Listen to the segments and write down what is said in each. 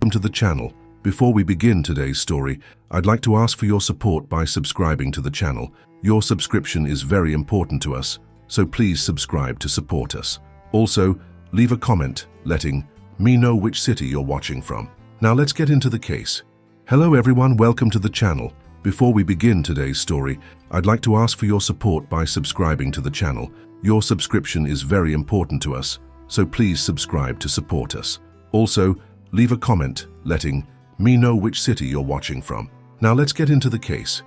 Welcome to the channel. Before we begin today's story, I'd like to ask for your support by subscribing to the channel. Your subscription is very important to us, so please subscribe to support us. Also, leave a comment letting me know which city you're watching from. Now let's get into the case. Hello everyone, welcome to the channel. Before we begin today's story, I'd like to ask for your support by subscribing to the channel. Your subscription is very important to us, so please subscribe to support us. Also, leave a comment letting me know which city you're watching from. Now let's get into the case.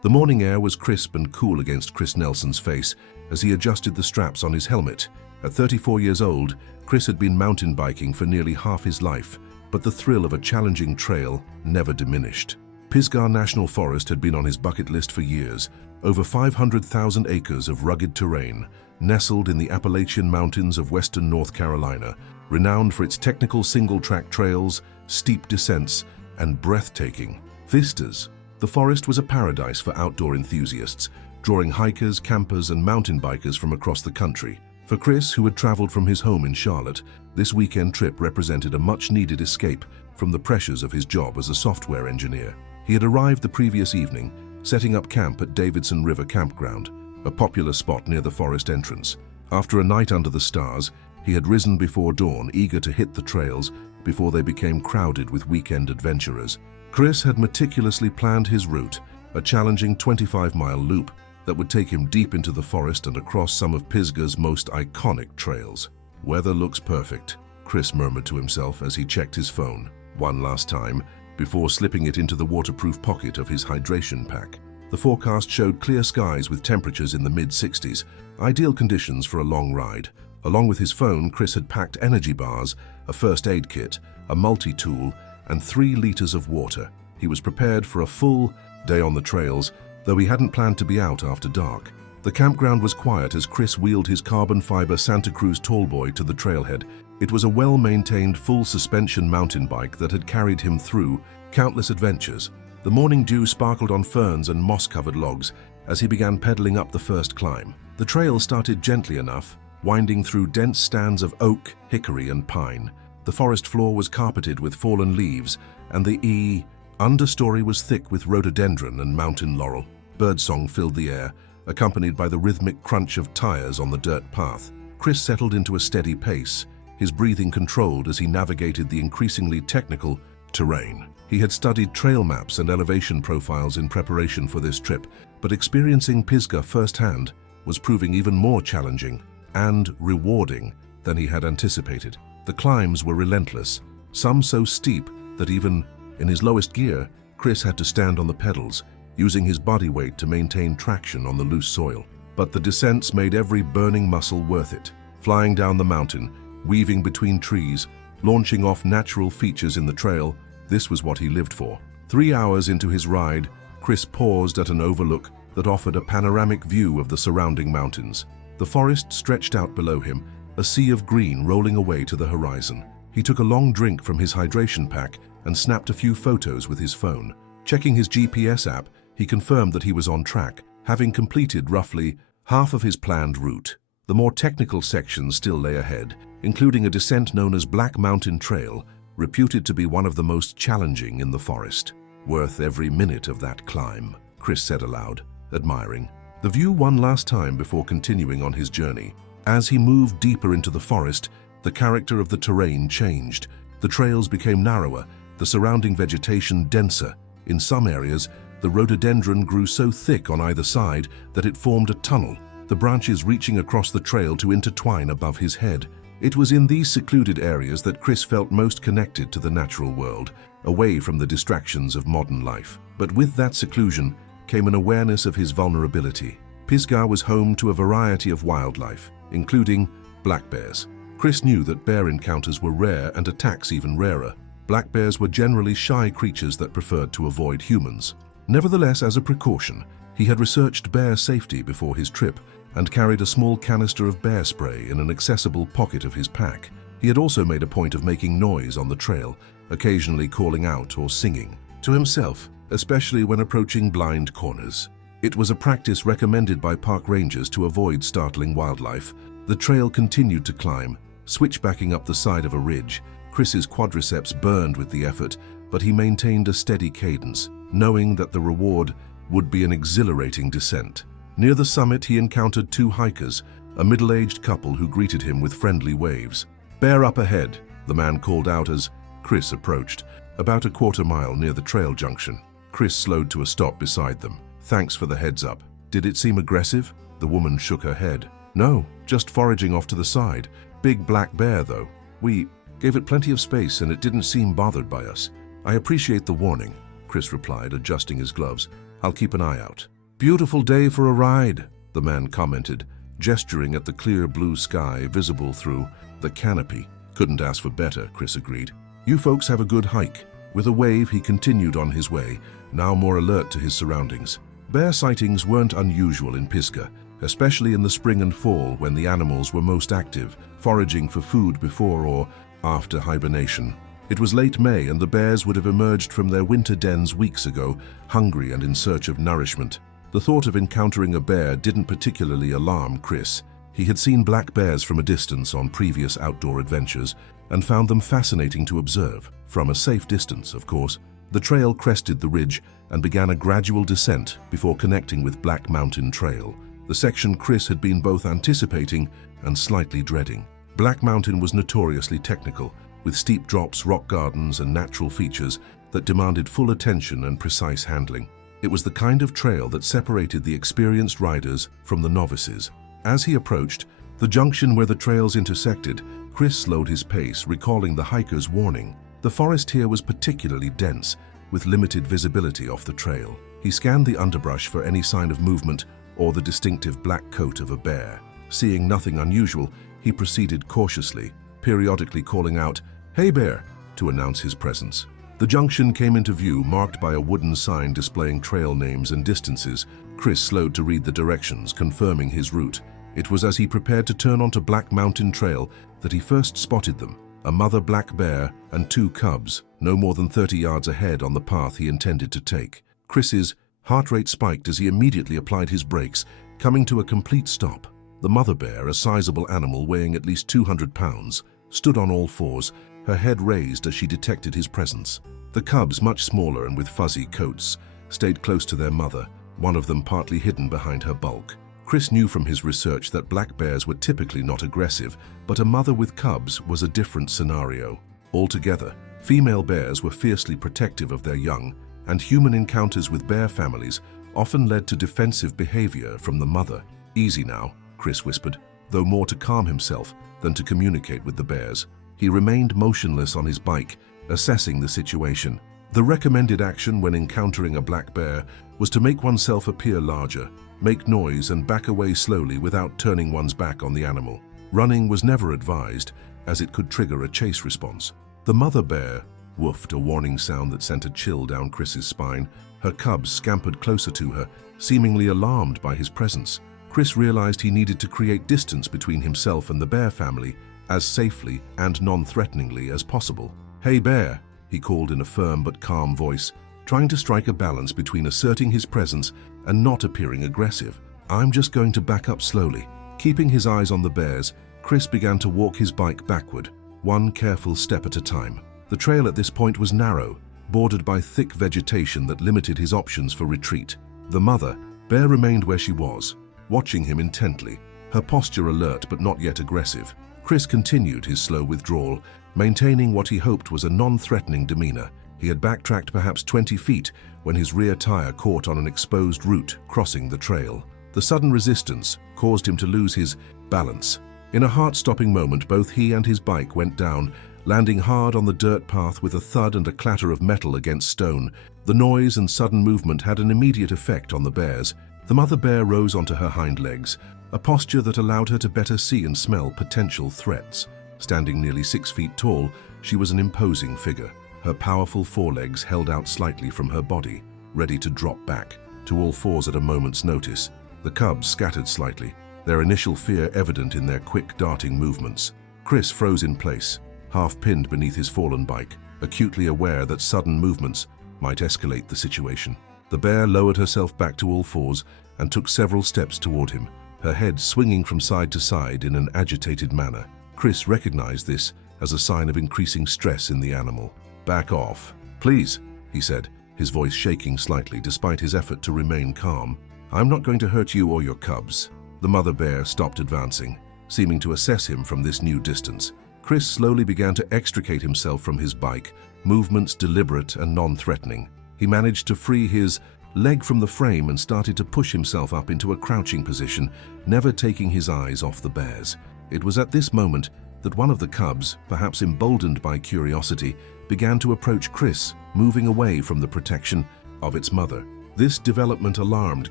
The morning air was crisp and cool against Chris Nelson's face as he adjusted the straps on his helmet. At 34 years old, Chris had been mountain biking for nearly half his life, but the thrill of a challenging trail never diminished. Pisgah National Forest had been on his bucket list for years, over 500,000 acres of rugged terrain, nestled in the Appalachian Mountains of western North Carolina, renowned for its technical single-track trails, steep descents, and breathtaking vistas. The forest was a paradise for outdoor enthusiasts, drawing hikers, campers, and mountain bikers from across the country. For Chris, who had traveled from his home in Charlotte, this weekend trip represented a much-needed escape from the pressures of his job as a software engineer. He had arrived the previous evening, setting up camp at Davidson River Campground, a popular spot near the forest entrance. After a night under the stars, he had risen before dawn, eager to hit the trails before they became crowded with weekend adventurers. Chris had meticulously planned his route, a challenging 25-mile loop that would take him deep into the forest and across some of Pisgah's most iconic trails. "Weather looks perfect," Chris murmured to himself as he checked his phone one last time before slipping it into the waterproof pocket of his hydration pack. The forecast showed clear skies with temperatures in the mid-60s, ideal conditions for a long ride. Along with his phone, Chris had packed energy bars, a first aid kit, a multi-tool, and 3 liters of water. He was prepared for a full day on the trails, though he hadn't planned to be out after dark. The campground was quiet as Chris wheeled his carbon fiber Santa Cruz Tallboy to the trailhead. It was a well-maintained, full-suspension mountain bike that had carried him through countless adventures. The morning dew sparkled on ferns and moss-covered logs as he began pedaling up the first climb. The trail started gently enough, winding through dense stands of oak, hickory, and pine. The forest floor was carpeted with fallen leaves, and the understory was thick with rhododendron and mountain laurel. Birdsong filled the air, accompanied by the rhythmic crunch of tires on the dirt path. Chris settled into a steady pace, his breathing controlled as he navigated the increasingly technical terrain. He had studied trail maps and elevation profiles in preparation for this trip, but experiencing Pisgah firsthand was proving even more challenging and rewarding than he had anticipated. The climbs were relentless, some so steep that even in his lowest gear, Chris had to stand on the pedals, using his body weight to maintain traction on the loose soil. But the descents made every burning muscle worth it. Flying down the mountain, weaving between trees, launching off natural features in the trail, this was what he lived for. 3 hours into his ride, Chris paused at an overlook that offered a panoramic view of the surrounding mountains. The forest stretched out below him, a sea of green rolling away to the horizon. He took a long drink from his hydration pack and snapped a few photos with his phone. Checking his GPS app, he confirmed that he was on track, having completed roughly half of his planned route. The more technical sections still lay ahead, including a descent known as Black Mountain Trail, reputed to be one of the most challenging in the forest. "Worth every minute of that climb," Chris said aloud, admiring the view one last time before continuing on his journey. As he moved deeper into the forest, the character of the terrain changed. The trails became narrower, the surrounding vegetation denser. In some areas, the rhododendron grew so thick on either side that it formed a tunnel, the branches reaching across the trail to intertwine above his head. It was in these secluded areas that Chris felt most connected to the natural world, away from the distractions of modern life. But with that seclusion came an awareness of his vulnerability. Pisgah was home to a variety of wildlife, including black bears. Chris knew that bear encounters were rare and attacks even rarer. Black bears were generally shy creatures that preferred to avoid humans. Nevertheless, as a precaution, he had researched bear safety before his trip and carried a small canister of bear spray in an accessible pocket of his pack. He had also made a point of making noise on the trail, occasionally calling out or singing to himself, especially when approaching blind corners. It was a practice recommended by park rangers to avoid startling wildlife. The trail continued to climb, switchbacking up the side of a ridge. Chris's quadriceps burned with the effort, but he maintained a steady cadence, knowing that the reward would be an exhilarating descent. Near the summit, he encountered two hikers, a middle-aged couple who greeted him with friendly waves. "Bear up ahead," the man called out as Chris approached, about a quarter-mile near the trail junction. Chris slowed to a stop beside them. "Thanks for the heads up. Did it seem aggressive?" The woman shook her head. "No, just foraging off to the side. Big black bear, though. We gave it plenty of space and it didn't seem bothered by us." "I appreciate the warning," Chris replied, adjusting his gloves. "I'll keep an eye out." "Beautiful day for a ride," the man commented, gesturing at the clear blue sky visible through the canopy. "Couldn't ask for better," Chris agreed. "You folks have a good hike." With a wave, he continued on his way, now more alert to his surroundings. Bear sightings weren't unusual in Pisgah, especially in the spring and fall when the animals were most active, foraging for food before or after hibernation. It was late May and the bears would have emerged from their winter dens weeks ago, hungry and in search of nourishment. The thought of encountering a bear didn't particularly alarm Chris. He had seen black bears from a distance on previous outdoor adventures and found them fascinating to observe, from a safe distance, of course. The trail crested the ridge and began a gradual descent before connecting with Black Mountain Trail, the section Chris had been both anticipating and slightly dreading. Black Mountain was notoriously technical, with steep drops, rock gardens, and natural features that demanded full attention and precise handling. It was the kind of trail that separated the experienced riders from the novices. As he approached the junction where the trails intersected, Chris slowed his pace, recalling the hiker's warning. The forest here was particularly dense, with limited visibility off the trail. He scanned the underbrush for any sign of movement or the distinctive black coat of a bear. Seeing nothing unusual, he proceeded cautiously, periodically calling out, "Hey bear," to announce his presence. The junction came into view, marked by a wooden sign displaying trail names and distances. Chris slowed to read the directions, confirming his route. It was as he prepared to turn onto Black Mountain Trail that he first spotted them, a mother black bear and two cubs, no more than 30 yards ahead on the path he intended to take. Chris's heart rate spiked as he immediately applied his brakes, coming to a complete stop. The mother bear, a sizable animal weighing at least 200 pounds, stood on all fours, her head raised as she detected his presence. The cubs, much smaller and with fuzzy coats, stayed close to their mother, one of them partly hidden behind her bulk. Chris knew from his research that black bears were typically not aggressive, but a mother with cubs was a different scenario. Altogether, female bears were fiercely protective of their young, and human encounters with bear families often led to defensive behavior from the mother. "Easy now," Chris whispered, though more to calm himself than to communicate with the bears. He remained motionless on his bike, assessing the situation. The recommended action when encountering a black bear was to make oneself appear larger, make noise and back away slowly without turning one's back on the animal. Running was never advised, as it could trigger a chase response. The mother bear woofed, a warning sound that sent a chill down Chris's spine. Her cubs scampered closer to her, seemingly alarmed by his presence. Chris realized he needed to create distance between himself and the bear family as safely and non-threateningly as possible. "Hey bear," he called in a firm but calm voice, trying to strike a balance between asserting his presence and not appearing aggressive. "I'm just going to back up slowly." Keeping his eyes on the bears, Chris began to walk his bike backward, one careful step at a time. The trail at this point was narrow, bordered by thick vegetation that limited his options for retreat. The mother bear remained where she was, watching him intently, her posture alert but not yet aggressive. Chris continued his slow withdrawal, maintaining what he hoped was a non-threatening demeanor. He had backtracked perhaps 20 feet when his rear tire caught on an exposed root crossing the trail. The sudden resistance caused him to lose his balance. In a heart-stopping moment, both he and his bike went down, landing hard on the dirt path with a thud and a clatter of metal against stone. The noise and sudden movement had an immediate effect on the bears. The mother bear rose onto her hind legs, a posture that allowed her to better see and smell potential threats. Standing nearly 6 feet tall, she was an imposing figure, her powerful forelegs held out slightly from her body, ready to drop back to all fours at a moment's notice. The cubs scattered slightly, their initial fear evident in their quick darting movements. Chris froze in place, half pinned beneath his fallen bike, acutely aware that sudden movements might escalate the situation. The bear lowered herself back to all fours and took several steps toward him, her head swinging from side to side in an agitated manner. Chris recognized this as a sign of increasing stress in the animal. "Back off, please," he said, his voice shaking slightly despite his effort to remain calm. "I'm not going to hurt you or your cubs." The mother bear stopped advancing, seeming to assess him from this new distance. Chris slowly began to extricate himself from his bike, movements deliberate and non-threatening. He managed to free his leg from the frame and started to push himself up into a crouching position, never taking his eyes off the bears. It was at this moment that one of the cubs, perhaps emboldened by curiosity, began to approach Chris, moving away from the protection of its mother. This development alarmed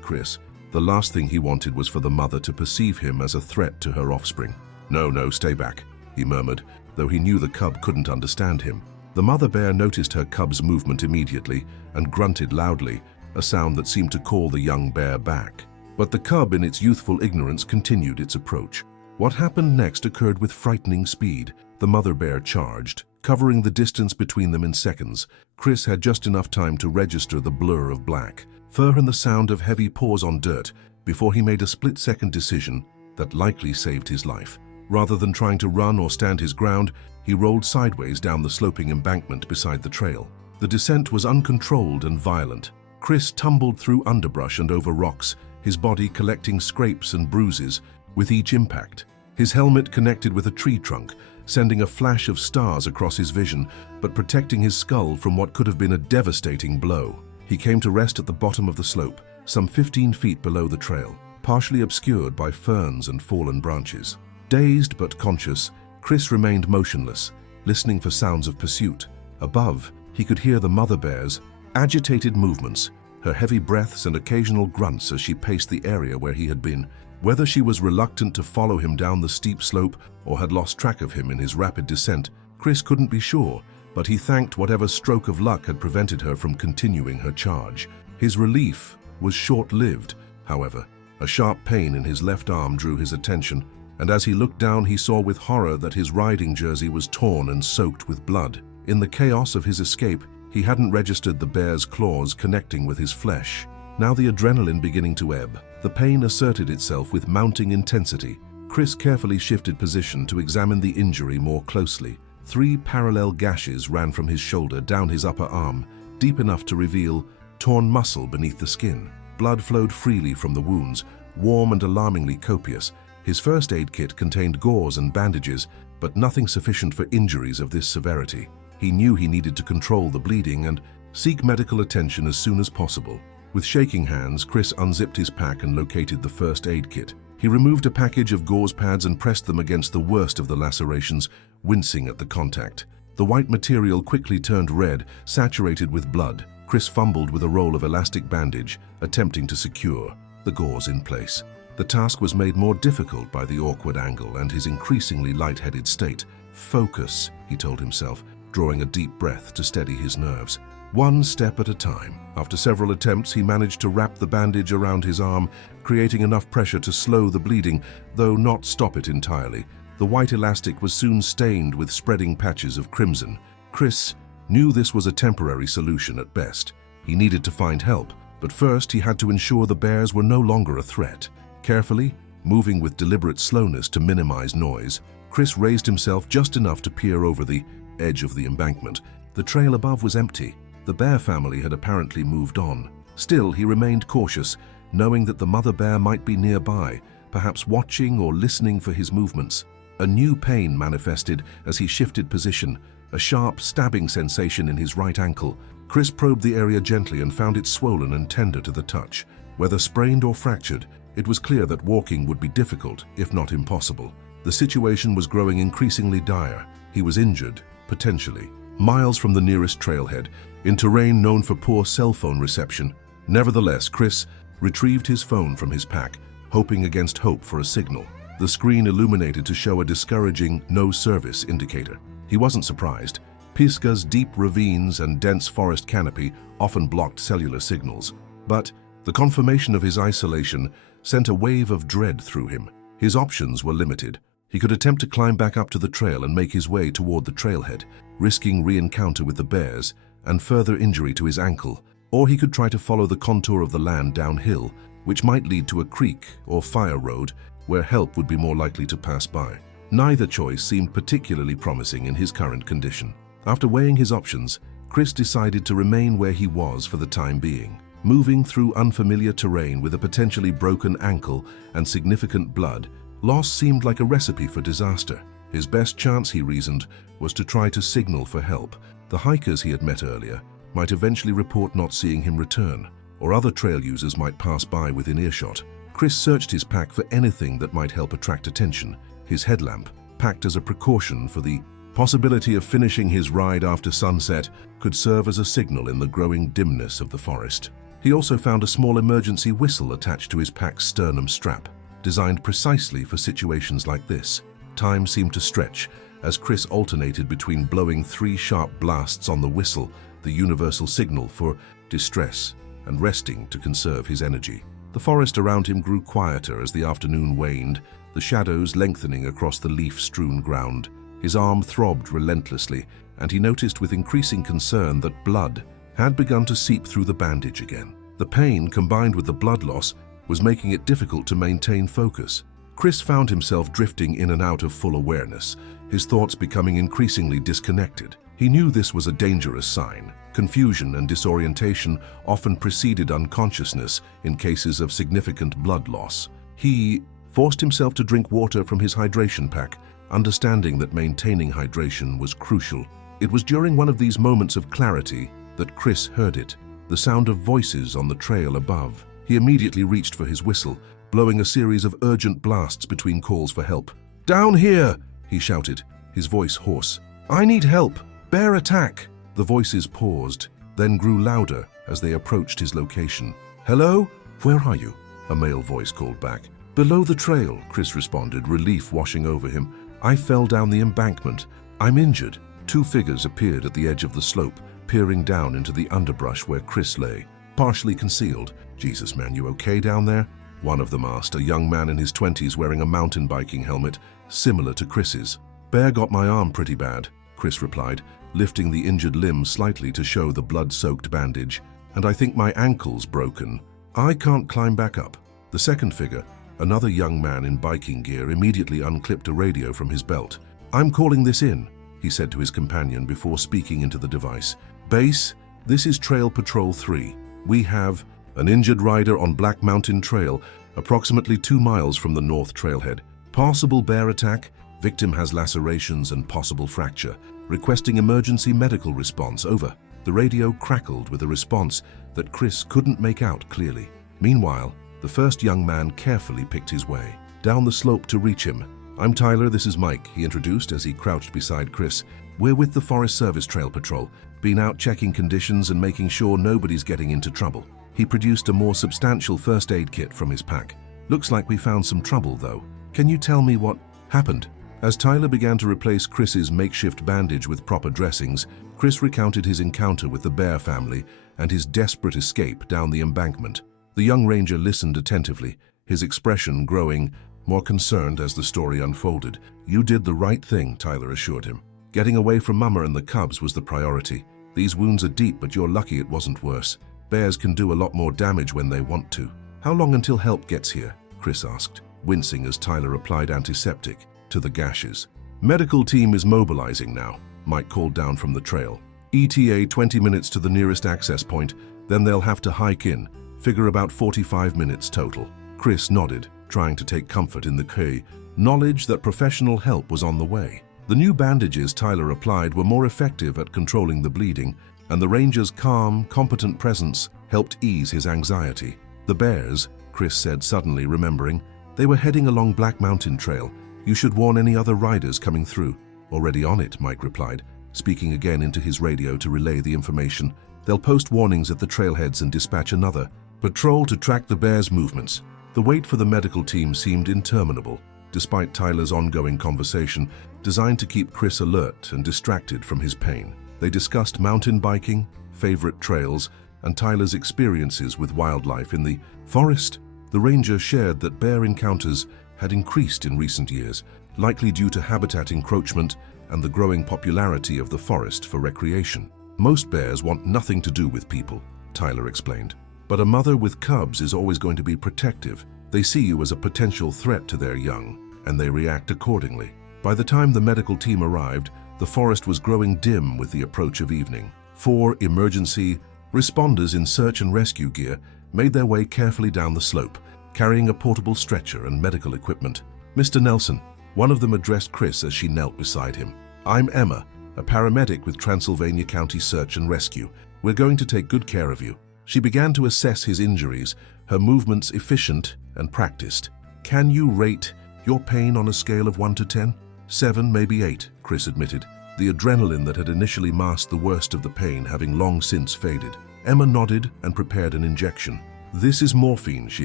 Chris. The last thing he wanted was for the mother to perceive him as a threat to her offspring. No, stay back," he murmured, though he knew the cub couldn't understand him. The mother bear noticed her cub's movement immediately and grunted loudly, a sound that seemed to call the young bear back. But the cub, in its youthful ignorance, continued its approach. What happened next occurred with frightening speed. The mother bear charged, covering the distance between them in seconds. Chris had just enough time to register the blur of black, fur and the sound of heavy paws on dirt before he made a split-second decision that likely saved his life. Rather than trying to run or stand his ground, he rolled sideways down the sloping embankment beside the trail. The descent was uncontrolled and violent. Chris tumbled through underbrush and over rocks, his body collecting scrapes and bruises with each impact. His helmet connected with a tree trunk, sending a flash of stars across his vision, but protecting his skull from what could have been a devastating blow. He came to rest at the bottom of the slope, some 15 feet below the trail, partially obscured by ferns and fallen branches. Dazed but conscious, Chris remained motionless, listening for sounds of pursuit. Above, he could hear the mother bear's agitated movements, her heavy breaths and occasional grunts as she paced the area where he had been. Whether she was reluctant to follow him down the steep slope or had lost track of him in his rapid descent, Chris couldn't be sure, but he thanked whatever stroke of luck had prevented her from continuing her charge. His relief was short-lived, however. A sharp pain in his left arm drew his attention, and as he looked down he saw with horror that his riding jersey was torn and soaked with blood. In the chaos of his escape, he hadn't registered the bear's claws connecting with his flesh. Now the adrenaline beginning to ebb, the pain asserted itself with mounting intensity. Chris carefully shifted position to examine the injury more closely. 3 parallel gashes ran from his shoulder down his upper arm, deep enough to reveal torn muscle beneath the skin. Blood flowed freely from the wounds, warm and alarmingly copious. His first aid kit contained gauze and bandages, but nothing sufficient for injuries of this severity. He knew he needed to control the bleeding and seek medical attention as soon as possible. With shaking hands, Chris unzipped his pack and located the first aid kit. He removed a package of gauze pads and pressed them against the worst of the lacerations, wincing at the contact. The white material quickly turned red, saturated with blood. Chris fumbled with a roll of elastic bandage, attempting to secure the gauze in place. The task was made more difficult by the awkward angle and his increasingly lightheaded state. "Focus," he told himself, drawing a deep breath to steady his nerves. One step at a time. After several attempts, he managed to wrap the bandage around his arm, creating enough pressure to slow the bleeding, though not stop it entirely. The white elastic was soon stained with spreading patches of crimson. Chris knew this was a temporary solution at best. He needed to find help, but first he had to ensure the bears were no longer a threat. Carefully, moving with deliberate slowness to minimize noise, Chris raised himself just enough to peer over the edge of the embankment. The trail above was empty. The bear family had apparently moved on. Still, he remained cautious, knowing that the mother bear might be nearby, perhaps watching or listening for his movements. A new pain manifested as he shifted position, a sharp stabbing sensation in his right ankle. Chris probed the area gently and found it swollen and tender to the touch. Whether sprained or fractured, it was clear that walking would be difficult, if not impossible. The situation was growing increasingly dire. He was injured, potentially, miles from the nearest trailhead, in terrain known for poor cell phone reception. Nevertheless, Chris retrieved his phone from his pack, hoping against hope for a signal. The screen illuminated to show a discouraging no service indicator. He wasn't surprised. Pisgah's deep ravines and dense forest canopy often blocked cellular signals. But the confirmation of his isolation sent a wave of dread through him. His options were limited. He could attempt to climb back up to the trail and make his way toward the trailhead, risking re-encounter with the bears and further injury to his ankle, or he could try to follow the contour of the land downhill, which might lead to a creek or fire road where help would be more likely to pass by. Neither choice seemed particularly promising in his current condition. After weighing his options, Chris decided to remain where he was for the time being. Moving through unfamiliar terrain with a potentially broken ankle and significant blood loss seemed like a recipe for disaster. His best chance, he reasoned, was to try to signal for help. The hikers he had met earlier might eventually report not seeing him return, or other trail users might pass by within earshot. Chris searched his pack for anything that might help attract attention. His headlamp, packed as a precaution for the possibility of finishing his ride after sunset, could serve as a signal in the growing dimness of the forest. He also found a small emergency whistle attached to his pack's sternum strap, designed precisely for situations like this. Time seemed to stretch as Chris alternated between blowing 3 sharp blasts on the whistle, the universal signal for distress, and resting to conserve his energy. The forest around him grew quieter as the afternoon waned, the shadows lengthening across the leaf-strewn ground. His arm throbbed relentlessly, and he noticed with increasing concern that blood had begun to seep through the bandage again. The pain, combined with the blood loss, was making it difficult to maintain focus. Chris found himself drifting in and out of full awareness, his thoughts becoming increasingly disconnected. He knew this was a dangerous sign. Confusion and disorientation often preceded unconsciousness in cases of significant blood loss. He forced himself to drink water from his hydration pack, understanding that maintaining hydration was crucial. It was during one of these moments of clarity that Chris heard it, the sound of voices on the trail above. He immediately reached for his whistle, blowing a series of urgent blasts between calls for help. "Down here!" he shouted, his voice hoarse. "I need help! Bear attack!" The voices paused, then grew louder as they approached his location. "Hello? Where are you?" a male voice called back. "Below the trail," Chris responded, relief washing over him. "I fell down the embankment. I'm injured." 2 figures appeared at the edge of the slope, peering down into the underbrush where Chris lay, partially concealed. "Jesus, man, you okay down there?" one of them asked, a young man in his 20s wearing a mountain biking helmet, similar to Chris's. "Bear got my arm pretty bad," Chris replied, lifting the injured limb slightly to show the blood-soaked bandage. "And I think my ankle's broken. I can't climb back up." The second figure, another young man in biking gear, immediately unclipped a radio from his belt. "I'm calling this in," he said to his companion before speaking into the device. "Base, this is Trail Patrol 3. We have an injured rider on Black Mountain Trail, approximately 2 miles from the north trailhead. Possible bear attack, victim has lacerations and possible fracture. Requesting emergency medical response, over." The radio crackled with a response that Chris couldn't make out clearly. Meanwhile, the first young man carefully picked his way down the slope to reach him. "I'm Tyler, this is Mike," he introduced as he crouched beside Chris. "We're with the Forest Service Trail Patrol. Been out checking conditions and making sure nobody's getting into trouble." He produced a more substantial first aid kit from his pack. "Looks like we found some trouble, though. Can you tell me what happened?" As Tyler began to replace Chris's makeshift bandage with proper dressings, Chris recounted his encounter with the Bear family and his desperate escape down the embankment. The young ranger listened attentively, his expression growing more concerned as the story unfolded. "You did the right thing," Tyler assured him. "Getting away from Mama and the cubs was the priority. These wounds are deep, but you're lucky it wasn't worse. Bears can do a lot more damage when they want to." "How long until help gets here?" Chris asked, wincing as Tyler applied antiseptic to the gashes. "Medical team is mobilizing now," Mike called down from the trail. "ETA 20 minutes to the nearest access point, then they'll have to hike in. Figure about 45 minutes total." Chris nodded, trying to take comfort in the knowledge that professional help was on the way. The new bandages Tyler applied were more effective at controlling the bleeding, and the ranger's calm, competent presence helped ease his anxiety. "The bears," Chris said, suddenly remembering, "they were heading along Black Mountain Trail. You should warn any other riders coming through." "Already on it," Mike replied, speaking again into his radio to relay the information. "They'll post warnings at the trailheads and dispatch another patrol to track the bears' movements." The wait for the medical team seemed interminable, despite Tyler's ongoing conversation, designed to keep Chris alert and distracted from his pain. They discussed mountain biking, favorite trails, and Tyler's experiences with wildlife in the forest. The ranger shared that bear encounters had increased in recent years, likely due to habitat encroachment and the growing popularity of the forest for recreation. "Most bears want nothing to do with people," Tyler explained. "But a mother with cubs is always going to be protective. They see you as a potential threat to their young, and they react accordingly." By the time the medical team arrived, the forest was growing dim with the approach of evening. 4 emergency responders in search and rescue gear made their way carefully down the slope, carrying a portable stretcher and medical equipment. "Mr. Nelson," one of them addressed Chris as she knelt beside him. "I'm Emma, a paramedic with Transylvania County Search and Rescue. We're going to take good care of you." She began to assess his injuries, her movements efficient and practiced. "Can you rate your pain on a scale of 1 to 10? 7, maybe 8, Chris admitted, the adrenaline that had initially masked the worst of the pain having long since faded. Emma nodded and prepared an injection. "This is morphine," she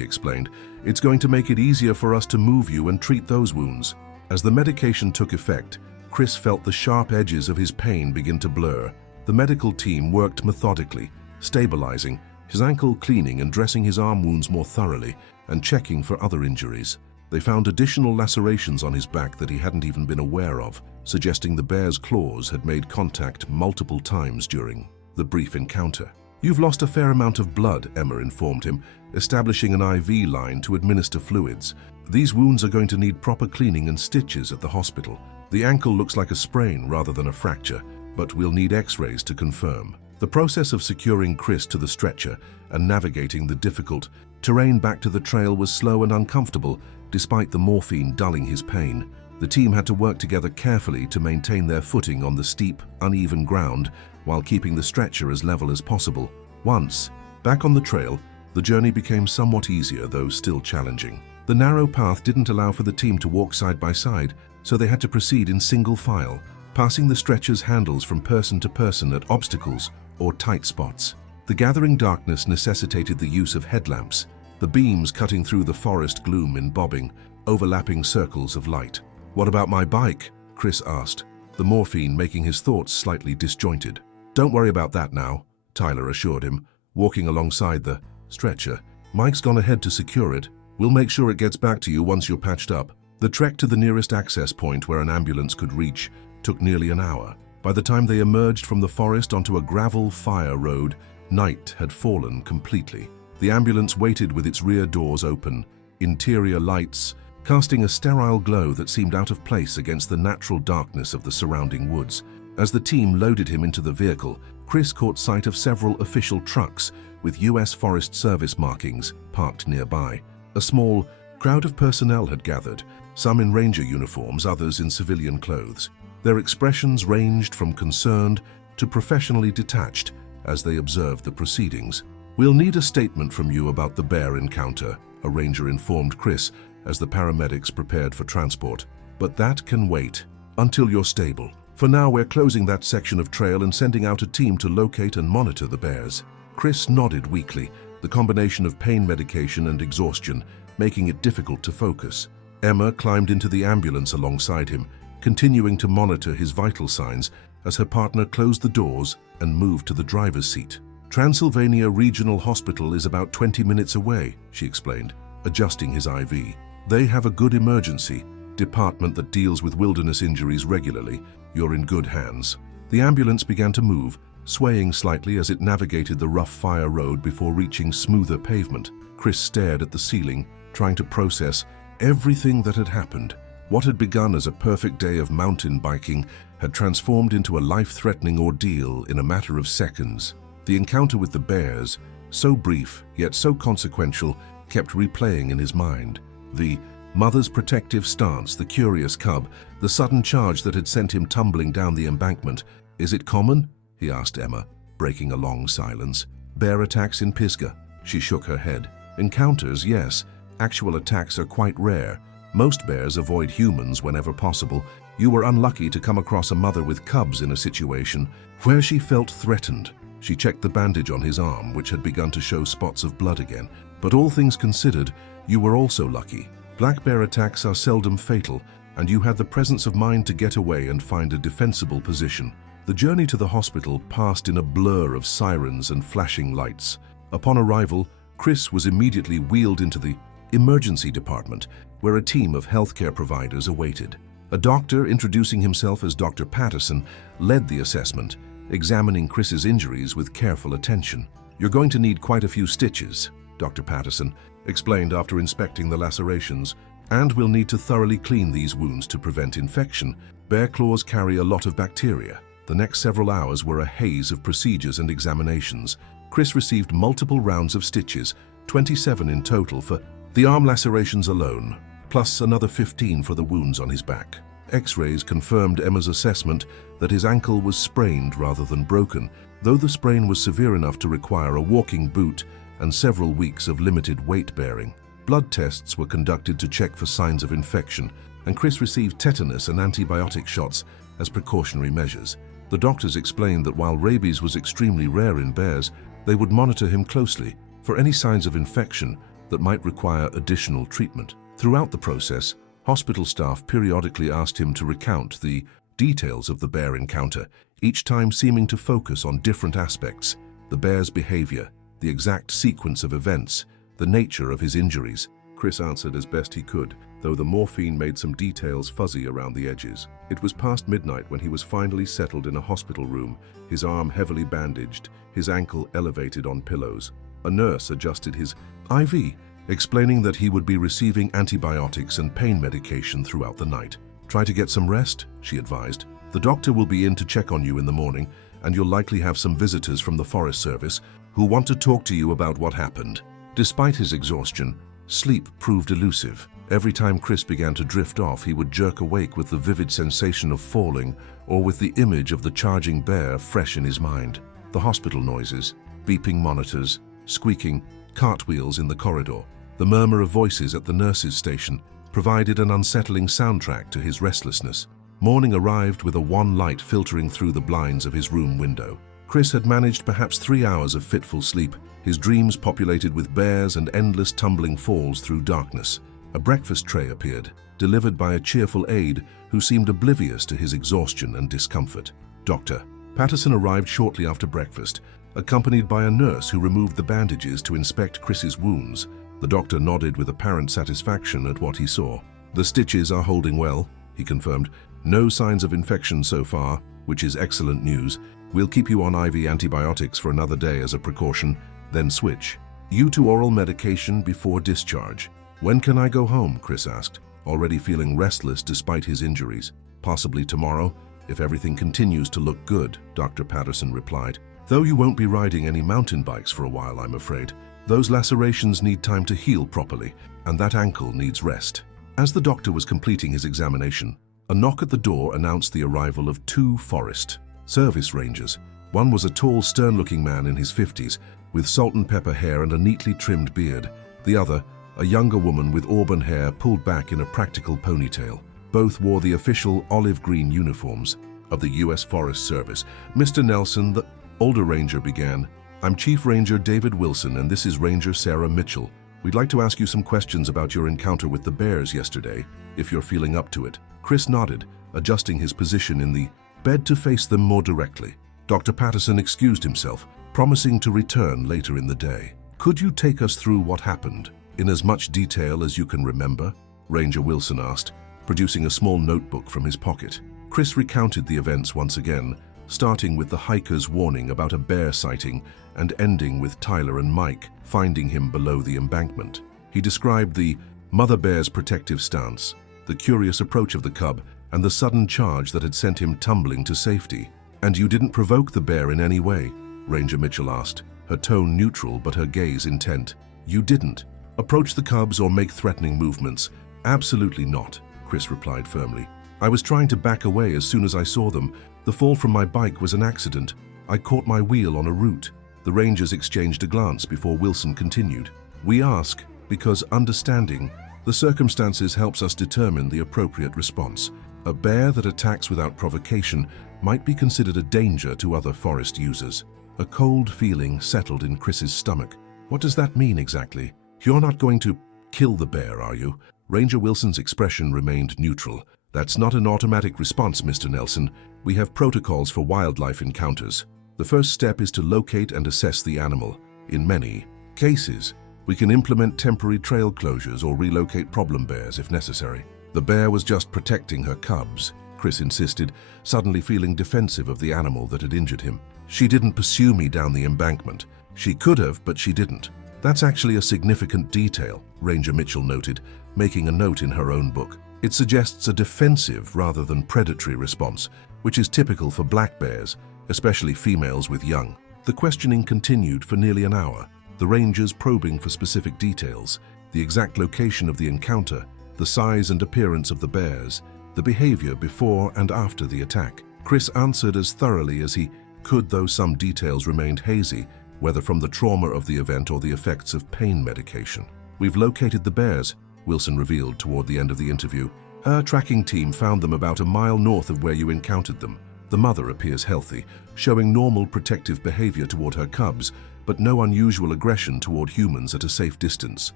explained. "It's going to make it easier for us to move you and treat those wounds." As the medication took effect, Chris felt the sharp edges of his pain begin to blur. The medical team worked methodically, stabilizing, his ankle cleaning and dressing his arm wounds more thoroughly, and checking for other injuries. They found additional lacerations on his back that he hadn't even been aware of, suggesting the bear's claws had made contact multiple times during the brief encounter. "You've lost a fair amount of blood," Emma informed him, establishing an IV line to administer fluids. "These wounds are going to need proper cleaning and stitches at the hospital. The ankle looks like a sprain rather than a fracture, but we'll need X-rays to confirm." The process of securing Chris to the stretcher and navigating the difficult terrain back to the trail was slow and uncomfortable, despite the morphine dulling his pain. The team had to work together carefully to maintain their footing on the steep, uneven ground while keeping the stretcher as level as possible. Once back on the trail, the journey became somewhat easier, though still challenging. The narrow path didn't allow for the team to walk side by side, so they had to proceed in single file, passing the stretcher's handles from person to person at obstacles or tight spots. The gathering darkness necessitated the use of headlamps, the beams cutting through the forest gloom in bobbing, overlapping circles of light. "What about my bike?" Chris asked, the morphine making his thoughts slightly disjointed. "Don't worry about that now," Tyler assured him, walking alongside the stretcher. "Mike's gone ahead to secure it. We'll make sure it gets back to you once you're patched up." The trek to the nearest access point where an ambulance could reach took nearly an hour. By the time they emerged from the forest onto a gravel fire road, night had fallen completely. The ambulance waited with its rear doors open, interior lights casting a sterile glow that seemed out of place against the natural darkness of the surrounding woods. As the team loaded him into the vehicle, Chris caught sight of several official trucks with U.S. Forest Service markings parked nearby. A small crowd of personnel had gathered, some in ranger uniforms, others in civilian clothes. Their expressions ranged from concerned to professionally detached as they observed the proceedings. "We'll need a statement from you about the bear encounter," a ranger informed Chris as the paramedics prepared for transport. "But that can wait until you're stable. For now, we're closing that section of trail and sending out a team to locate and monitor the bears." Chris nodded weakly, the combination of pain medication and exhaustion making it difficult to focus. Emma climbed into the ambulance alongside him, continuing to monitor his vital signs as her partner closed the doors and moved to the driver's seat. "Transylvania Regional Hospital is about 20 minutes away," she explained, adjusting his IV. "They have a good emergency department that deals with wilderness injuries regularly. You're in good hands." The ambulance began to move, swaying slightly as it navigated the rough fire road before reaching smoother pavement. Chris stared at the ceiling, trying to process everything that had happened. What had begun as a perfect day of mountain biking had transformed into a life-threatening ordeal in a matter of seconds. The encounter with the bears, so brief yet so consequential, kept replaying in his mind. The mother's protective stance, the curious cub, the sudden charge that had sent him tumbling down the embankment. "Is it common?" he asked Emma, breaking a long silence. "Bear attacks in Pisgah?" She shook her head. "Encounters, yes. Actual attacks are quite rare. Most bears avoid humans whenever possible. You were unlucky to come across a mother with cubs in a situation where she felt threatened." She checked the bandage on his arm, which had begun to show spots of blood again. "But all things considered, you were also lucky. Black bear attacks are seldom fatal, and you had the presence of mind to get away and find a defensible position." The journey to the hospital passed in a blur of sirens and flashing lights. Upon arrival, Chris was immediately wheeled into the emergency department, where a team of healthcare providers awaited. A doctor, introducing himself as Dr. Patterson, led the assessment, examining Chris's injuries with careful attention. "You're going to need quite a few stitches," Dr. Patterson explained after inspecting the lacerations. And we'll need to thoroughly clean these wounds to prevent infection. Bear claws carry a lot of bacteria. The next several hours were a haze of procedures and examinations. Chris received multiple rounds of stitches, 27 in total for the arm lacerations alone, plus another 15 for the wounds on his back. X-rays confirmed Emma's assessment that his ankle was sprained rather than broken, though the sprain was severe enough to require a walking boot and several weeks of limited weight bearing. Blood tests were conducted to check for signs of infection, and Chris received tetanus and antibiotic shots as precautionary measures. The doctors explained that while rabies was extremely rare in bears, they would monitor him closely for any signs of infection that might require additional treatment. Throughout the process, hospital staff periodically asked him to recount the details of the bear encounter, each time seeming to focus on different aspects: the bear's behavior, the exact sequence of events, the nature of his injuries. Chris answered as best he could, though the morphine made some details fuzzy around the edges. It was past midnight when he was finally settled in a hospital room, his arm heavily bandaged, his ankle elevated on pillows. A nurse adjusted his IV, explaining that he would be receiving antibiotics and pain medication throughout the night. "Try to get some rest," she advised. "The doctor will be in to check on you in the morning, and you'll likely have some visitors from the Forest Service who want to talk to you about what happened." Despite his exhaustion, sleep proved elusive. Every time Chris began to drift off, he would jerk awake with the vivid sensation of falling or with the image of the charging bear fresh in his mind. The hospital noises, beeping monitors, squeaking cartwheels in the corridor, the murmur of voices at the nurse's station provided an unsettling soundtrack to his restlessness. Morning arrived with a wan light filtering through the blinds of his room window. Chris had managed perhaps 3 hours of fitful sleep, his dreams populated with bears and endless tumbling falls through darkness. A breakfast tray appeared, delivered by a cheerful aide who seemed oblivious to his exhaustion and discomfort. Dr. Patterson arrived shortly after breakfast, accompanied by a nurse who removed the bandages to inspect Chris's wounds. The doctor nodded with apparent satisfaction at what he saw. "The stitches are holding well," he confirmed. "No signs of infection so far, which is excellent news. We'll keep you on IV antibiotics for another day as a precaution, then switch you to oral medication before discharge." "When can I go home?" Chris asked, already feeling restless despite his injuries. "Possibly tomorrow, if everything continues to look good," Dr. Patterson replied. "Though you won't be riding any mountain bikes for a while, I'm afraid. Those lacerations need time to heal properly, and that ankle needs rest." As the doctor was completing his examination, a knock at the door announced the arrival of 2 Forest Service Rangers. One was a tall, stern-looking man in his 50s, with salt and pepper hair and a neatly trimmed beard. The other, a younger woman with auburn hair pulled back in a practical ponytail. Both wore the official olive-green uniforms of the U.S. Forest Service. "Mr. Nelson," the older ranger began, "I'm Chief Ranger David Wilson, and this is Ranger Sarah Mitchell. We'd like to ask you some questions about your encounter with the bears yesterday, if you're feeling up to it." Chris nodded, adjusting his position in the bed to face them more directly. Dr. Patterson excused himself, promising to return later in the day. "Could you take us through what happened, in as much detail as you can remember?" Ranger Wilson asked, producing a small notebook from his pocket. Chris recounted the events once again, starting with the hiker's warning about a bear sighting and ending with Tyler and Mike finding him below the embankment. He described the mother bear's protective stance, the curious approach of the cub, and the sudden charge that had sent him tumbling to safety. "And you didn't provoke the bear in any way?" Ranger Mitchell asked, her tone neutral but her gaze intent. "You didn't approach the cubs or make threatening movements?" "Absolutely not," Chris replied firmly. "I was trying to back away as soon as I saw them. The fall from my bike was an accident. I caught my wheel on a root." The Rangers exchanged a glance before Wilson continued. "We ask because understanding the circumstances helps us determine the appropriate response. A bear that attacks without provocation might be considered a danger to other forest users." A cold feeling settled in Chris's stomach. "What does that mean exactly? You're not going to kill the bear, are you?" Ranger Wilson's expression remained neutral. "That's not an automatic response, Mr. Nelson. We have protocols for wildlife encounters. The first step is to locate and assess the animal. In many cases, we can implement temporary trail closures or relocate problem bears if necessary." "The bear was just protecting her cubs," Chris insisted, suddenly feeling defensive of the animal that had injured him. "She didn't pursue me down the embankment. She could have, but she didn't." "That's actually a significant detail," Ranger Mitchell noted, making a note in her own book. It suggests a defensive rather than predatory response, which is typical for black bears, especially females with young. The questioning continued for nearly an hour, the rangers probing for specific details, the exact location of the encounter, the size and appearance of the bears, the behavior before and after the attack. Chris answered as thoroughly as he could, though some details remained hazy, whether from the trauma of the event or the effects of pain medication. "We've located the bears," Wilson revealed toward the end of the interview. "Our tracking team found them about a mile north of where you encountered them. The mother appears healthy, showing normal protective behavior toward her cubs, but no unusual aggression toward humans at a safe distance."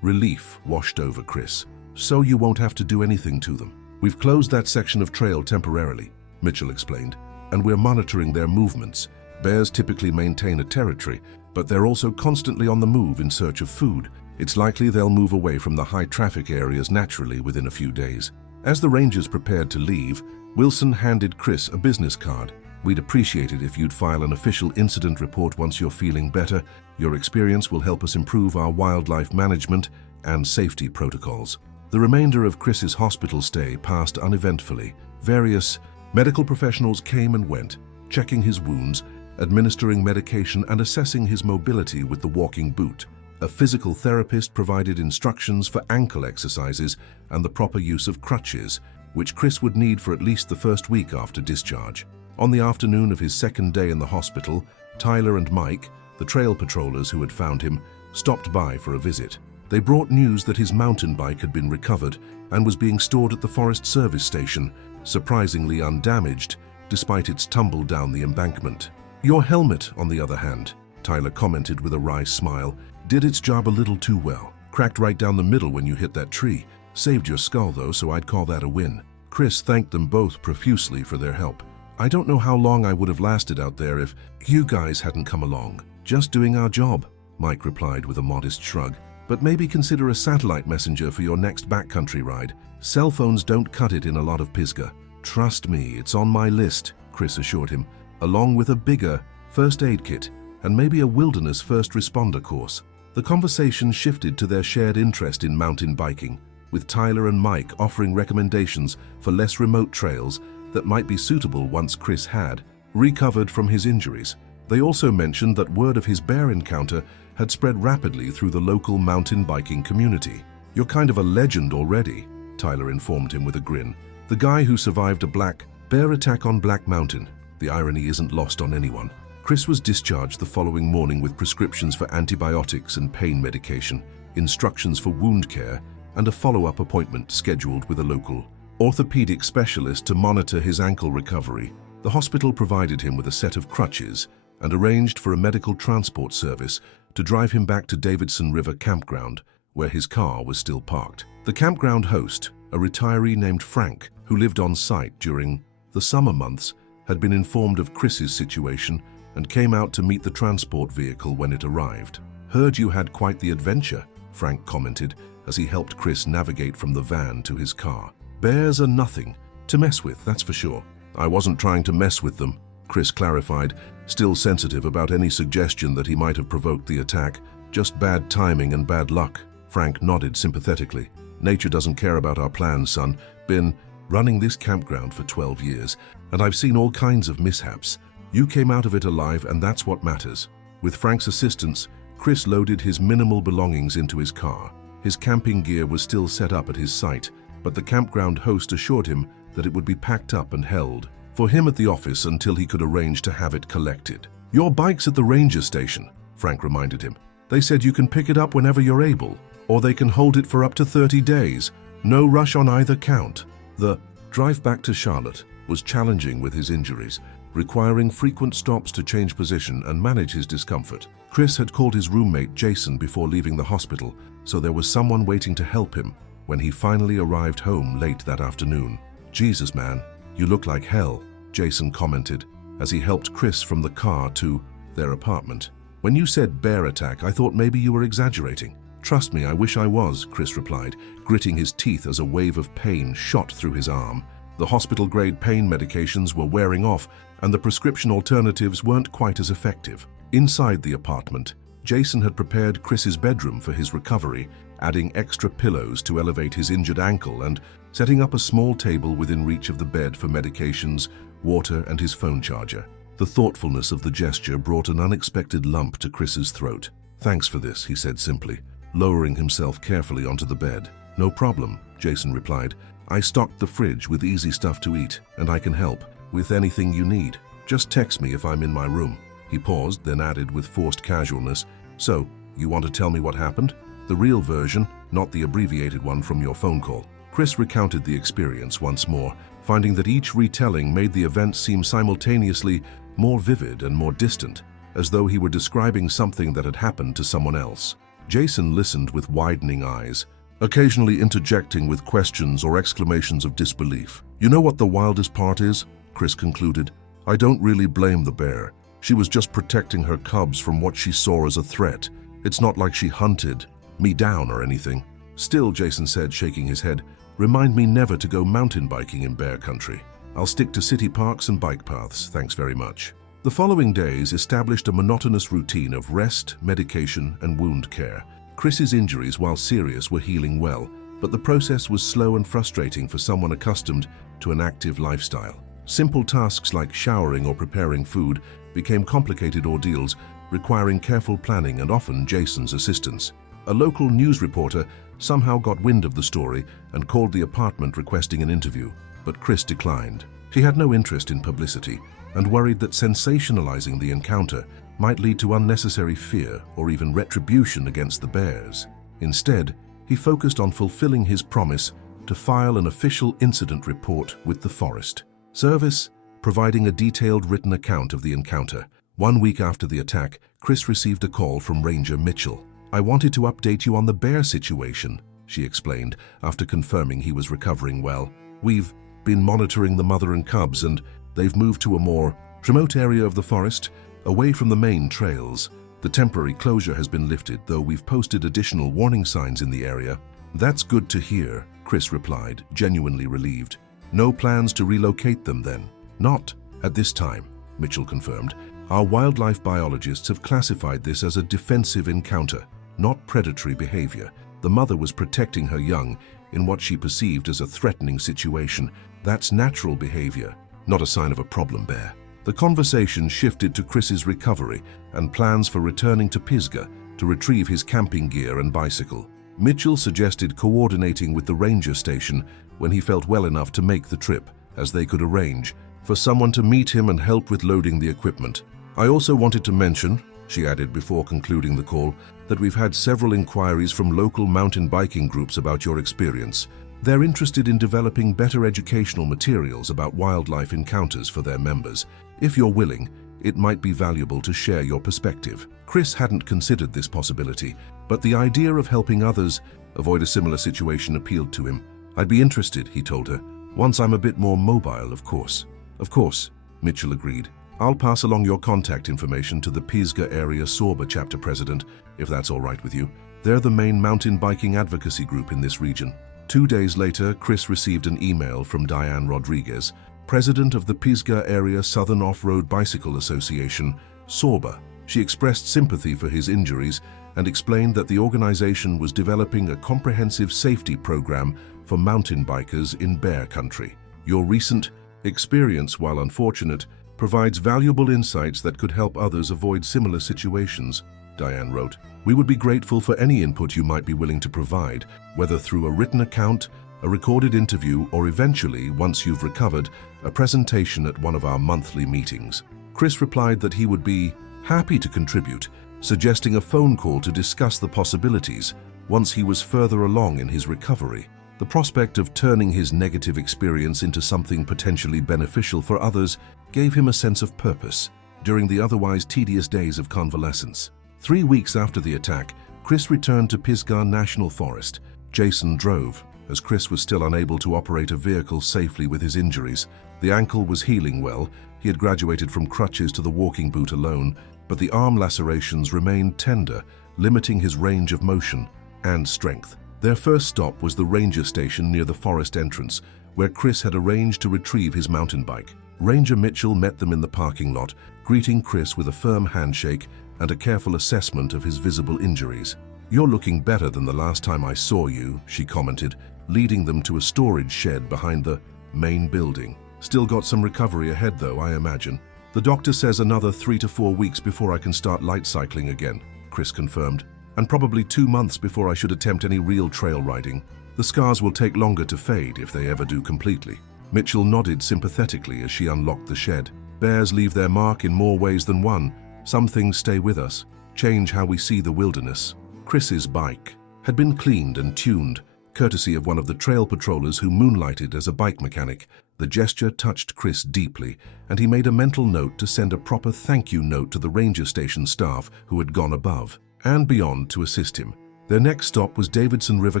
Relief washed over Chris. "So you won't have to do anything to them. We've closed that section of trail temporarily," Mitchell explained, "and we're monitoring their movements. Bears typically maintain a territory, but they're also constantly on the move in search of food. It's likely they'll move away from the high-traffic areas naturally within a few days." As the rangers prepared to leave, Wilson handed Chris a business card. "We'd appreciate it if you'd file an official incident report once you're feeling better. Your experience will help us improve our wildlife management and safety protocols." The remainder of Chris's hospital stay passed uneventfully. Various medical professionals came and went, checking his wounds, administering medication, and assessing his mobility with the walking boot. A physical therapist provided instructions for ankle exercises and the proper use of crutches, which Chris would need for at least the first week after discharge. On the afternoon of his second day in the hospital, Tyler and Mike, the trail patrollers who had found him, stopped by for a visit. They brought news that his mountain bike had been recovered and was being stored at the Forest Service station, surprisingly undamaged, despite its tumble down the embankment. "Your helmet, on the other hand," Tyler commented with a wry smile, "did its job a little too well. Cracked right down the middle when you hit that tree. Saved your skull though, so I'd call that a win." Chris thanked them both profusely for their help. "I don't know how long I would have lasted out there if you guys hadn't come along. Just doing our job," Mike replied with a modest shrug. "But maybe consider a satellite messenger for your next backcountry ride. Cell phones don't cut it in a lot of Pisgah." "Trust me, it's on my list," Chris assured him, along with a bigger first aid kit and maybe a wilderness first responder course. The conversation shifted to their shared interest in mountain biking, with Tyler and Mike offering recommendations for less remote trails that might be suitable once Chris had recovered from his injuries. They also mentioned that word of his bear encounter had spread rapidly through the local mountain biking community. "You're kind of a legend already," Tyler informed him with a grin. "The guy who survived a black bear attack on Black Mountain." The irony isn't lost on anyone. Chris was discharged the following morning with prescriptions for antibiotics and pain medication, instructions for wound care, and a follow-up appointment scheduled with a local orthopedic specialist to monitor his ankle recovery. The hospital provided him with a set of crutches and arranged for a medical transport service to drive him back to Davidson River Campground, where his car was still parked. The campground host, a retiree named Frank, who lived on site during the summer months, had been informed of Chris's situation and came out to meet the transport vehicle when it arrived. "Heard you had quite the adventure," Frank commented as he helped Chris navigate from the van to his car. "Bears are nothing to mess with, that's for sure." "I wasn't trying to mess with them," Chris clarified, still sensitive about any suggestion that he might have provoked the attack. "Just bad timing and bad luck." Frank nodded sympathetically. "Nature doesn't care about our plans, son. Been running this campground for 12 years, and I've seen all kinds of mishaps. You came out of it alive, and that's what matters." With Frank's assistance, Chris loaded his minimal belongings into his car. His camping gear was still set up at his site, but the campground host assured him that it would be packed up and held for him at the office until he could arrange to have it collected. "Your bike's at the ranger station," Frank reminded him. "They said you can pick it up whenever you're able, or they can hold it for up to 30 days. No rush on either count." The drive back to Charlotte was challenging with his injuries, requiring frequent stops to change position and manage his discomfort. Chris had called his roommate Jason before leaving the hospital, so there was someone waiting to help him when he finally arrived home late that afternoon. "Jesus, man, you look like hell," Jason commented as he helped Chris from the car to their apartment. "When you said bear attack, I thought maybe you were exaggerating." "Trust me, I wish I was," Chris replied, gritting his teeth as a wave of pain shot through his arm. The hospital-grade pain medications were wearing off, and the prescription alternatives weren't quite as effective. Inside the apartment, Jason had prepared Chris's bedroom for his recovery, adding extra pillows to elevate his injured ankle and setting up a small table within reach of the bed for medications, water, and his phone charger. The thoughtfulness of the gesture brought an unexpected lump to Chris's throat. "Thanks for this," he said simply, lowering himself carefully onto the bed. "No problem," Jason replied. "I stocked the fridge with easy stuff to eat, and I can help with anything you need. Just text me if I'm in my room." He paused, then added with forced casualness, "So, you want to tell me what happened? The real version, not the abbreviated one from your phone call." Chris recounted the experience once more, finding that each retelling made the event seem simultaneously more vivid and more distant, as though he were describing something that had happened to someone else. Jason listened with widening eyes, occasionally interjecting with questions or exclamations of disbelief. "You know what the wildest part is?" Chris concluded. "I don't really blame the bear. She was just protecting her cubs from what she saw as a threat. It's not like she hunted me down or anything." "Still," Jason said, shaking his head, "remind me never to go mountain biking in bear country. I'll stick to city parks and bike paths, thanks very much." The following days established a monotonous routine of rest, medication, and wound care. Chris's injuries, while serious, were healing well, but the process was slow and frustrating for someone accustomed to an active lifestyle. Simple tasks like showering or preparing food became complicated ordeals, requiring careful planning and often Jason's assistance. A local news reporter somehow got wind of the story and called the apartment requesting an interview, but Chris declined. He had no interest in publicity and worried that sensationalizing the encounter might lead to unnecessary fear or even retribution against the bears. Instead, he focused on fulfilling his promise to file an official incident report with the forest service, providing a detailed written account of the encounter. 1 week after the attack, Chris received a call from Ranger Mitchell. "I wanted to update you on the bear situation," she explained, after confirming he was recovering well. "We've been monitoring the mother and cubs, and they've moved to a more remote area of the forest, away from the main trails. The temporary closure has been lifted, though we've posted additional warning signs in the area." "That's good to hear," Chris replied, genuinely relieved. "No plans to relocate them then?" "Not at this time," Mitchell confirmed. "Our wildlife biologists have classified this as a defensive encounter, not predatory behavior. The mother was protecting her young in what she perceived as a threatening situation. That's natural behavior, not a sign of a problem bear." The conversation shifted to Chris's recovery and plans for returning to Pisgah to retrieve his camping gear and bicycle. Mitchell suggested coordinating with the ranger station when he felt well enough to make the trip, as they could arrange for someone to meet him and help with loading the equipment. "I also wanted to mention," she added before concluding the call, "that we've had several inquiries from local mountain biking groups about your experience. They're interested in developing better educational materials about wildlife encounters for their members. If you're willing, it might be valuable to share your perspective." Chris hadn't considered this possibility, but the idea of helping others avoid a similar situation appealed to him. "I'd be interested," he told her, "once I'm a bit more mobile, of course." "Of course," Mitchell agreed. "I'll pass along your contact information to the Pisgah Area Sorba Chapter President, if that's all right with you. They're the main mountain biking advocacy group in this region." 2 days later, Chris received an email from Diane Rodriguez, president of the Pisgah Area Southern Off-Road Bicycle Association, Sorba. She expressed sympathy for his injuries and explained that the organization was developing a comprehensive safety program for mountain bikers in bear country. "Your recent experience, while unfortunate, provides valuable insights that could help others avoid similar situations," Diane wrote. "We would be grateful for any input you might be willing to provide, whether through a written account, a recorded interview, or eventually, once you've recovered, a presentation at one of our monthly meetings." Chris replied that he would be happy to contribute, suggesting a phone call to discuss the possibilities once he was further along in his recovery. The prospect of turning his negative experience into something potentially beneficial for others gave him a sense of purpose during the otherwise tedious days of convalescence. 3 weeks after the attack, Chris returned to Pisgah National Forest. Jason drove, as Chris was still unable to operate a vehicle safely with his injuries. The ankle was healing well. He had graduated from crutches to the walking boot alone, but the arm lacerations remained tender, limiting his range of motion and strength. Their first stop was the ranger station near the forest entrance, where Chris had arranged to retrieve his mountain bike. Ranger Mitchell met them in the parking lot, greeting Chris with a firm handshake and a careful assessment of his visible injuries. "You're looking better than the last time I saw you," she commented, leading them to a storage shed behind the main building. "Still got some recovery ahead though, I imagine." "The doctor says another 3 to 4 weeks before I can start light cycling again," Chris confirmed, "and probably 2 months before I should attempt any real trail riding. The scars will take longer to fade if they ever do completely." Mitchell nodded sympathetically as she unlocked the shed. "Bears leave their mark in more ways than one. Some things stay with us, change how we see the wilderness." Chris's bike had been cleaned and tuned, courtesy of one of the trail patrollers who moonlighted as a bike mechanic. The gesture touched Chris deeply, and he made a mental note to send a proper thank you note to the ranger station staff who had gone above and beyond to assist him. Their next stop was Davidson River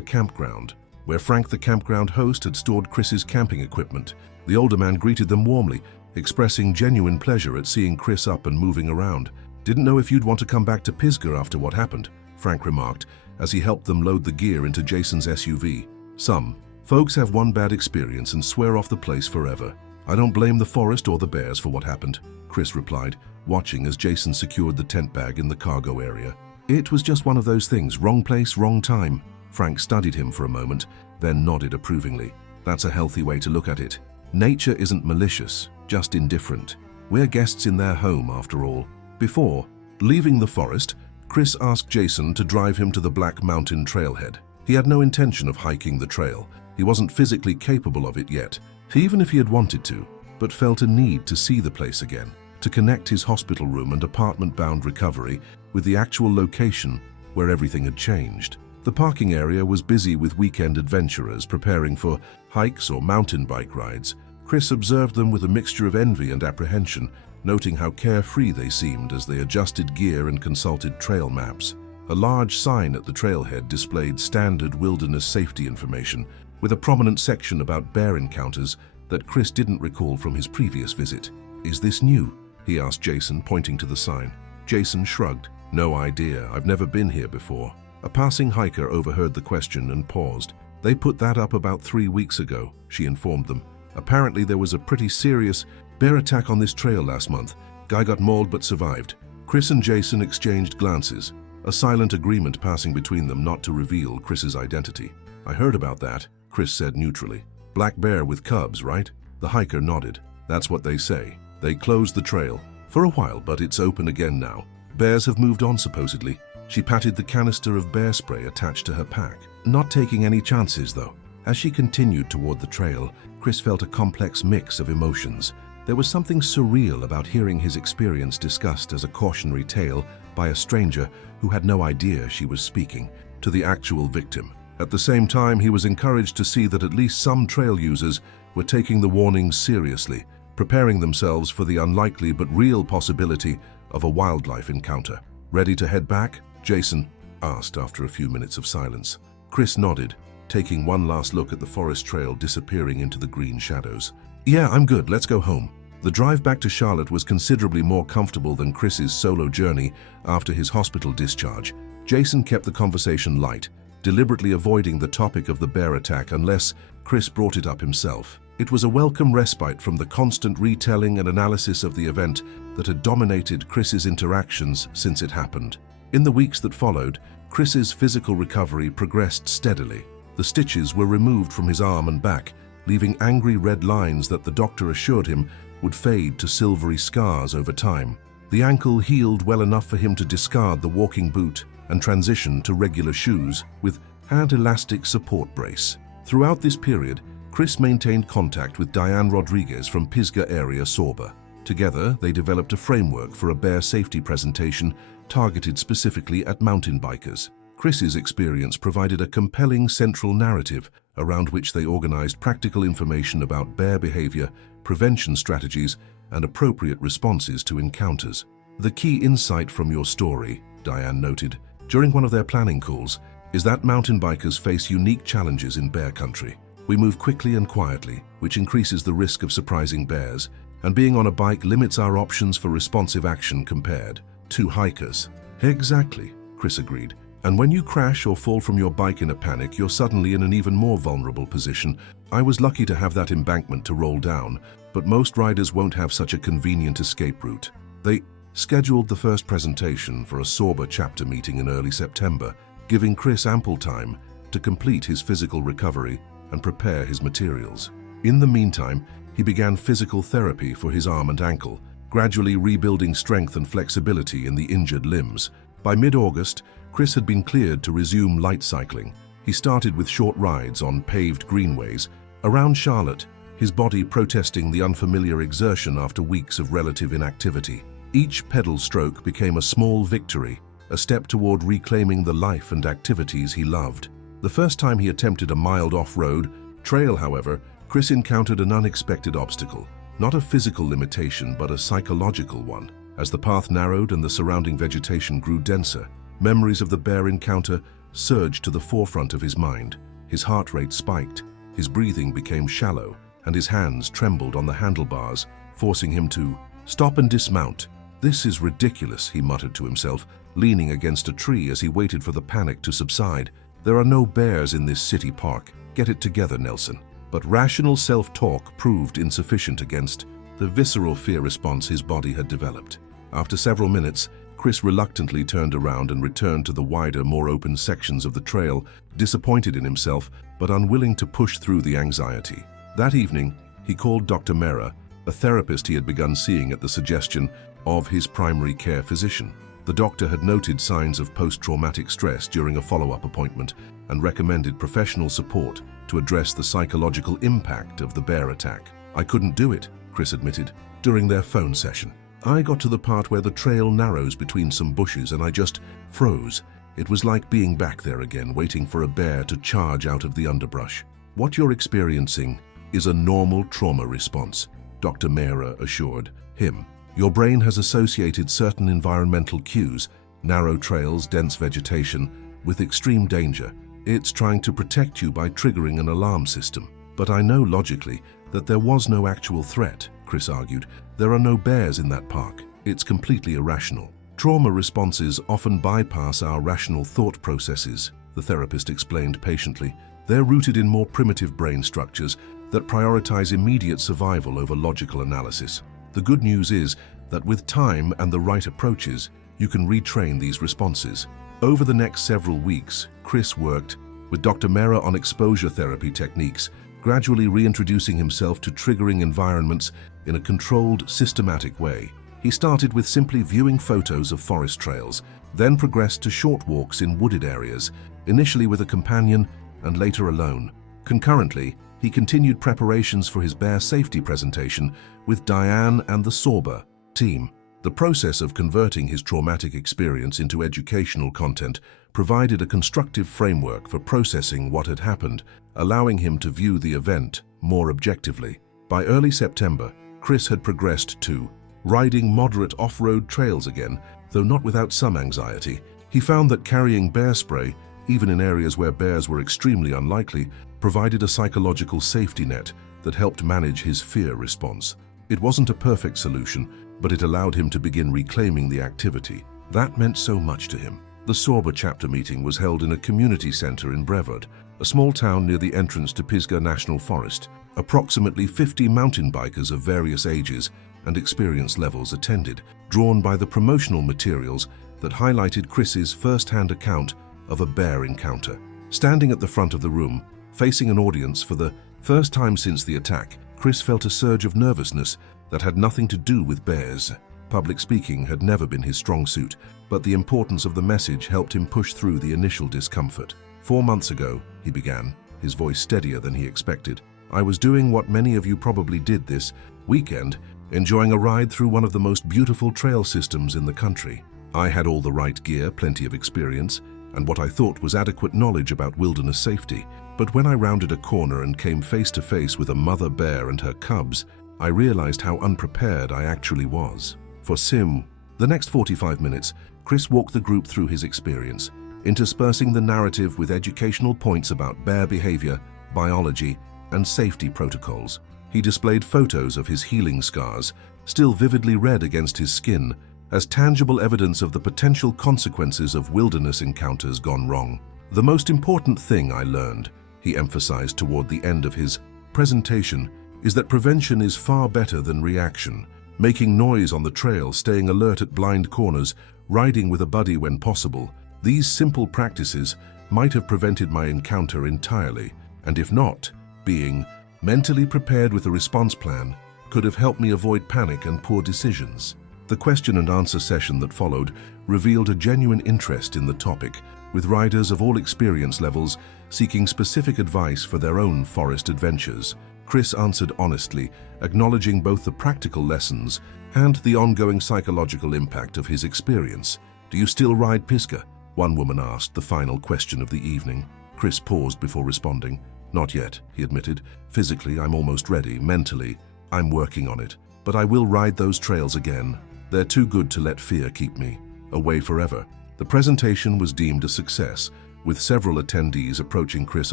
Campground, where Frank, the campground host, had stored Chris's camping equipment. The older man greeted them warmly, expressing genuine pleasure at seeing Chris up and moving around. "Didn't know if you'd want to come back to Pisgah after what happened," Frank remarked as he helped them load the gear into Jason's SUV. "Some folks have one bad experience and swear off the place forever. I don't blame the forest or the bears for what happened," Chris replied, watching as Jason secured the tent bag in the cargo area. "It was just one of those things, wrong place, wrong time." Frank studied him for a moment, then nodded approvingly. "That's a healthy way to look at it. Nature isn't malicious, just indifferent. We're guests in their home, after all." Before leaving the forest, Chris asked Jason to drive him to the Black Mountain trailhead. He had no intention of hiking the trail. He wasn't physically capable of it yet, even if he had wanted to, but felt a need to see the place again, to connect his hospital room and apartment-bound recovery with the actual location where everything had changed. The parking area was busy with weekend adventurers preparing for hikes or mountain bike rides. Chris observed them with a mixture of envy and apprehension, noting how carefree they seemed as they adjusted gear and consulted trail maps. A large sign at the trailhead displayed standard wilderness safety information, with a prominent section about bear encounters that Chris didn't recall from his previous visit. "Is this new?" he asked Jason, pointing to the sign. Jason shrugged. "No idea. I've never been here before." A passing hiker overheard the question and paused. "They put that up about 3 weeks ago," she informed them. "Apparently there was a pretty serious bear attack on this trail last month. Guy got mauled but survived." Chris and Jason exchanged glances, a silent agreement passing between them not to reveal Chris's identity. "I heard about that," Chris said neutrally. "Black bear with cubs, right?" The hiker nodded. "That's what they say. They closed the trail for a while, but it's open again now. Bears have moved on, supposedly." She patted the canister of bear spray attached to her pack, not taking any chances, though. As she continued toward the trail, Chris felt a complex mix of emotions. There was something surreal about hearing his experience discussed as a cautionary tale by a stranger who had no idea she was speaking to the actual victim. At the same time, he was encouraged to see that at least some trail users were taking the warnings seriously, preparing themselves for the unlikely but real possibility of a wildlife encounter. "Ready to head back?" Jason asked after a few minutes of silence. Chris nodded, taking one last look at the forest trail disappearing into the green shadows. "Yeah, I'm good. Let's go home." The drive back to Charlotte was considerably more comfortable than Chris's solo journey after his hospital discharge. Jason kept the conversation light, deliberately avoiding the topic of the bear attack unless Chris brought it up himself. It was a welcome respite from the constant retelling and analysis of the event that had dominated Chris's interactions since it happened. In the weeks that followed, Chris's physical recovery progressed steadily. The stitches were removed from his arm and back, leaving angry red lines that the doctor assured him would fade to silvery scars over time. The ankle healed well enough for him to discard the walking boot and transition to regular shoes with hand elastic support brace. Throughout this period, Chris maintained contact with Diane Rodriguez from Pisgah area Sorba. Together, they developed a framework for a bear safety presentation targeted specifically at mountain bikers. Chris's experience provided a compelling central narrative around which they organized practical information about bear behavior, prevention strategies, and appropriate responses to encounters. "The key insight from your story," Diane noted, during one of their planning calls, "is that mountain bikers face unique challenges in bear country. We move quickly and quietly, which increases the risk of surprising bears, and being on a bike limits our options for responsive action compared to hikers." "Exactly," Chris agreed. "And when you crash or fall from your bike in a panic, you're suddenly in an even more vulnerable position. I was lucky to have that embankment to roll down, but most riders won't have such a convenient escape route." They scheduled the first presentation for a Sorba chapter meeting in early September, giving Chris ample time to complete his physical recovery and prepare his materials. In the meantime, he began physical therapy for his arm and ankle, gradually rebuilding strength and flexibility in the injured limbs. By mid-August, Chris had been cleared to resume light cycling. He started with short rides on paved greenways around Charlotte, his body protesting the unfamiliar exertion after weeks of relative inactivity. Each pedal stroke became a small victory, a step toward reclaiming the life and activities he loved. The first time he attempted a mild off-road trail, however, Chris encountered an unexpected obstacle. Not a physical limitation, but a psychological one. As the path narrowed and the surrounding vegetation grew denser, memories of the bear encounter surged to the forefront of his mind. His heart rate spiked, his breathing became shallow, and his hands trembled on the handlebars, forcing him to stop and dismount. "This is ridiculous," he muttered to himself, leaning against a tree as he waited for the panic to subside. "There are no bears in this city park. Get it together, Nelson." But rational self-talk proved insufficient against the visceral fear response his body had developed. After several minutes, Chris reluctantly turned around and returned to the wider, more open sections of the trail, disappointed in himself but unwilling to push through the anxiety. That evening, he called Dr. Mehra, a therapist he had begun seeing at the suggestion of his primary care physician. The doctor had noted signs of post-traumatic stress during a follow-up appointment and recommended professional support to address the psychological impact of the bear attack. "I couldn't do it," Chris admitted, during their phone session. "I got to the part where the trail narrows between some bushes and I just froze. It was like being back there again, waiting for a bear to charge out of the underbrush." "What you're experiencing is a normal trauma response," Dr. Mehra assured him. "Your brain has associated certain environmental cues, narrow trails, dense vegetation, with extreme danger. It's trying to protect you by triggering an alarm system." "But I know logically that there was no actual threat," Chris argued. "There are no bears in that park. It's completely irrational." "Trauma responses often bypass our rational thought processes," the therapist explained patiently. "They're rooted in more primitive brain structures that prioritize immediate survival over logical analysis. The good news is that with time and the right approaches, you can retrain these responses." Over the next several weeks, Chris worked with Dr. Mehra on exposure therapy techniques, gradually reintroducing himself to triggering environments in a controlled, systematic way. He started with simply viewing photos of forest trails, then progressed to short walks in wooded areas, initially with a companion and later alone. Concurrently, he continued preparations for his bear safety presentation with Diane and the Sorba team. The process of converting his traumatic experience into educational content provided a constructive framework for processing what had happened, allowing him to view the event more objectively. By early September, Chris had progressed to riding moderate off-road trails again, though not without some anxiety. He found that carrying bear spray, even in areas where bears were extremely unlikely, provided a psychological safety net that helped manage his fear response. It wasn't a perfect solution, but it allowed him to begin reclaiming the activity. That meant so much to him. The Sorba chapter meeting was held in a community center in Brevard, a small town near the entrance to Pisgah National Forest. Approximately 50 mountain bikers of various ages and experience levels attended, drawn by the promotional materials that highlighted Chris's first-hand account of a bear encounter. Standing at the front of the room, facing an audience for the first time since the attack, Chris felt a surge of nervousness that had nothing to do with bears. Public speaking had never been his strong suit, but the importance of the message helped him push through the initial discomfort. 4 months ago, he began, his voice steadier than he expected. "I was doing what many of you probably did this weekend, enjoying a ride through one of the most beautiful trail systems in the country. I had all the right gear, plenty of experience, and what I thought was adequate knowledge about wilderness safety. But when I rounded a corner and came face to face with a mother bear and her cubs, I realized how unprepared I actually was." For the next 45 minutes, Chris walked the group through his experience, interspersing the narrative with educational points about bear behavior, biology, and safety protocols. He displayed photos of his healing scars, still vividly red against his skin, as tangible evidence of the potential consequences of wilderness encounters gone wrong. "The most important thing I learned," he emphasized toward the end of his presentation, "is that prevention is far better than reaction. Making noise on the trail, staying alert at blind corners, riding with a buddy when possible, These simple practices might have prevented my encounter entirely, and if not, being mentally prepared with a response plan could have helped me avoid panic and poor decisions. The question and answer session that followed revealed a genuine interest in the topic, with riders of all experience levels seeking specific advice for their own forest adventures. Chris answered honestly, acknowledging both the practical lessons and the ongoing psychological impact of his experience. "Do you still ride Pisgah?" one woman asked, the final question of the evening. Chris paused before responding. "Not yet," he admitted. "Physically, I'm almost ready. Mentally, I'm working on it. But I will ride those trails again. They're too good to let fear keep me away forever." The presentation was deemed a success, with several attendees approaching Chris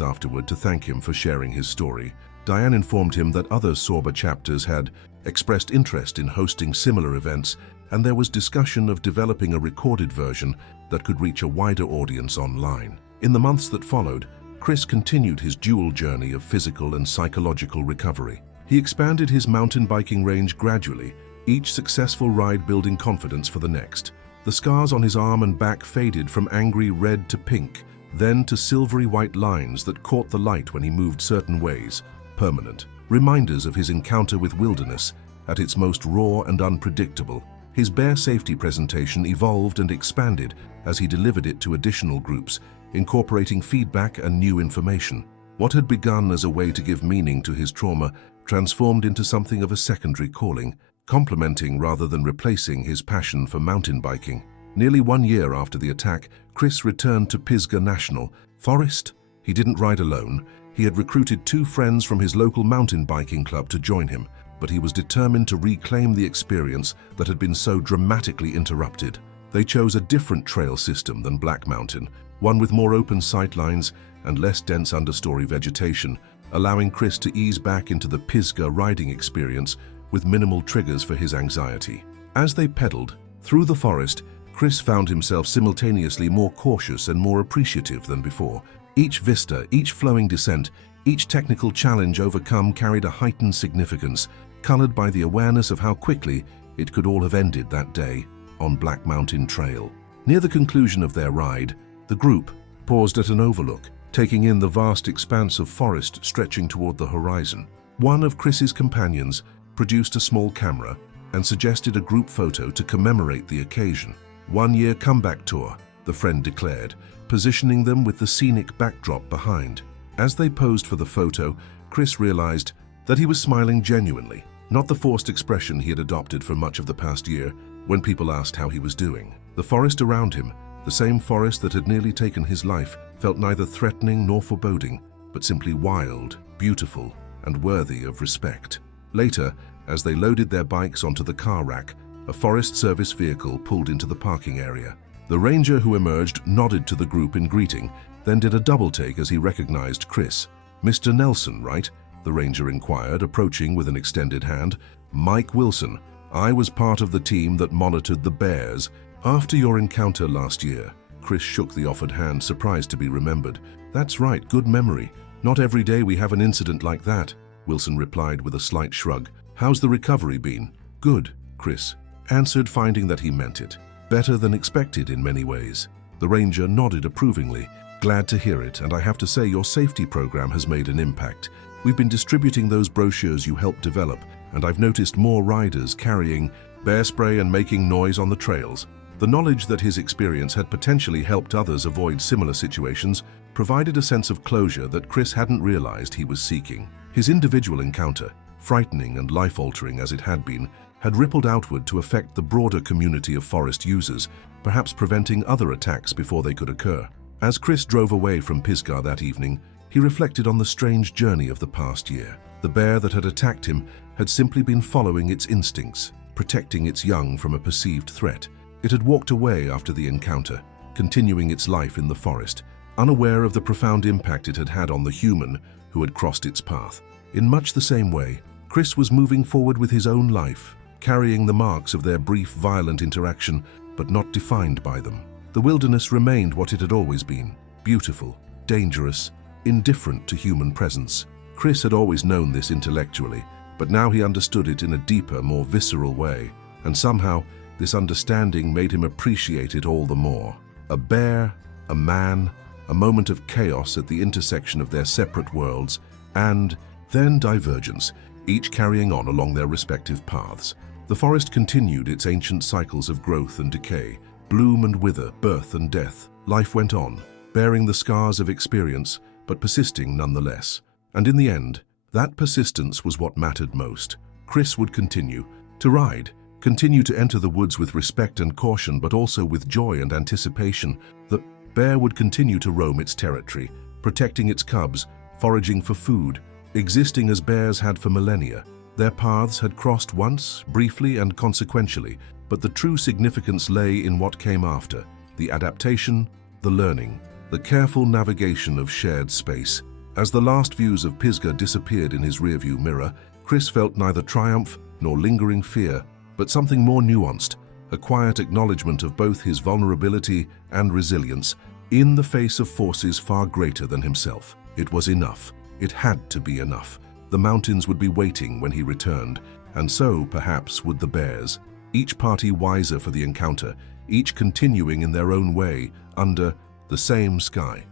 afterward to thank him for sharing his story. Diane informed him that other Sorba chapters had expressed interest in hosting similar events, and there was discussion of developing a recorded version that could reach a wider audience online. In the months that followed, Chris continued his dual journey of physical and psychological recovery. He expanded his mountain biking range gradually, each successful ride building confidence for the next. The scars on his arm and back faded from angry red to pink, then to silvery white lines that caught the light when he moved certain ways, permanent. Reminders of his encounter with wilderness at its most raw and unpredictable. His bear safety presentation evolved and expanded as he delivered it to additional groups, incorporating feedback and new information. What had begun as a way to give meaning to his trauma transformed into something of a secondary calling, complementing rather than replacing his passion for mountain biking. Nearly 1 year after the attack, Chris returned to Pisgah National Forest. He didn't ride alone. He had recruited 2 friends from his local mountain biking club to join him, but he was determined to reclaim the experience that had been so dramatically interrupted. They chose a different trail system than Black Mountain, one with more open sightlines and less dense understory vegetation, allowing Chris to ease back into the Pisgah riding experience with minimal triggers for his anxiety. As they pedaled through the forest, Chris found himself simultaneously more cautious and more appreciative than before. Each vista, each flowing descent, each technical challenge overcome carried a heightened significance, colored by the awareness of how quickly it could all have ended that day on Black Mountain Trail. Near the conclusion of their ride, the group paused at an overlook, taking in the vast expanse of forest stretching toward the horizon. One of Chris's companions produced a small camera and suggested a group photo to commemorate the occasion. "1-year comeback tour," the friend declared, positioning them with the scenic backdrop behind. As they posed for the photo, Chris realized that he was smiling genuinely, not the forced expression he had adopted for much of the past year when people asked how he was doing. The forest around him, the same forest that had nearly taken his life, felt neither threatening nor foreboding, but simply wild, beautiful, and worthy of respect. Later, as they loaded their bikes onto the car rack, a Forest Service vehicle pulled into the parking area. The ranger who emerged nodded to the group in greeting, then did a double-take as he recognized Chris. "Mr. Nelson, right?" the ranger inquired, approaching with an extended hand. "Mike Wilson. I was part of the team that monitored the bears after your encounter last year." Chris shook the offered hand, surprised to be remembered. "That's right, good memory. Not every day we have an incident like that," Wilson replied with a slight shrug. "How's the recovery been?" "Good," Chris answered, finding that he meant it. "Better than expected in many ways." The ranger nodded approvingly. "Glad to hear it, and I have to say your safety program has made an impact. We've been distributing those brochures you helped develop, and I've noticed more riders carrying bear spray and making noise on the trails." The knowledge that his experience had potentially helped others avoid similar situations provided a sense of closure that Chris hadn't realized he was seeking. His individual encounter, frightening and life-altering as it had been, had rippled outward to affect the broader community of forest users, perhaps preventing other attacks before they could occur. As Chris drove away from Pisgah that evening, he reflected on the strange journey of the past year. The bear that had attacked him had simply been following its instincts, protecting its young from a perceived threat. It had walked away after the encounter, continuing its life in the forest, unaware of the profound impact it had had on the human who had crossed its path. In much the same way, Chris was moving forward with his own life, carrying the marks of their brief, violent interaction, but not defined by them. The wilderness remained what it had always been: beautiful, dangerous, indifferent to human presence. Chris had always known this intellectually, but now he understood it in a deeper, more visceral way, and somehow this understanding made him appreciate it all the more. A bear, a man, a moment of chaos at the intersection of their separate worlds, and then divergence, each carrying on along their respective paths. The forest continued its ancient cycles of growth and decay, bloom and wither, birth and death. Life went on, bearing the scars of experience, but persisting nonetheless. And in the end, that persistence was what mattered most. Chris would continue to ride, continue to enter the woods with respect and caution, but also with joy and anticipation. The bear would continue to roam its territory, protecting its cubs, foraging for food, existing as bears had for millennia. Their paths had crossed once, briefly and consequentially, but the true significance lay in what came after: the adaptation, the learning, the careful navigation of shared space. As the last views of Pisgah disappeared in his rearview mirror, Chris felt neither triumph nor lingering fear, but something more nuanced, a quiet acknowledgement of both his vulnerability and resilience in the face of forces far greater than himself. It was enough. It had to be enough. The mountains would be waiting when he returned, and so, perhaps, would the bears, each party wiser for the encounter, each continuing in their own way, under the same sky.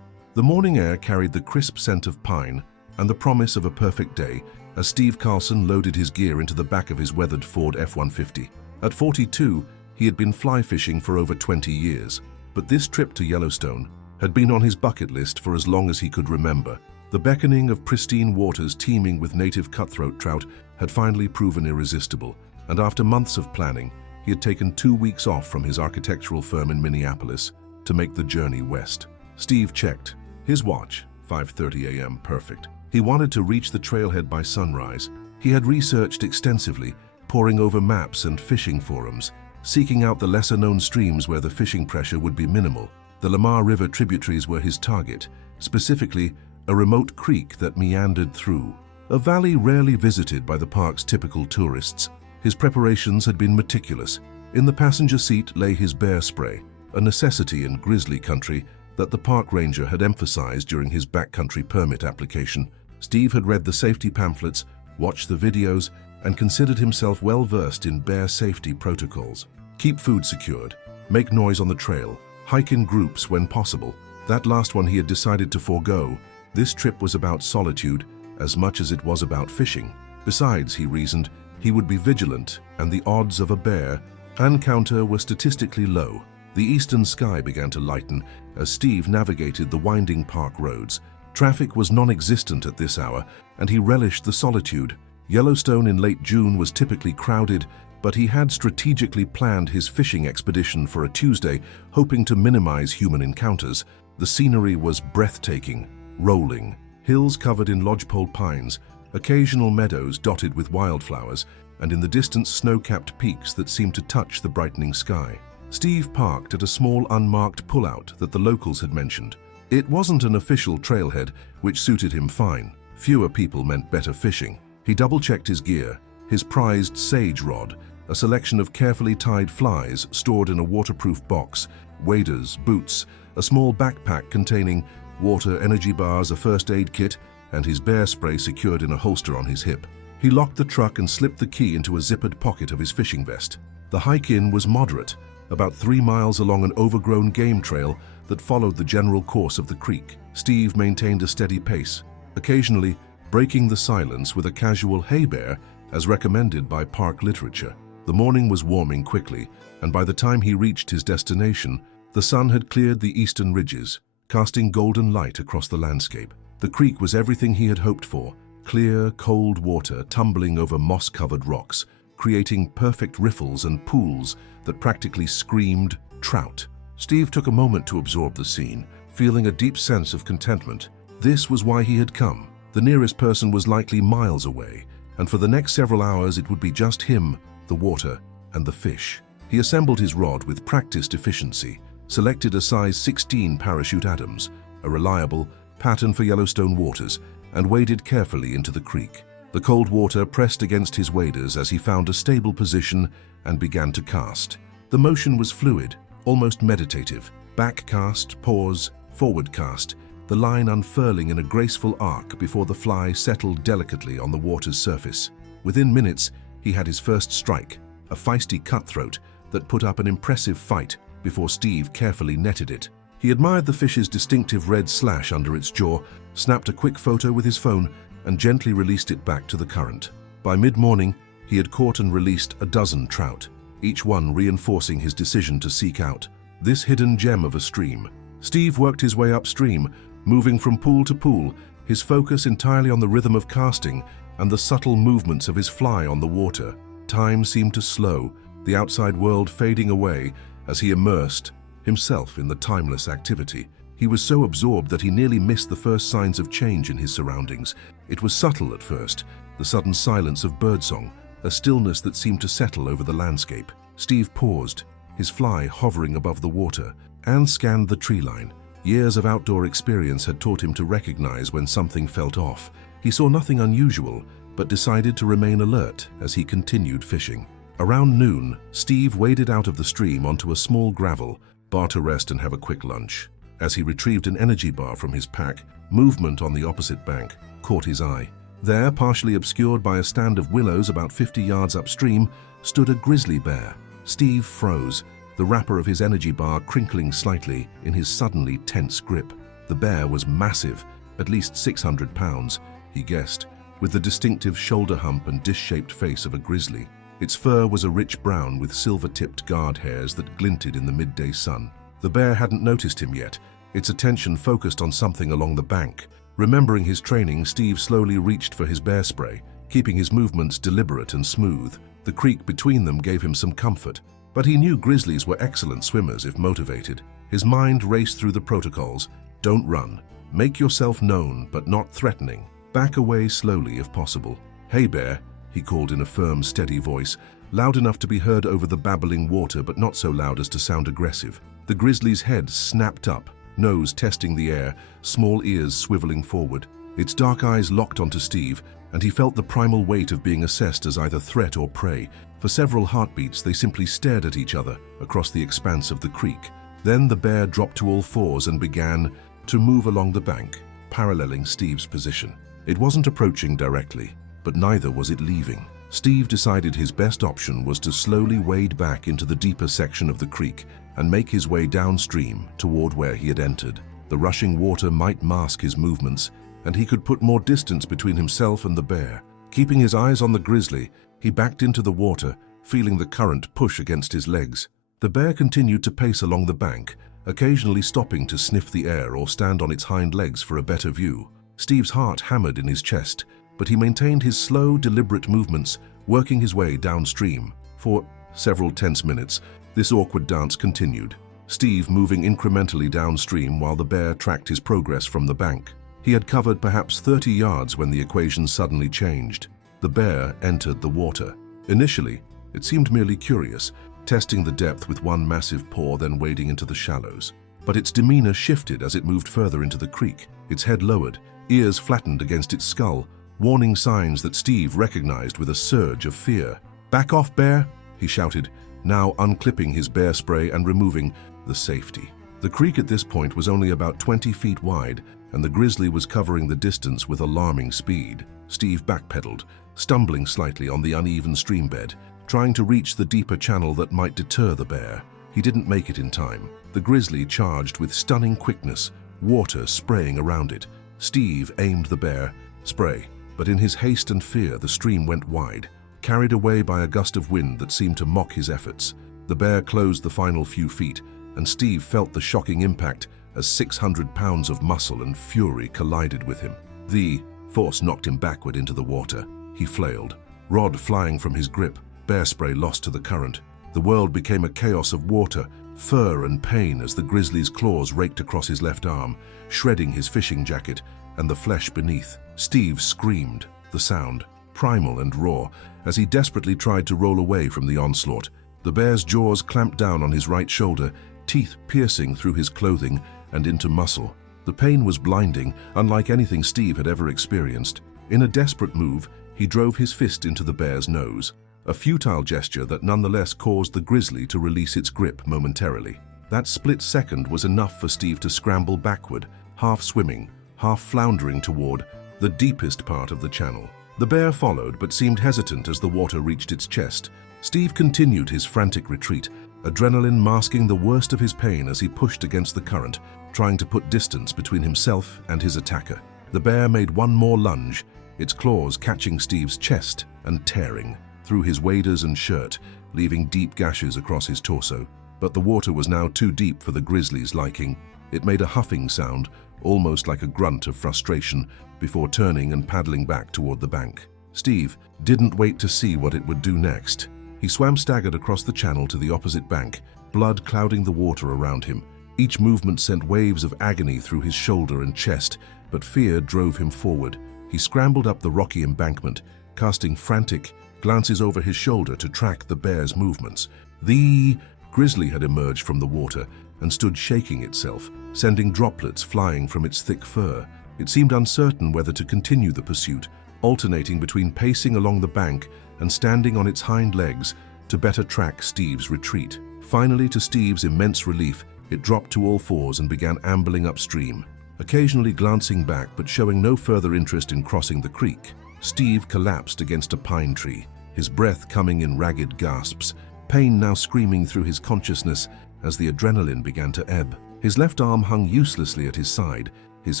The morning air carried the crisp scent of pine and the promise of a perfect day as Steve Carlson loaded his gear into the back of his weathered Ford F-150. At 42, he had been fly fishing for over 20 years, but this trip to Yellowstone had been on his bucket list for as long as he could remember. The beckoning of pristine waters teeming with native cutthroat trout had finally proven irresistible, and after months of planning, he had taken 2 weeks off from his architectural firm in Minneapolis to make the journey west. Steve checked his watch, 5:30 a.m., perfect. He wanted to reach the trailhead by sunrise. He had researched extensively, poring over maps and fishing forums, seeking out the lesser-known streams where the fishing pressure would be minimal. The Lamar River tributaries were his target, specifically a remote creek that meandered through a valley rarely visited by the park's typical tourists. His preparations had been meticulous. In the passenger seat lay his bear spray, a necessity in grizzly country that the park ranger had emphasized during his backcountry permit application. Steve had read the safety pamphlets, watched the videos, and considered himself well versed in bear safety protocols. Keep food secured, make noise on the trail, hike in groups when possible. That last one he had decided to forego. This trip was about solitude as much as it was about fishing. Besides, he reasoned, he would be vigilant, and the odds of a bear encounter were statistically low. The eastern sky began to lighten as Steve navigated the winding park roads. Traffic was non-existent at this hour, and he relished the solitude. Yellowstone in late June was typically crowded, but he had strategically planned his fishing expedition for a Tuesday, hoping to minimize human encounters. The scenery was breathtaking, rolling, hills covered in lodgepole pines, occasional meadows dotted with wildflowers, and in the distance snow-capped peaks that seemed to touch the brightening sky. Steve parked at a small unmarked pullout that the locals had mentioned. It wasn't an official trailhead, which suited him fine. Fewer people meant better fishing. He double-checked his gear, his prized sage rod, a selection of carefully tied flies stored in a waterproof box, waders, boots, a small backpack containing water, energy bars, a first aid kit, and his bear spray secured in a holster on his hip. He locked the truck and slipped the key into a zippered pocket of his fishing vest. The hike in was moderate, about 3 miles along an overgrown game trail that followed the general course of the creek. Steve maintained a steady pace, occasionally breaking the silence with a casual "Hey bear," as recommended by park literature. The morning was warming quickly, and by the time he reached his destination, the sun had cleared the eastern ridges, casting golden light across the landscape. The creek was everything he had hoped for: clear, cold water tumbling over moss-covered rocks, creating perfect riffles and pools that practically screamed trout. Steve took a moment to absorb the scene, feeling a deep sense of contentment. This was why he had come. The nearest person was likely miles away, and for the next several hours it would be just him, the water, and the fish. He assembled his rod with practiced efficiency, selected a size 16 Parachute Adams, a reliable pattern for Yellowstone waters, and waded carefully into the creek. The cold water pressed against his waders as he found a stable position and began to cast. The motion was fluid, almost meditative. Back cast, pause, forward cast, the line unfurling in a graceful arc before the fly settled delicately on the water's surface. Within minutes, he had his first strike, a feisty cutthroat that put up an impressive fight, before Steve carefully netted it. He admired the fish's distinctive red slash under its jaw, snapped a quick photo with his phone, and gently released it back to the current. By mid-morning, he had caught and released a dozen trout, each one reinforcing his decision to seek out this hidden gem of a stream. Steve worked his way upstream, moving from pool to pool, his focus entirely on the rhythm of casting and the subtle movements of his fly on the water. Time seemed to slow, the outside world fading away as he immersed himself in the timeless activity. He was so absorbed that he nearly missed the first signs of change in his surroundings. It was subtle at first, the sudden silence of birdsong, a stillness that seemed to settle over the landscape. Steve paused, his fly hovering above the water, and scanned the tree line. Years of outdoor experience had taught him to recognize when something felt off. He saw nothing unusual, but decided to remain alert as he continued fishing. Around noon, Steve waded out of the stream onto a small gravel bar to rest and have a quick lunch. As he retrieved an energy bar from his pack, movement on the opposite bank caught his eye. There, partially obscured by a stand of willows about 50 yards upstream, stood a grizzly bear. Steve froze, the wrapper of his energy bar crinkling slightly in his suddenly tense grip. The bear was massive, at least 600 pounds, he guessed, with the distinctive shoulder hump and dish-shaped face of a grizzly. Its fur was a rich brown with silver-tipped guard hairs that glinted in the midday sun. The bear hadn't noticed him yet, its attention focused on something along the bank. Remembering his training, Steve slowly reached for his bear spray, keeping his movements deliberate and smooth. The creek between them gave him some comfort, but he knew grizzlies were excellent swimmers if motivated. His mind raced through the protocols. Don't run. Make yourself known, but not threatening. Back away slowly if possible. Hey bear, he called in a firm, steady voice, loud enough to be heard over the babbling water but not so loud as to sound aggressive. The grizzly's head snapped up, nose testing the air, small ears swiveling forward. Its dark eyes locked onto Steve, and he felt the primal weight of being assessed as either threat or prey. For several heartbeats, they simply stared at each other across the expanse of the creek. Then the bear dropped to all fours and began to move along the bank, paralleling Steve's position. It wasn't approaching directly, but neither was it leaving. Steve decided his best option was to slowly wade back into the deeper section of the creek and make his way downstream toward where he had entered. The rushing water might mask his movements, and he could put more distance between himself and the bear. Keeping his eyes on the grizzly, he backed into the water, feeling the current push against his legs. The bear continued to pace along the bank, occasionally stopping to sniff the air or stand on its hind legs for a better view. Steve's heart hammered in his chest, but he maintained his slow, deliberate movements, working his way downstream. For several tense minutes, this awkward dance continued, Steve moving incrementally downstream while the bear tracked his progress from the bank. He had covered perhaps 30 yards when the equation suddenly changed. The bear entered the water. Initially, it seemed merely curious, testing the depth with one massive paw, then wading into the shallows. But its demeanor shifted as it moved further into the creek. Its head lowered, ears flattened against its skull, warning signs that Steve recognized with a surge of fear. "Back off, bear," he shouted, now unclipping his bear spray and removing the safety. The creek at this point was only about 20 feet wide, and the grizzly was covering the distance with alarming speed. Steve backpedaled, stumbling slightly on the uneven stream bed, trying to reach the deeper channel that might deter the bear. He didn't make it in time. The grizzly charged with stunning quickness, water spraying around it. Steve aimed the bear spray, but in his haste and fear, the stream went wide, carried away by a gust of wind that seemed to mock his efforts. The bear closed the final few feet, and Steve felt the shocking impact as 600 pounds of muscle and fury collided with him. The force knocked him backward into the water. He flailed, rod flying from his grip, bear spray lost to the current. The world became a chaos of water, fur and pain as the grizzly's claws raked across his left arm, shredding his fishing jacket and the flesh beneath. Steve screamed, the sound primal and raw, as he desperately tried to roll away from the onslaught. The bear's jaws clamped down on his right shoulder, teeth piercing through his clothing and into muscle. The pain was blinding, unlike anything Steve had ever experienced. In a desperate move, he drove his fist into the bear's nose, a futile gesture that nonetheless caused the grizzly to release its grip momentarily. That split second was enough for Steve to scramble backward, half swimming, half floundering toward the deepest part of the channel. The bear followed but seemed hesitant as the water reached its chest. Steve continued his frantic retreat, adrenaline masking the worst of his pain as he pushed against the current, trying to put distance between himself and his attacker. The bear made one more lunge, its claws catching Steve's chest and tearing through his waders and shirt, leaving deep gashes across his torso. But the water was now too deep for the grizzly's liking. It made a huffing sound, almost like a grunt of frustration, before turning and paddling back toward the bank. Steve didn't wait to see what it would do next. He swam staggered across the channel to the opposite bank, blood clouding the water around him. Each movement sent waves of agony through his shoulder and chest, but fear drove him forward. He scrambled up the rocky embankment, casting frantic glances over his shoulder to track the bear's movements. The grizzly had emerged from the water and stood shaking itself, sending droplets flying from its thick fur. It seemed uncertain whether to continue the pursuit, alternating between pacing along the bank and standing on its hind legs to better track Steve's retreat. Finally, to Steve's immense relief, it dropped to all fours and began ambling upstream, occasionally glancing back but showing no further interest in crossing the creek. Steve collapsed against a pine tree, his breath coming in ragged gasps, pain now screaming through his consciousness as the adrenaline began to ebb. His left arm hung uselessly at his side, his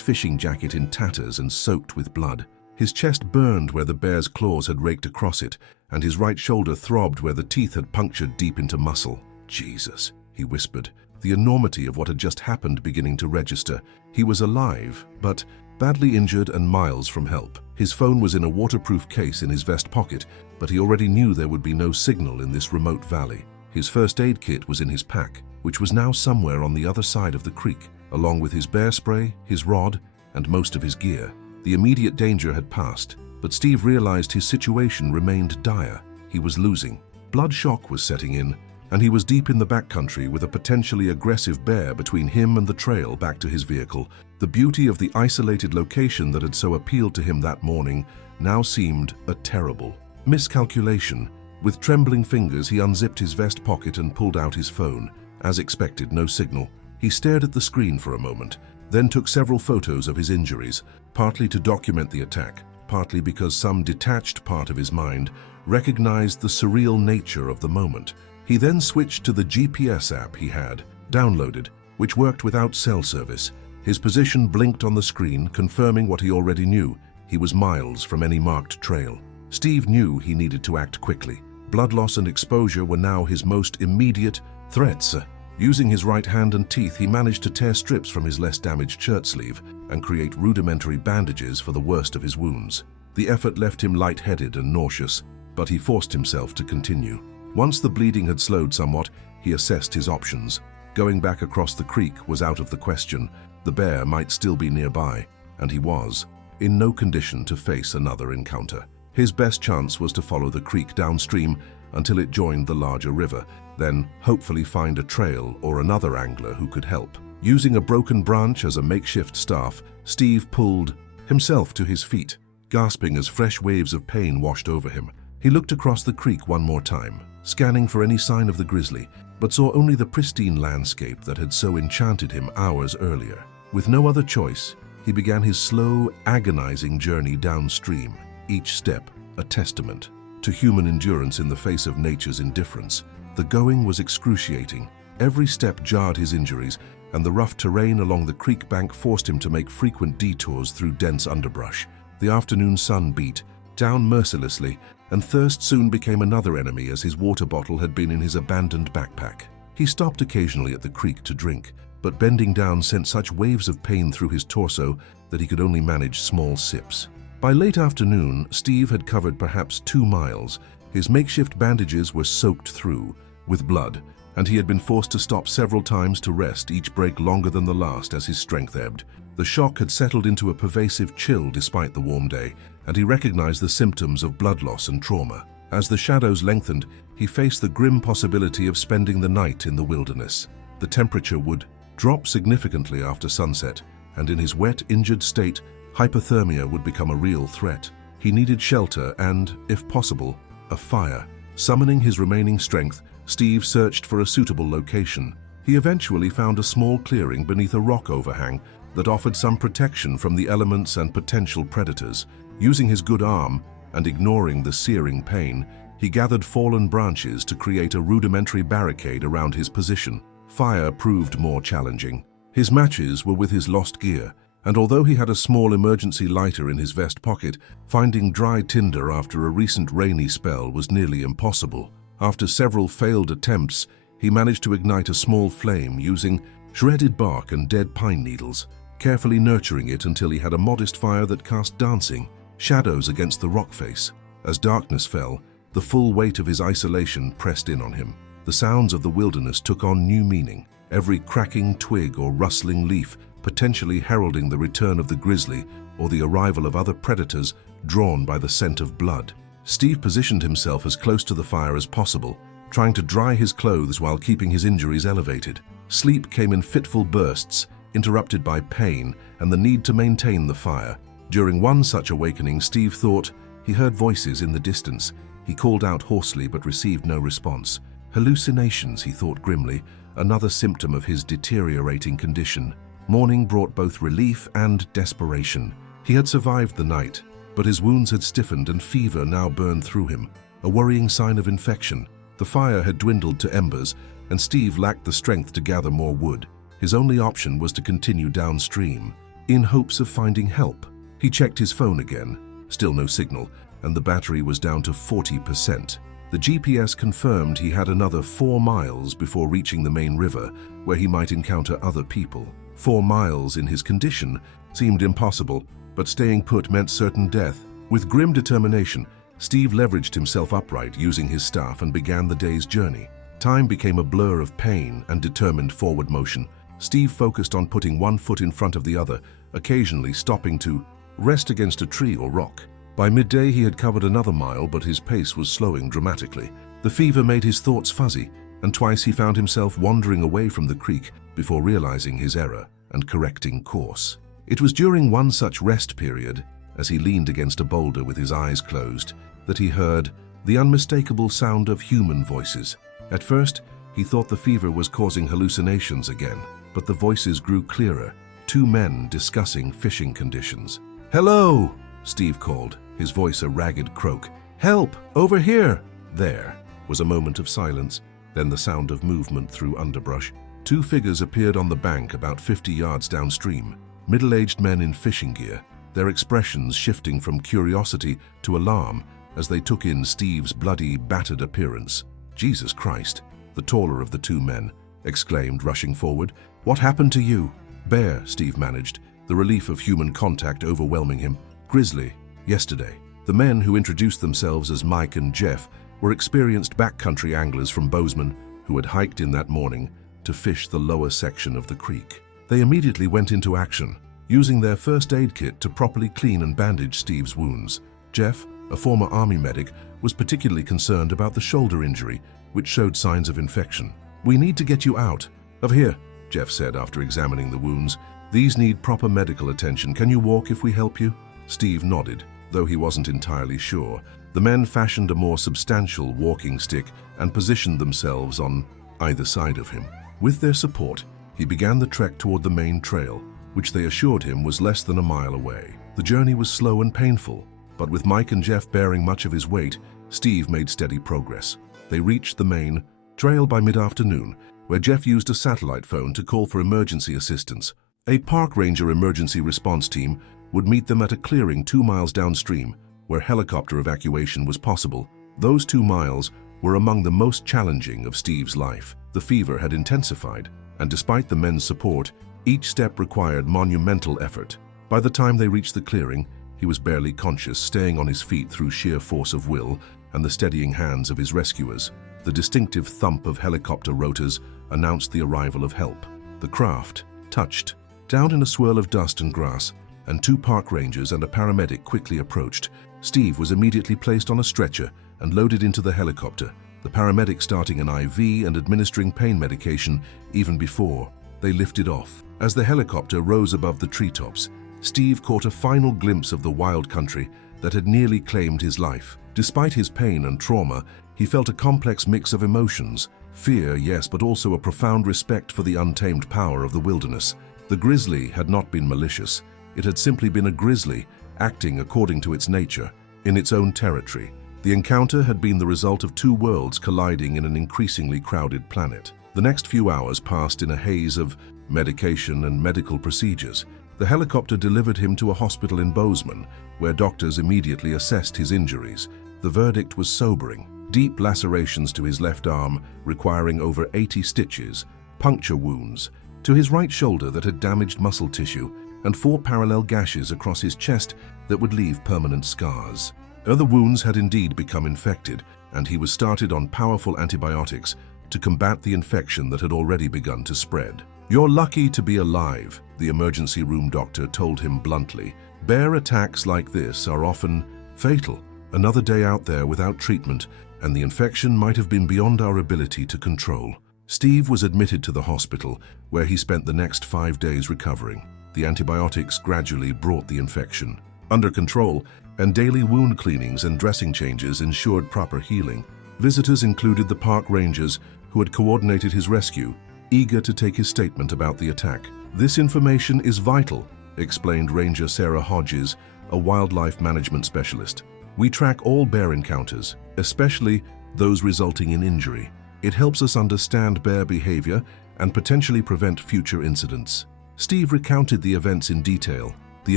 fishing jacket in tatters and soaked with blood. His chest burned where the bear's claws had raked across it, and his right shoulder throbbed where the teeth had punctured deep into muscle. "Jesus," he whispered, the enormity of what had just happened beginning to register. He was alive, but badly injured and miles from help. His phone was in a waterproof case in his vest pocket, but he already knew there would be no signal in this remote valley. His first aid kit was in his pack, which was now somewhere on the other side of the creek, along with his bear spray, his rod, and most of his gear. The immediate danger had passed, but Steve realized his situation remained dire. He was losing. Blood shock was setting in, and he was deep in the backcountry with a potentially aggressive bear between him and the trail back to his vehicle. The beauty of the isolated location that had so appealed to him that morning now seemed a terrible miscalculation. With trembling fingers, he unzipped his vest pocket and pulled out his phone. As expected, no signal. He stared at the screen for a moment, then took several photos of his injuries, partly to document the attack, partly because some detached part of his mind recognized the surreal nature of the moment. He then switched to the GPS app he had downloaded, which worked without cell service. His position blinked on the screen, confirming what he already knew. He was miles from any marked trail. Steve knew he needed to act quickly. Blood loss and exposure were now his most immediate threats. Using his right hand and teeth, he managed to tear strips from his less damaged shirt sleeve and create rudimentary bandages for the worst of his wounds. The effort left him lightheaded and nauseous, but he forced himself to continue. Once the bleeding had slowed somewhat, he assessed his options. Going back across the creek was out of the question. The bear might still be nearby, and he was in no condition to face another encounter. His best chance was to follow the creek downstream until it joined the larger river, then hopefully find a trail or another angler who could help. Using a broken branch as a makeshift staff, Steve pulled himself to his feet, gasping as fresh waves of pain washed over him. He looked across the creek one more time, scanning for any sign of the grizzly, but saw only the pristine landscape that had so enchanted him hours earlier. With no other choice, he began his slow, agonizing journey downstream, each step a testament to human endurance in the face of nature's indifference. The going was excruciating. Every step jarred his injuries, and the rough terrain along the creek bank forced him to make frequent detours through dense underbrush. The afternoon sun beat down mercilessly, and thirst soon became another enemy as his water bottle had been in his abandoned backpack. He stopped occasionally at the creek to drink, but bending down sent such waves of pain through his torso that he could only manage small sips. By late afternoon, Steve had covered perhaps 2 miles. His makeshift bandages were soaked through with blood, and he had been forced to stop several times to rest, each break longer than the last as his strength ebbed. The shock had settled into a pervasive chill despite the warm day, and he recognized the symptoms of blood loss and trauma. As the shadows lengthened, he faced the grim possibility of spending the night in the wilderness. The temperature would drop significantly after sunset, and in his wet, injured state, hypothermia would become a real threat. He needed shelter and, if possible, a fire. Summoning his remaining strength, Steve searched for a suitable location. He eventually found a small clearing beneath a rock overhang that offered some protection from the elements and potential predators. Using his good arm and ignoring the searing pain, He gathered fallen branches to create a rudimentary barricade around his position. Fire proved more challenging. His matches were with his lost gear, and although he had a small emergency lighter in his vest pocket, finding dry tinder after a recent rainy spell was nearly impossible. After several failed attempts, he managed to ignite a small flame using shredded bark and dead pine needles, carefully nurturing it until he had a modest fire that cast dancing shadows against the rock face. As darkness fell, the full weight of his isolation pressed in on him. The sounds of the wilderness took on new meaning, every cracking twig or rustling leaf potentially heralding the return of the grizzly or the arrival of other predators drawn by the scent of blood. Steve positioned himself as close to the fire as possible, trying to dry his clothes while keeping his injuries elevated. Sleep came in fitful bursts, interrupted by pain and the need to maintain the fire. During one such awakening, Steve thought he heard voices in the distance. He called out hoarsely but received no response. Hallucinations, he thought grimly, another symptom of his deteriorating condition. Morning brought both relief and desperation. He had survived the night, but his wounds had stiffened and fever now burned through him, a worrying sign of infection. The fire had dwindled to embers, and Steve lacked the strength to gather more wood. His only option was to continue downstream, in hopes of finding help. He checked his phone again, still no signal, and the battery was down to 40%. The GPS confirmed he had another 4 miles before reaching the main river, where he might encounter other people. 4 miles in his condition seemed impossible, but staying put meant certain death. With grim determination, Steve leveraged himself upright using his staff and began the day's journey. Time became a blur of pain and determined forward motion. Steve focused on putting one foot in front of the other, occasionally stopping to rest against a tree or rock. By midday, he had covered another mile, but his pace was slowing dramatically. The fever made his thoughts fuzzy, and twice he found himself wandering away from the creek before realizing his error and correcting course. It was during one such rest period, as he leaned against a boulder with his eyes closed, that he heard the unmistakable sound of human voices. At first, he thought the fever was causing hallucinations again, but the voices grew clearer, 2 men discussing fishing conditions. "Hello!" Steve called, his voice a ragged croak. "Help! Over here!" There was a moment of silence, then the sound of movement through underbrush. 2 figures appeared on the bank about 50 yards downstream, middle-aged men in fishing gear, their expressions shifting from curiosity to alarm as they took in Steve's bloody, battered appearance. "Jesus Christ," the taller of the 2 men exclaimed, rushing forward. "What happened to you?" "Bear," Steve managed, the relief of human contact overwhelming him. "Grizzly, yesterday." The men, who introduced themselves as Mike and Jeff, were experienced backcountry anglers from Bozeman who had hiked in that morning to fish the lower section of the creek. They immediately went into action, using their first aid kit to properly clean and bandage Steve's wounds. Jeff, a former Army medic, was particularly concerned about the shoulder injury, which showed signs of infection. "We need to get you out of here," Jeff said after examining the wounds. "These need proper medical attention. Can you walk if we help you?" Steve nodded, though he wasn't entirely sure. The men fashioned a more substantial walking stick and positioned themselves on either side of him. With their support, he began the trek toward the main trail, which they assured him was less than a mile away. The journey was slow and painful, but with Mike and Jeff bearing much of his weight, Steve made steady progress. They reached the main trail by mid-afternoon, where Jeff used a satellite phone to call for emergency assistance. A park ranger emergency response team would meet them at a clearing 2 miles downstream, where helicopter evacuation was possible. Those 2 miles were among the most challenging of Steve's life. The fever had intensified, and despite the men's support, each step required monumental effort. By the time they reached the clearing, he was barely conscious, staying on his feet through sheer force of will and the steadying hands of his rescuers. The distinctive thump of helicopter rotors announced the arrival of help. The craft touched down in a swirl of dust and grass, and 2 park rangers and a paramedic quickly approached. Steve was immediately placed on a stretcher and loaded into the helicopter, the paramedic starting an IV and administering pain medication even before they lifted off. As the helicopter rose above the treetops, Steve caught a final glimpse of the wild country that had nearly claimed his life. Despite his pain and trauma, he felt a complex mix of emotions. Fear, yes, but also a profound respect for the untamed power of the wilderness. The grizzly had not been malicious. It had simply been a grizzly, acting according to its nature, in its own territory. The encounter had been the result of two worlds colliding in an increasingly crowded planet. The next few hours passed in a haze of medication and medical procedures. The helicopter delivered him to a hospital in Bozeman, where doctors immediately assessed his injuries. The verdict was sobering. Deep lacerations to his left arm, requiring over 80 stitches, puncture wounds to his right shoulder that had damaged muscle tissue, and 4 parallel gashes across his chest that would leave permanent scars. Other wounds had indeed become infected, and he was started on powerful antibiotics to combat the infection that had already begun to spread. "You're lucky to be alive," the emergency room doctor told him bluntly. "Bear attacks like this are often fatal. Another day out there without treatment, and the infection might have been beyond our ability to control." Steve was admitted to the hospital, where he spent the next 5 days recovering. The antibiotics gradually brought the infection under control, and daily wound cleanings and dressing changes ensured proper healing. Visitors included the park rangers who had coordinated his rescue, eager to take his statement about the attack. "This information is vital," explained Ranger Sarah Hodges, a wildlife management specialist. "We track all bear encounters, especially those resulting in injury. It helps us understand bear behavior and potentially prevent future incidents." Steve recounted the events in detail: the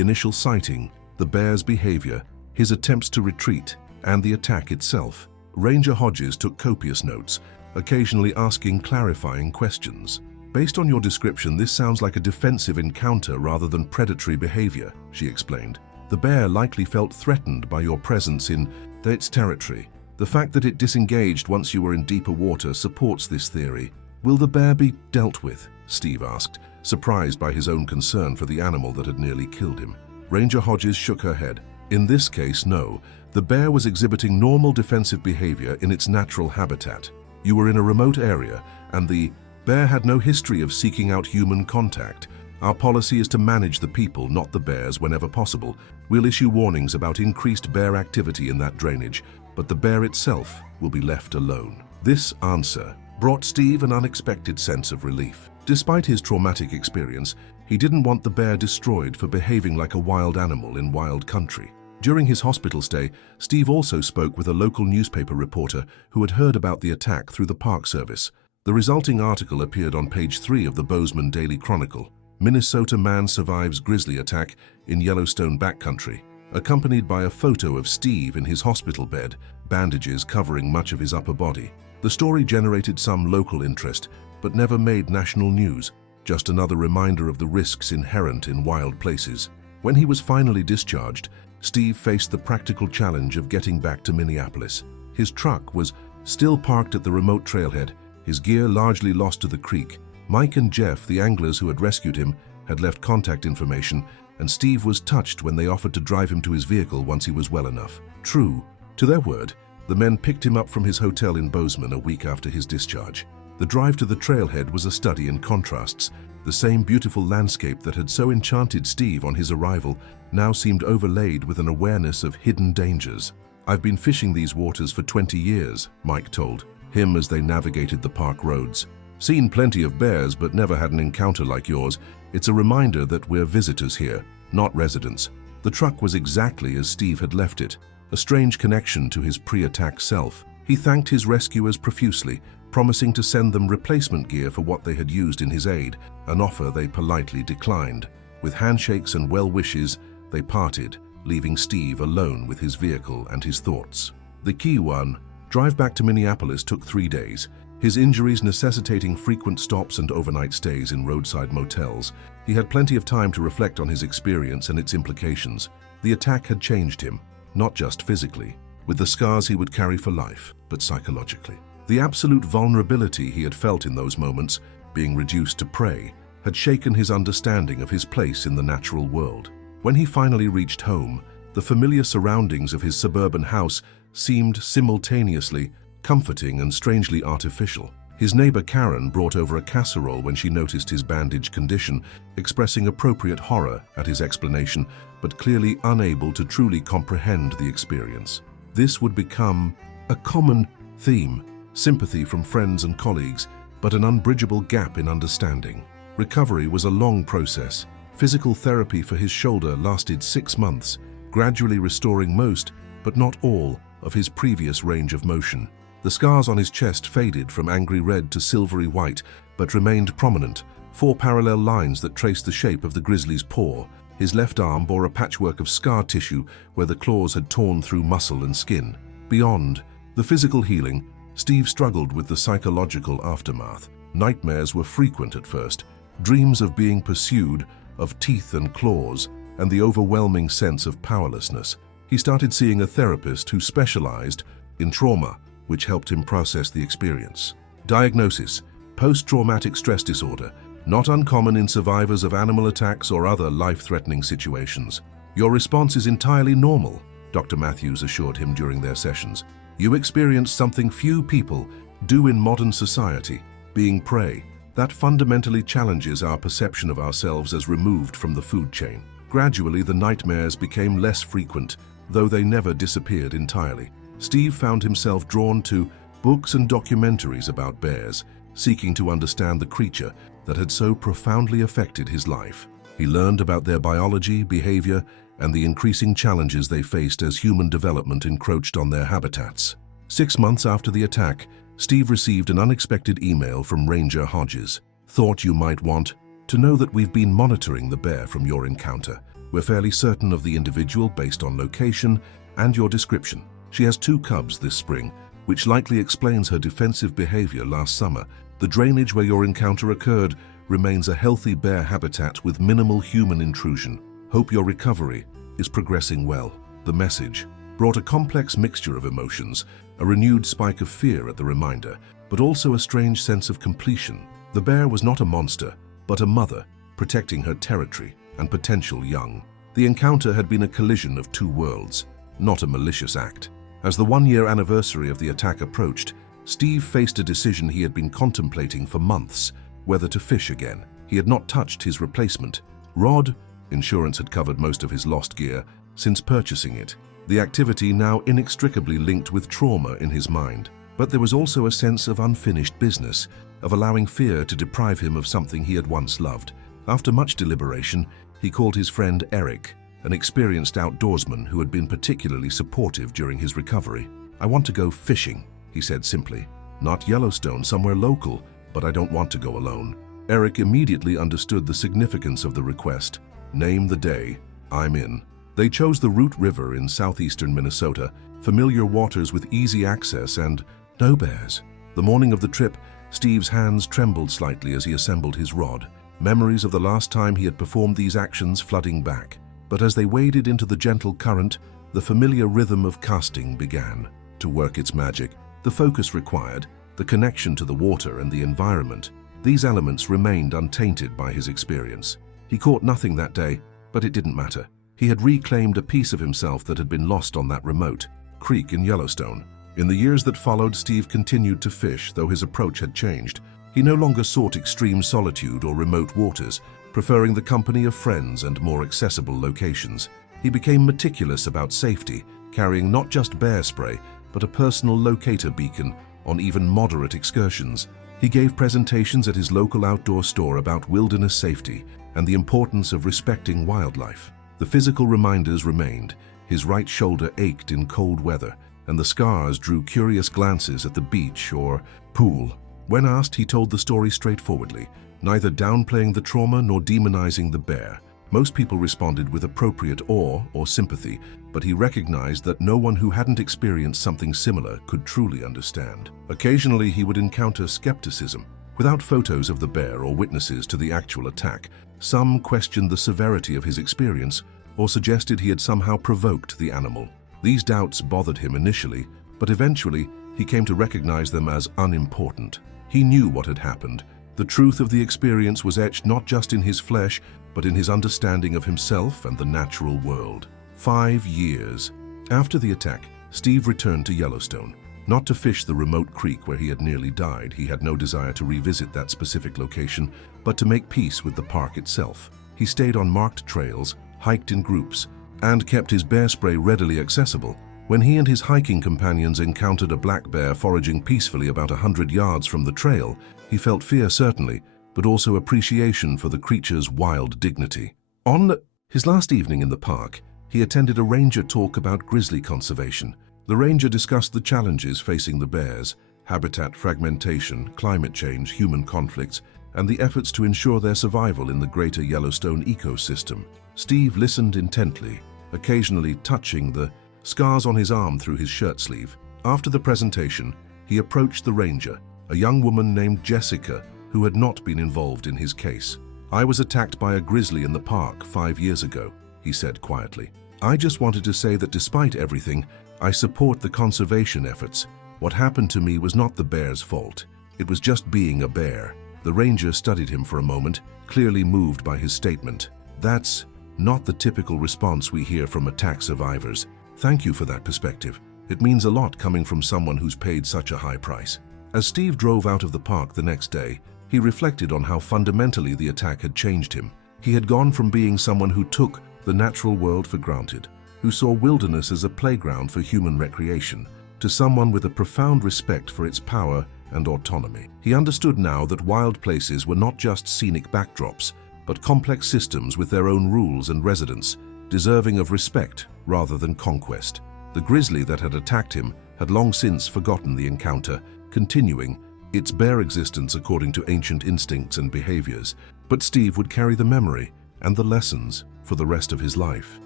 initial sighting, the bear's behavior, his attempts to retreat, and the attack itself. Ranger Hodges took copious notes, occasionally asking clarifying questions. "Based on your description, this sounds like a defensive encounter rather than predatory behavior," she explained. "The bear likely felt threatened by your presence in its territory. The fact that it disengaged once you were in deeper water supports this theory." "Will the bear be dealt with?" Steve asked, surprised by his own concern for the animal that had nearly killed him. Ranger Hodges shook her head. "In this case, no. The bear was exhibiting normal defensive behavior in its natural habitat. You were in a remote area, and the bear had no history of seeking out human contact. Our policy is to manage the people, not the bears, whenever possible. We'll issue warnings about increased bear activity in that drainage, but the bear itself will be left alone." This answer brought Steve an unexpected sense of relief. Despite his traumatic experience, he didn't want the bear destroyed for behaving like a wild animal in wild country. During his hospital stay, Steve also spoke with a local newspaper reporter who had heard about the attack through the Park Service. The resulting article appeared on page 3 of the Bozeman Daily Chronicle. "Minnesota man survives grizzly attack in Yellowstone backcountry," accompanied by a photo of Steve in his hospital bed, bandages covering much of his upper body. The story generated some local interest, but never made national news, just another reminder of the risks inherent in wild places. When he was finally discharged, Steve faced the practical challenge of getting back to Minneapolis. His truck was still parked at the remote trailhead, his gear largely lost to the creek. Mike and Jeff, the anglers who had rescued him, had left contact information, and Steve was touched when they offered to drive him to his vehicle once he was well enough. True to their word, the men picked him up from his hotel in Bozeman a week after his discharge. The drive to the trailhead was a study in contrasts. The same beautiful landscape that had so enchanted Steve on his arrival now seemed overlaid with an awareness of hidden dangers. "I've been fishing these waters for 20 years, Mike told him as they navigated the park roads. "Seen plenty of bears, but never had an encounter like yours. It's a reminder that we're visitors here, not residents." The truck was exactly as Steve had left it, a strange connection to his pre-attack self. He thanked his rescuers profusely, promising to send them replacement gear for what they had used in his aid, an offer they politely declined. With handshakes and well wishes, they parted, leaving Steve alone with his vehicle and his thoughts. The key one, drive back to Minneapolis, took 3 days, his injuries necessitating frequent stops and overnight stays in roadside motels. He had plenty of time to reflect on his experience and its implications. The attack had changed him, not just physically, with the scars he would carry for life, but psychologically. The absolute vulnerability he had felt in those moments, being reduced to prey, had shaken his understanding of his place in the natural world. When he finally reached home, the familiar surroundings of his suburban house seemed simultaneously comforting and strangely artificial. His neighbor Karen brought over a casserole when she noticed his bandaged condition, expressing appropriate horror at his explanation, but clearly unable to truly comprehend the experience. This would become a common theme: sympathy from friends and colleagues, but an unbridgeable gap in understanding. Recovery was a long process. Physical therapy for his shoulder lasted 6 months, gradually restoring most, but not all, of his previous range of motion. The scars on his chest faded from angry red to silvery white, but remained prominent, 4 parallel lines that traced the shape of the grizzly's paw. His left arm bore a patchwork of scar tissue where the claws had torn through muscle and skin. Beyond the physical healing, Steve struggled with the psychological aftermath. Nightmares were frequent at first, dreams of being pursued, of teeth and claws, and the overwhelming sense of powerlessness. He started seeing a therapist who specialized in trauma, which helped him process the experience. Diagnosis: post-traumatic stress disorder, not uncommon in survivors of animal attacks or other life-threatening situations. Your response is entirely normal, Dr. Matthews assured him during their sessions. You experienced something few people do in modern society, being prey. That fundamentally challenges our perception of ourselves as removed from the food chain. Gradually, the nightmares became less frequent, though they never disappeared entirely. Steve found himself drawn to books and documentaries about bears, seeking to understand the creature that had so profoundly affected his life. He learned about their biology, behavior, and the increasing challenges they faced as human development encroached on their habitats. 6 months after the attack, Steve received an unexpected email from Ranger Hodges. Thought you might want to know that we've been monitoring the bear from your encounter. We're fairly certain of the individual based on location and your description. She has 2 cubs this spring, which likely explains her defensive behavior last summer. The drainage where your encounter occurred remains a healthy bear habitat with minimal human intrusion. Hope your recovery is progressing well. The message brought a complex mixture of emotions, a renewed spike of fear at the reminder, but also a strange sense of completion. The bear was not a monster, but a mother, protecting her territory and potential young. The encounter had been a collision of 2 worlds, not a malicious act. As the 1-year anniversary of the attack approached, Steve faced a decision he had been contemplating for months: whether to fish again. He had not touched his replacement rod. Insurance had covered most of his lost gear since purchasing it. The activity now inextricably linked with trauma in his mind. But there was also a sense of unfinished business, of allowing fear to deprive him of something he had once loved. After much deliberation, he called his friend Eric, an experienced outdoorsman who had been particularly supportive during his recovery. "I want to go fishing," he said simply. "Not Yellowstone, somewhere local, but I don't want to go alone." Eric immediately understood the significance of the request. "Name the day. I'm in." They chose the Root River in southeastern Minnesota, familiar waters with easy access and no bears. The morning of the trip, Steve's hands trembled slightly as he assembled his rod, memories of the last time he had performed these actions flooding back. But as they waded into the gentle current, the familiar rhythm of casting began to work its magic. The focus required, the connection to the water and the environment, these elements remained untainted by his experience. He caught nothing that day, but it didn't matter. He had reclaimed a piece of himself that had been lost on that remote creek in Yellowstone. In the years that followed, Steve continued to fish, though his approach had changed. He no longer sought extreme solitude or remote waters, preferring the company of friends and more accessible locations. He became meticulous about safety, carrying not just bear spray, but a personal locator beacon on even moderate excursions. He gave presentations at his local outdoor store about wilderness safety and the importance of respecting wildlife. The physical reminders remained. His right shoulder ached in cold weather, and the scars drew curious glances at the beach or pool. When asked, he told the story straightforwardly, neither downplaying the trauma nor demonizing the bear. Most people responded with appropriate awe or sympathy, but he recognized that no one who hadn't experienced something similar could truly understand. Occasionally, he would encounter skepticism. Without photos of the bear or witnesses to the actual attack, some questioned the severity of his experience or suggested he had somehow provoked the animal. These doubts bothered him initially, but eventually he came to recognize them as unimportant. He knew what had happened. The truth of the experience was etched not just in his flesh, but in his understanding of himself and the natural world. 5 years after the attack, Steve returned to Yellowstone. Not to fish the remote creek where he had nearly died. He had no desire to revisit that specific location, but to make peace with the park itself. He stayed on marked trails, hiked in groups, and kept his bear spray readily accessible. When he and his hiking companions encountered a black bear foraging peacefully about 100 yards from the trail, he felt fear certainly, but also appreciation for the creature's wild dignity. On his last evening in the park, he attended a ranger talk about grizzly conservation. The ranger discussed the challenges facing the bears: habitat fragmentation, climate change, human conflicts, and the efforts to ensure their survival in the greater Yellowstone ecosystem. Steve listened intently, occasionally touching the scars on his arm through his shirt sleeve. After the presentation, he approached the ranger, a young woman named Jessica, who had not been involved in his case. "I was attacked by a grizzly in the park 5 years ago," he said quietly. "I just wanted to say that despite everything, I support the conservation efforts. What happened to me was not the bear's fault. It was just being a bear." The ranger studied him for a moment, clearly moved by his statement. "That's not the typical response we hear from attack survivors. Thank you for that perspective. It means a lot coming from someone who's paid such a high price." As Steve drove out of the park the next day, he reflected on how fundamentally the attack had changed him. He had gone from being someone who took the natural world for granted, who saw wilderness as a playground for human recreation, to someone with a profound respect for its power and autonomy. He understood now that wild places were not just scenic backdrops, but complex systems with their own rules and residents, deserving of respect rather than conquest. The grizzly that had attacked him had long since forgotten the encounter, continuing its bare existence according to ancient instincts and behaviors. But Steve would carry the memory and the lessons for the rest of his life.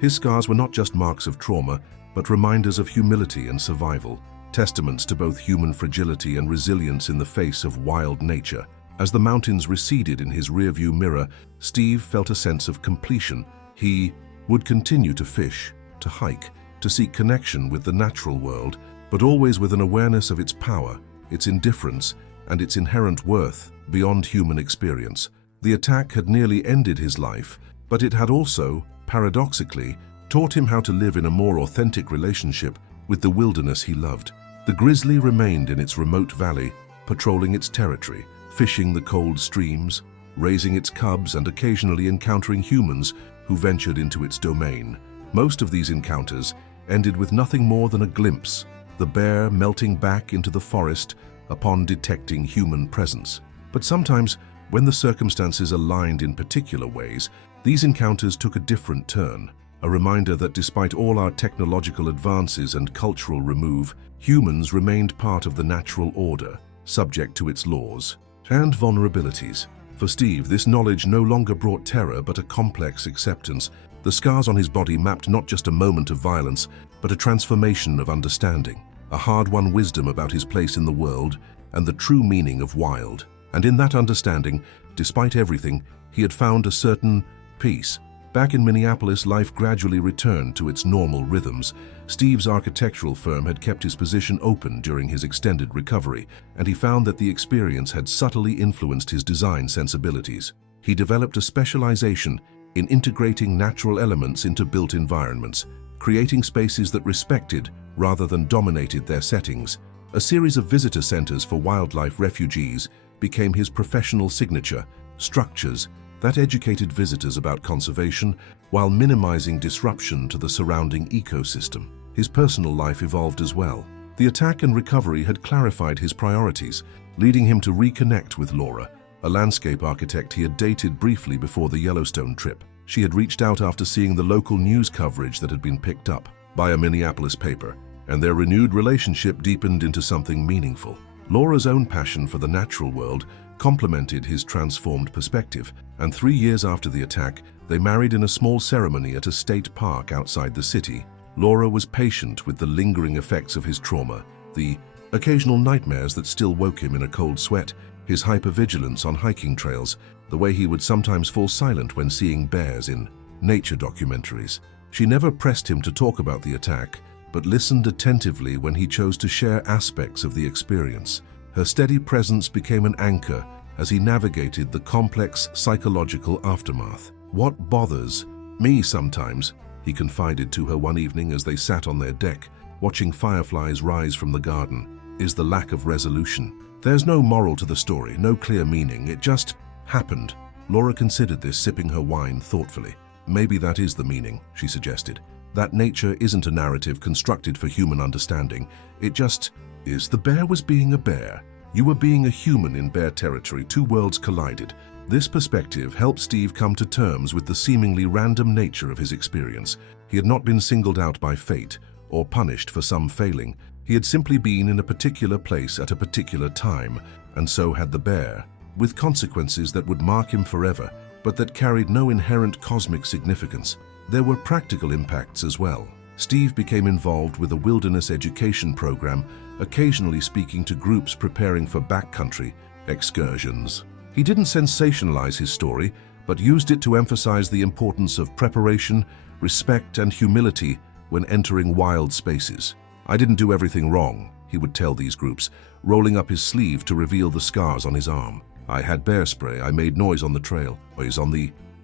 His scars were not just marks of trauma, but reminders of humility and survival, testaments to both human fragility and resilience in the face of wild nature. As the mountains receded in his rearview mirror, Steve felt a sense of completion. He would continue to fish, to hike, to seek connection with the natural world, but always with an awareness of its power, its indifference, and its inherent worth beyond human experience. The attack had nearly ended his life, but it had also, paradoxically, taught him how to live in a more authentic relationship with the wilderness he loved. The grizzly remained in its remote valley, patrolling its territory, fishing the cold streams, raising its cubs, and occasionally encountering humans who ventured into its domain. Most of these encounters ended with nothing more than a glimpse, the bear melting back into the forest upon detecting human presence. But sometimes, when the circumstances aligned in particular ways, these encounters took a different turn, a reminder that despite all our technological advances and cultural remove, humans remained part of the natural order, subject to its laws and vulnerabilities. For Steve, this knowledge no longer brought terror but a complex acceptance. The scars on his body mapped not just a moment of violence, but a transformation of understanding, a hard-won wisdom about his place in the world and the true meaning of wild. And in that understanding, despite everything, he had found a certain peace. Back in Minneapolis, life gradually returned to its normal rhythms. Steve's architectural firm had kept his position open during his extended recovery, and he found that the experience had subtly influenced his design sensibilities. He developed a specialization in integrating natural elements into built environments, creating spaces that respected rather than dominated their settings. A series of visitor centers for wildlife refugees became his professional signature, structures that educated visitors about conservation while minimizing disruption to the surrounding ecosystem. His personal life evolved as well. The attack and recovery had clarified his priorities, leading him to reconnect with Laura, a landscape architect he had dated briefly before the Yellowstone trip. She had reached out after seeing the local news coverage that had been picked up by a Minneapolis paper, and their renewed relationship deepened into something meaningful. Laura's own passion for the natural world complemented his transformed perspective, and 3 years after the attack, they married in a small ceremony at a state park outside the city. Laura was patient with the lingering effects of his trauma, the occasional nightmares that still woke him in a cold sweat, his hypervigilance on hiking trails, the way he would sometimes fall silent when seeing bears in nature documentaries. She never pressed him to talk about the attack, but listened attentively when he chose to share aspects of the experience. Her steady presence became an anchor as he navigated the complex psychological aftermath. "What bothers me sometimes," he confided to her one evening as they sat on their deck, watching fireflies rise from the garden, "is the lack of resolution. There's no moral to the story, no clear meaning, it just happened." Laura considered this, sipping her wine thoughtfully. "Maybe that is the meaning," she suggested. "That nature isn't a narrative constructed for human understanding. It just is. The bear was being a bear. You were being a human in bear territory. Two worlds collided." This perspective helped Steve come to terms with the seemingly random nature of his experience. He had not been singled out by fate or punished for some failing. He had simply been in a particular place at a particular time, and so had the bear, with consequences that would mark him forever, but that carried no inherent cosmic significance. There were practical impacts as well. Steve became involved with a wilderness education program, occasionally speaking to groups preparing for backcountry excursions. He didn't sensationalize his story, but used it to emphasize the importance of preparation, respect, and humility when entering wild spaces. "I didn't do everything wrong," he would tell these groups, rolling up his sleeve to reveal the scars on his arm. "I had bear spray, I made noise on the trail,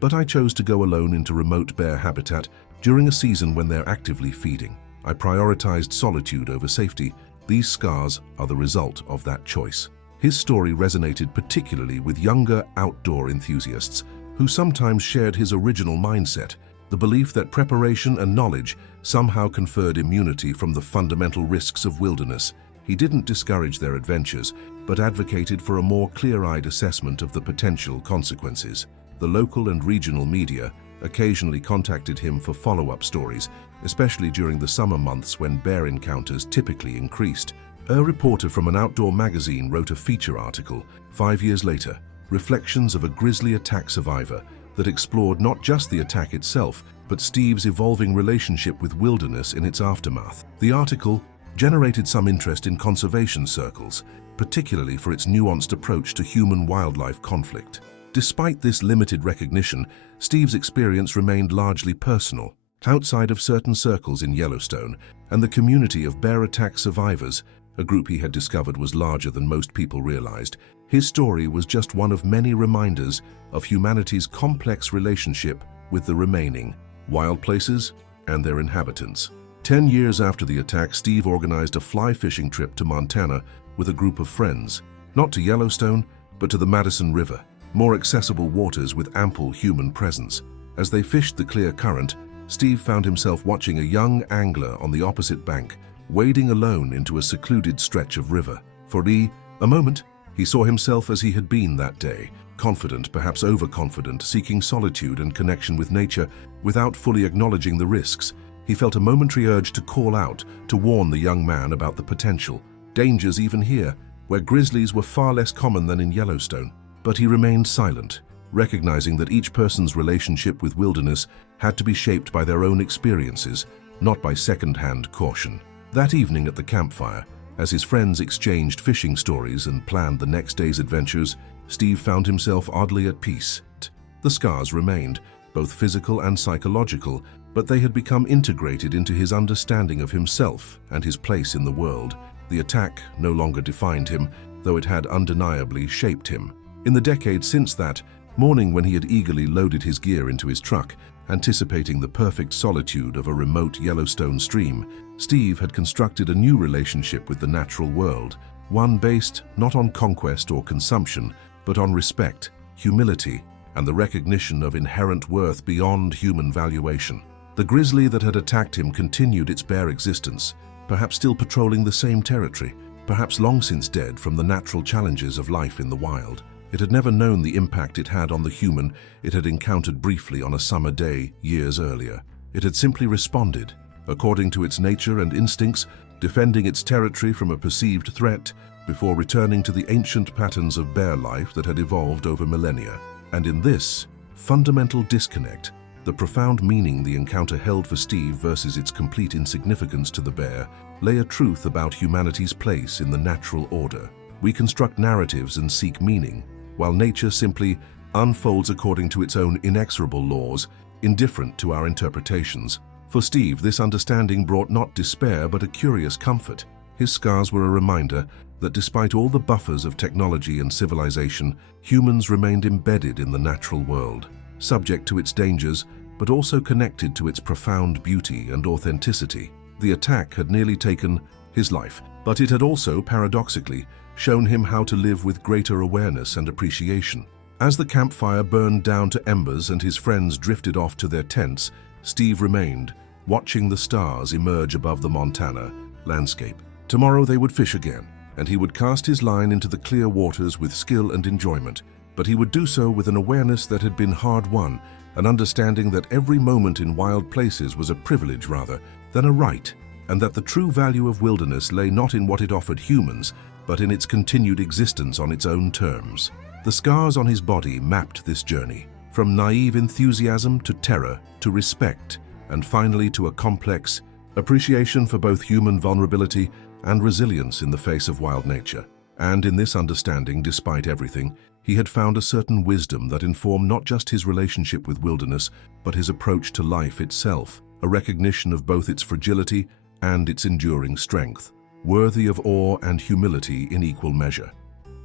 but I chose to go alone into remote bear habitat during a season when they're actively feeding. I prioritized solitude over safety. These scars are the result of that choice." His story resonated particularly with younger outdoor enthusiasts who sometimes shared his original mindset, the belief that preparation and knowledge somehow conferred immunity from the fundamental risks of wilderness. He didn't discourage their adventures, but advocated for a more clear-eyed assessment of the potential consequences. The local and regional media occasionally contacted him for follow-up stories, especially during the summer months when bear encounters typically increased. A reporter from an outdoor magazine wrote a feature article 5 years later, Reflections of a Grizzly Attack Survivor, that explored not just the attack itself, but Steve's evolving relationship with wilderness in its aftermath. The article generated some interest in conservation circles, particularly for its nuanced approach to human-wildlife conflict. Despite this limited recognition, Steve's experience remained largely personal. Outside of certain circles in Yellowstone and the community of bear attack survivors, a group he had discovered was larger than most people realized, his story was just one of many reminders of humanity's complex relationship with the remaining wild places and their inhabitants. 10 years after the attack, Steve organized a fly fishing trip to Montana with a group of friends, not to Yellowstone, but to the Madison River, more accessible waters with ample human presence. As they fished the clear current, Steve found himself watching a young angler on the opposite bank, wading alone into a secluded stretch of river. For a moment, he saw himself as he had been that day, confident, perhaps overconfident, seeking solitude and connection with nature without fully acknowledging the risks. He felt a momentary urge to call out, to warn the young man about the potential dangers even here, where grizzlies were far less common than in Yellowstone. But he remained silent, recognizing that each person's relationship with wilderness had to be shaped by their own experiences, not by second-hand caution. That evening at the campfire, as his friends exchanged fishing stories and planned the next day's adventures, Steve found himself oddly at peace. The scars remained, both physical and psychological, but they had become integrated into his understanding of himself and his place in the world. The attack no longer defined him, though it had undeniably shaped him. In the decades since that morning, when he had eagerly loaded his gear into his truck, anticipating the perfect solitude of a remote Yellowstone stream, Steve had constructed a new relationship with the natural world, one based not on conquest or consumption, but on respect, humility, and the recognition of inherent worth beyond human valuation. The grizzly that had attacked him continued its bare existence, perhaps still patrolling the same territory, perhaps long since dead from the natural challenges of life in the wild. It had never known the impact it had on the human it had encountered briefly on a summer day years earlier. It had simply responded, according to its nature and instincts, defending its territory from a perceived threat before returning to the ancient patterns of bear life that had evolved over millennia. And in this fundamental disconnect, the profound meaning the encounter held for Steve versus its complete insignificance to the bear, lay a truth about humanity's place in the natural order. We construct narratives and seek meaning, while nature simply unfolds according to its own inexorable laws, indifferent to our interpretations. For Steve, this understanding brought not despair but a curious comfort. His scars were a reminder that despite all the buffers of technology and civilization, humans remained embedded in the natural world, subject to its dangers, but also connected to its profound beauty and authenticity. The attack had nearly taken his life, but it had also, paradoxically, shown him how to live with greater awareness and appreciation. As the campfire burned down to embers and his friends drifted off to their tents, Steve remained, watching the stars emerge above the Montana landscape. Tomorrow they would fish again, and he would cast his line into the clear waters with skill and enjoyment, but he would do so with an awareness that had been hard-won, an understanding that every moment in wild places was a privilege rather than a right. and that the true value of wilderness lay not in what it offered humans, but in its continued existence on its own terms. The scars on his body mapped this journey, from naive enthusiasm to terror to respect, and finally to a complex appreciation for both human vulnerability and resilience in the face of wild nature. And in this understanding, despite everything, he had found a certain wisdom that informed not just his relationship with wilderness, but his approach to life itself, a recognition of both its fragility and its enduring strength, worthy of awe and humility in equal measure.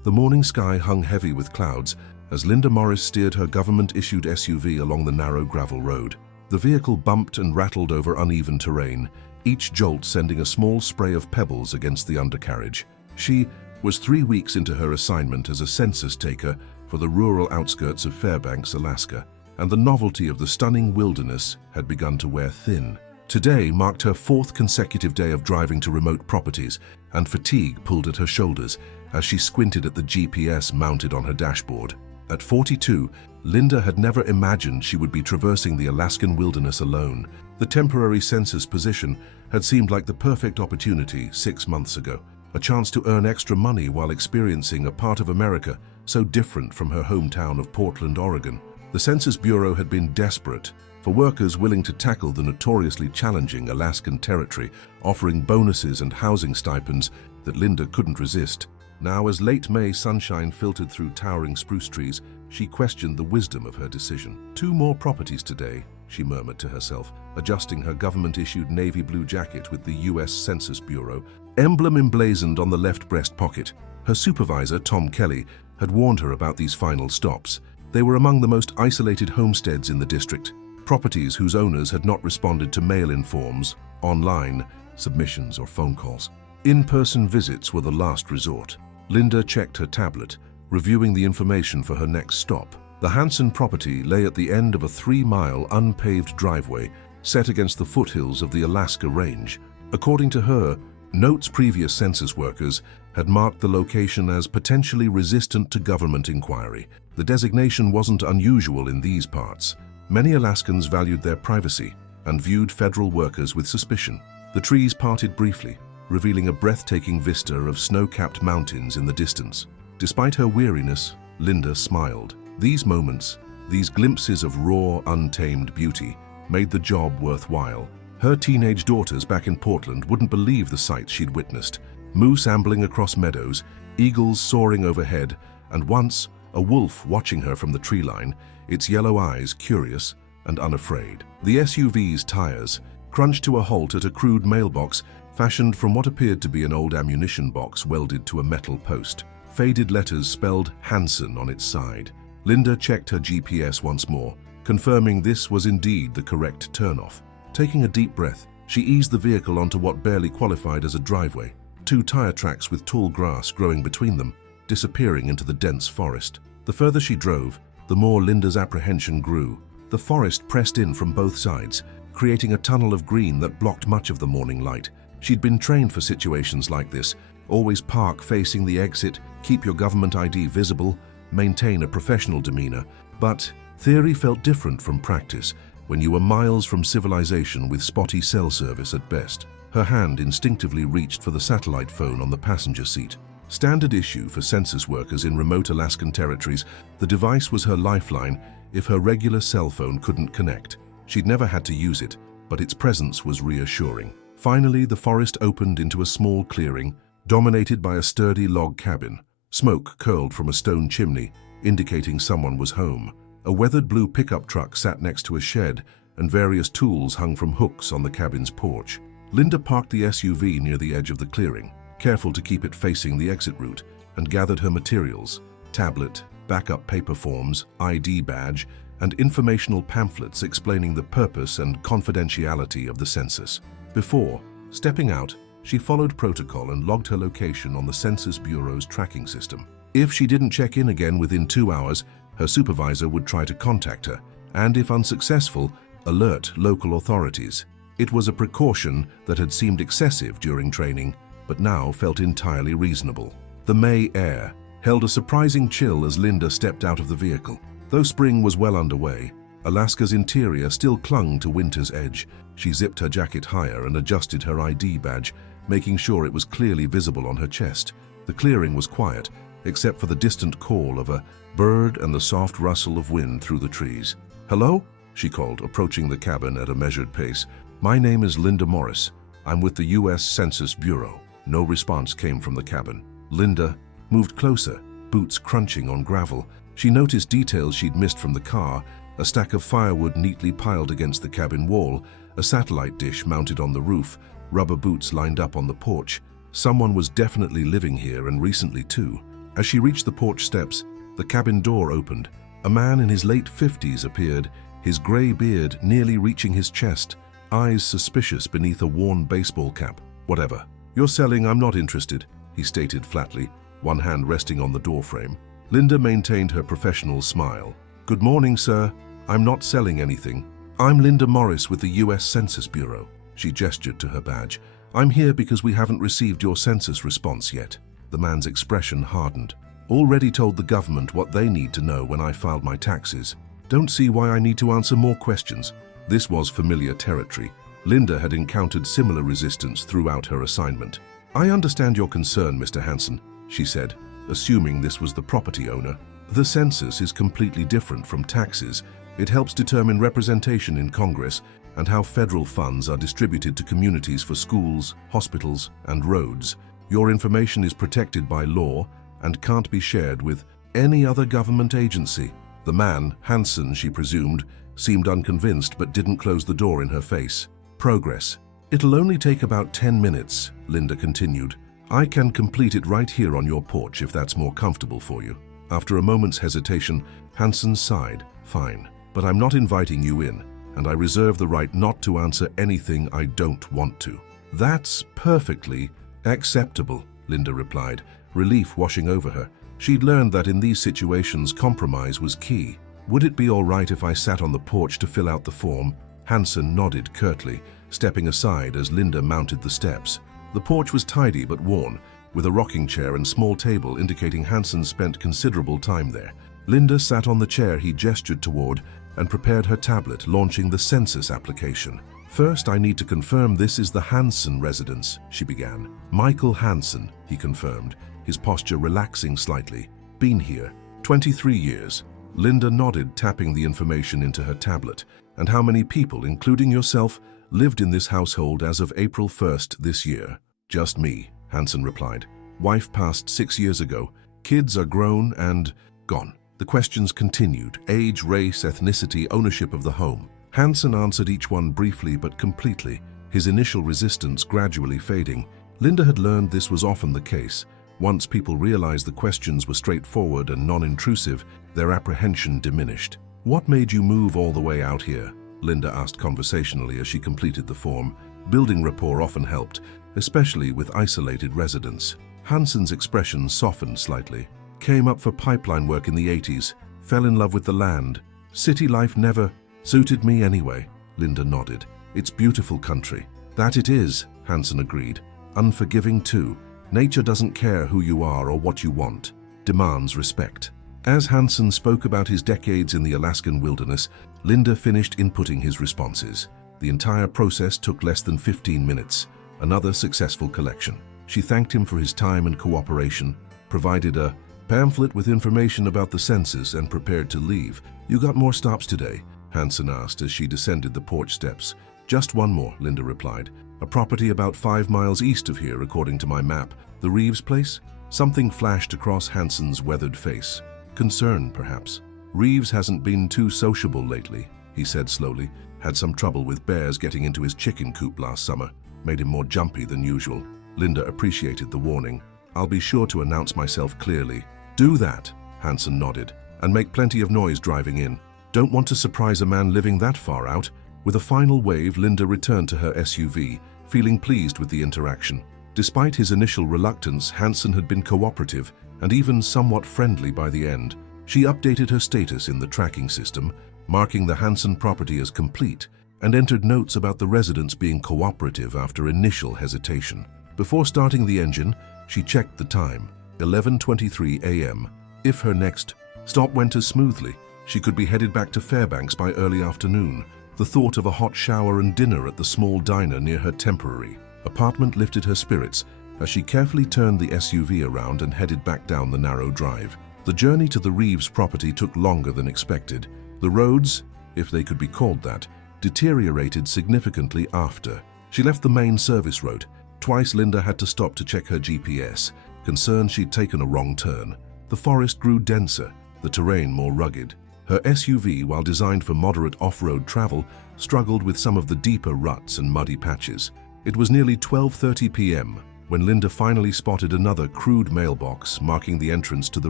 The morning sky hung heavy with clouds as Linda Morris steered her government-issued SUV along the narrow gravel road. The vehicle bumped and rattled over uneven terrain, each jolt sending a small spray of pebbles against the undercarriage. She was 3 weeks into her assignment as a census taker for the rural outskirts of Fairbanks, Alaska, and the novelty of the stunning wilderness had begun to wear thin. Today marked her 4th consecutive day of driving to remote properties, and fatigue pulled at her shoulders as she squinted at the GPS mounted on her dashboard. At 42, Linda had never imagined she would be traversing the Alaskan wilderness alone. The temporary census position had seemed like the perfect opportunity 6 months ago, a chance to earn extra money while experiencing a part of America so different from her hometown of Portland, Oregon. The Census Bureau had been desperate for workers willing to tackle the notoriously challenging Alaskan territory, offering bonuses and housing stipends that Linda couldn't resist. Now, as late May sunshine filtered through towering spruce trees, she questioned the wisdom of her decision. 2 more properties today, she murmured to herself, adjusting her government-issued navy blue jacket with the U.S. Census Bureau emblem emblazoned on the left breast pocket. Her supervisor, Tom Kelly, had warned her about these final stops. They were among the most isolated homesteads in the district, properties whose owners had not responded to mail-in forms, online submissions, or phone calls. In-person visits were the last resort. Linda checked her tablet, reviewing the information for her next stop. The Hansen property lay at the end of a 3-mile unpaved driveway set against the foothills of the Alaska Range. According to her, notes previous census workers had marked the location as potentially resistant to government inquiry. The designation wasn't unusual in these parts. Many Alaskans valued their privacy and viewed federal workers with suspicion. The trees parted briefly, revealing a breathtaking vista of snow-capped mountains in the distance. Despite her weariness, Linda smiled. These moments, these glimpses of raw, untamed beauty, made the job worthwhile. Her teenage daughters back in Portland wouldn't believe the sights she'd witnessed. Moose ambling across meadows, eagles soaring overhead, and once, a wolf watching her from the tree line, its yellow eyes curious and unafraid. The SUV's tires crunched to a halt at a crude mailbox fashioned from what appeared to be an old ammunition box welded to a metal post. Faded letters spelled Hansen on its side. Linda checked her GPS once more, confirming this was indeed the correct turnoff. Taking a deep breath, she eased the vehicle onto what barely qualified as a driveway, 2 tire tracks with tall grass growing between them, disappearing into the dense forest. The further she drove, the more Linda's apprehension grew. The forest pressed in from both sides, creating a tunnel of green that blocked much of the morning light. She'd been trained for situations like this. Always park facing the exit, keep your government ID visible, maintain a professional demeanor. But theory felt different from practice when you were miles from civilization with spotty cell service at best. Her hand instinctively reached for the satellite phone on the passenger seat. Standard issue for census workers in remote Alaskan territories, the device was her lifeline if her regular cell phone couldn't connect. She'd never had to use it, but its presence was reassuring. Finally, the forest opened into a small clearing, dominated by a sturdy log cabin. Smoke curled from a stone chimney, indicating someone was home. A weathered blue pickup truck sat next to a shed, and various tools hung from hooks on the cabin's porch. Linda parked the SUV near the edge of the clearing, careful to keep it facing the exit route, and gathered her materials: tablet, backup paper forms, ID badge, and informational pamphlets explaining the purpose and confidentiality of the census. Before stepping out, she followed protocol and logged her location on the Census Bureau's tracking system. If she didn't check in again within 2 hours, her supervisor would try to contact her, and if unsuccessful, alert local authorities. It was a precaution that had seemed excessive during training, but now felt entirely reasonable. The May air held a surprising chill as Linda stepped out of the vehicle. Though spring was well underway, Alaska's interior still clung to winter's edge. She zipped her jacket higher and adjusted her ID badge, making sure it was clearly visible on her chest. The clearing was quiet, except for the distant call of a bird and the soft rustle of wind through the trees. "Hello?" she called, approaching the cabin at a measured pace. "My name is Linda Morris. I'm with the U.S. Census Bureau." No response came from the cabin. Linda moved closer, boots crunching on gravel. She noticed details she'd missed from the car: a stack of firewood neatly piled against the cabin wall, a satellite dish mounted on the roof, rubber boots lined up on the porch. Someone was definitely living here, and recently too. As she reached the porch steps, the cabin door opened. A man in his late 50s appeared, his gray beard nearly reaching his chest, eyes suspicious beneath a worn baseball cap. "Whatever. You're selling, I'm not interested," he stated flatly, one hand resting on the doorframe. Linda maintained her professional smile. "Good morning, sir. I'm not selling anything. I'm Linda Morris with the U.S. Census Bureau." She gestured to her badge. "I'm here because we haven't received your census response yet." The man's expression hardened. "Already told the government what they need to know when I filed my taxes. Don't see why I need to answer more questions." This was familiar territory. Linda had encountered similar resistance throughout her assignment. "I understand your concern, Mr. Hansen," she said, assuming this was the property owner. "The census is completely different from taxes. It helps determine representation in Congress and how federal funds are distributed to communities for schools, hospitals, and roads. Your information is protected by law and can't be shared with any other government agency." The man, Hansen, she presumed, seemed unconvinced but didn't close the door in her face. "Progress. It'll only take about 10 minutes, Linda continued. "I can complete it right here on your porch if that's more comfortable for you." After a moment's hesitation, Hansen sighed. "Fine, but I'm not inviting you in, and I reserve the right not to answer anything I don't want to." "That's perfectly acceptable," Linda replied, relief washing over her. She'd learned that in these situations compromise was key. "Would it be all right if I sat on the porch to fill out the form?" Hansen nodded curtly, stepping aside as Linda mounted the steps. The porch was tidy but worn, with a rocking chair and small table indicating Hansen spent considerable time there. Linda sat on the chair he gestured toward and prepared her tablet, launching the census application. "First, I need to confirm this is the Hansen residence," she began. "Michael Hansen," he confirmed, his posture relaxing slightly. "Been here 23 years. Linda nodded, tapping the information into her tablet. "And how many people, including yourself, lived in this household as of April 1st this year?" "Just me," Hansen replied. "Wife passed 6 years ago. Kids are grown and gone." The questions continued: age, race, ethnicity, ownership of the home. Hansen answered each one briefly but completely, his initial resistance gradually fading. Linda had learned this was often the case. Once people realized the questions were straightforward and non-intrusive, their apprehension diminished. "What made you move all the way out here?" Linda asked conversationally as she completed the form. Building rapport often helped, especially with isolated residents. Hansen's expression softened slightly. "Came up for pipeline work in the 80s. Fell in love with the land. City life never suited me anyway." Linda nodded. "It's beautiful country." "That it is," Hansen agreed. "Unforgiving too. Nature doesn't care who you are or what you want. Demands respect." As Hansen spoke about his decades in the Alaskan wilderness, Linda finished inputting his responses. The entire process took less than 15 minutes. Another successful collection. She thanked him for his time and cooperation, provided a pamphlet with information about the census, and prepared to leave. "You got more stops today?" Hansen asked as she descended the porch steps. "Just one more," Linda replied. "A property about 5 miles east of here, according to my map. The Reeves place?" Something flashed across Hansen's weathered face. Concern, perhaps. "Reeves hasn't been too sociable lately," he said slowly. "Had some trouble with bears getting into his chicken coop last summer. Made him more jumpy than usual." Linda appreciated the warning. "I'll be sure to announce myself clearly." "Do that," Hansen nodded. "And make plenty of noise driving in. Don't want to surprise a man living that far out." With a final wave, Linda returned to her SUV, feeling pleased with the interaction. Despite his initial reluctance, Hansen had been cooperative and even somewhat friendly by the end. She updated her status in the tracking system, marking the Hansen property as complete, and entered notes about the residents being cooperative after initial hesitation. Before starting the engine, she checked the time, 11:23 a.m. If her next stop went as smoothly, She could be headed back to Fairbanks by early afternoon. The thought of a hot shower and dinner at the small diner near her temporary apartment lifted her spirits as she carefully turned the SUV around and headed back down the narrow drive. The journey to the Reeves property took longer than expected. The roads, if they could be called that, deteriorated significantly after. She left the main service road. Twice Linda had to stop to check her GPS, concerned she'd taken a wrong turn. The forest grew denser, the terrain more rugged. Her SUV, while designed for moderate off-road travel, struggled with some of the deeper ruts and muddy patches. It was nearly 12:30 p.m. when Linda finally spotted another crude mailbox marking the entrance to the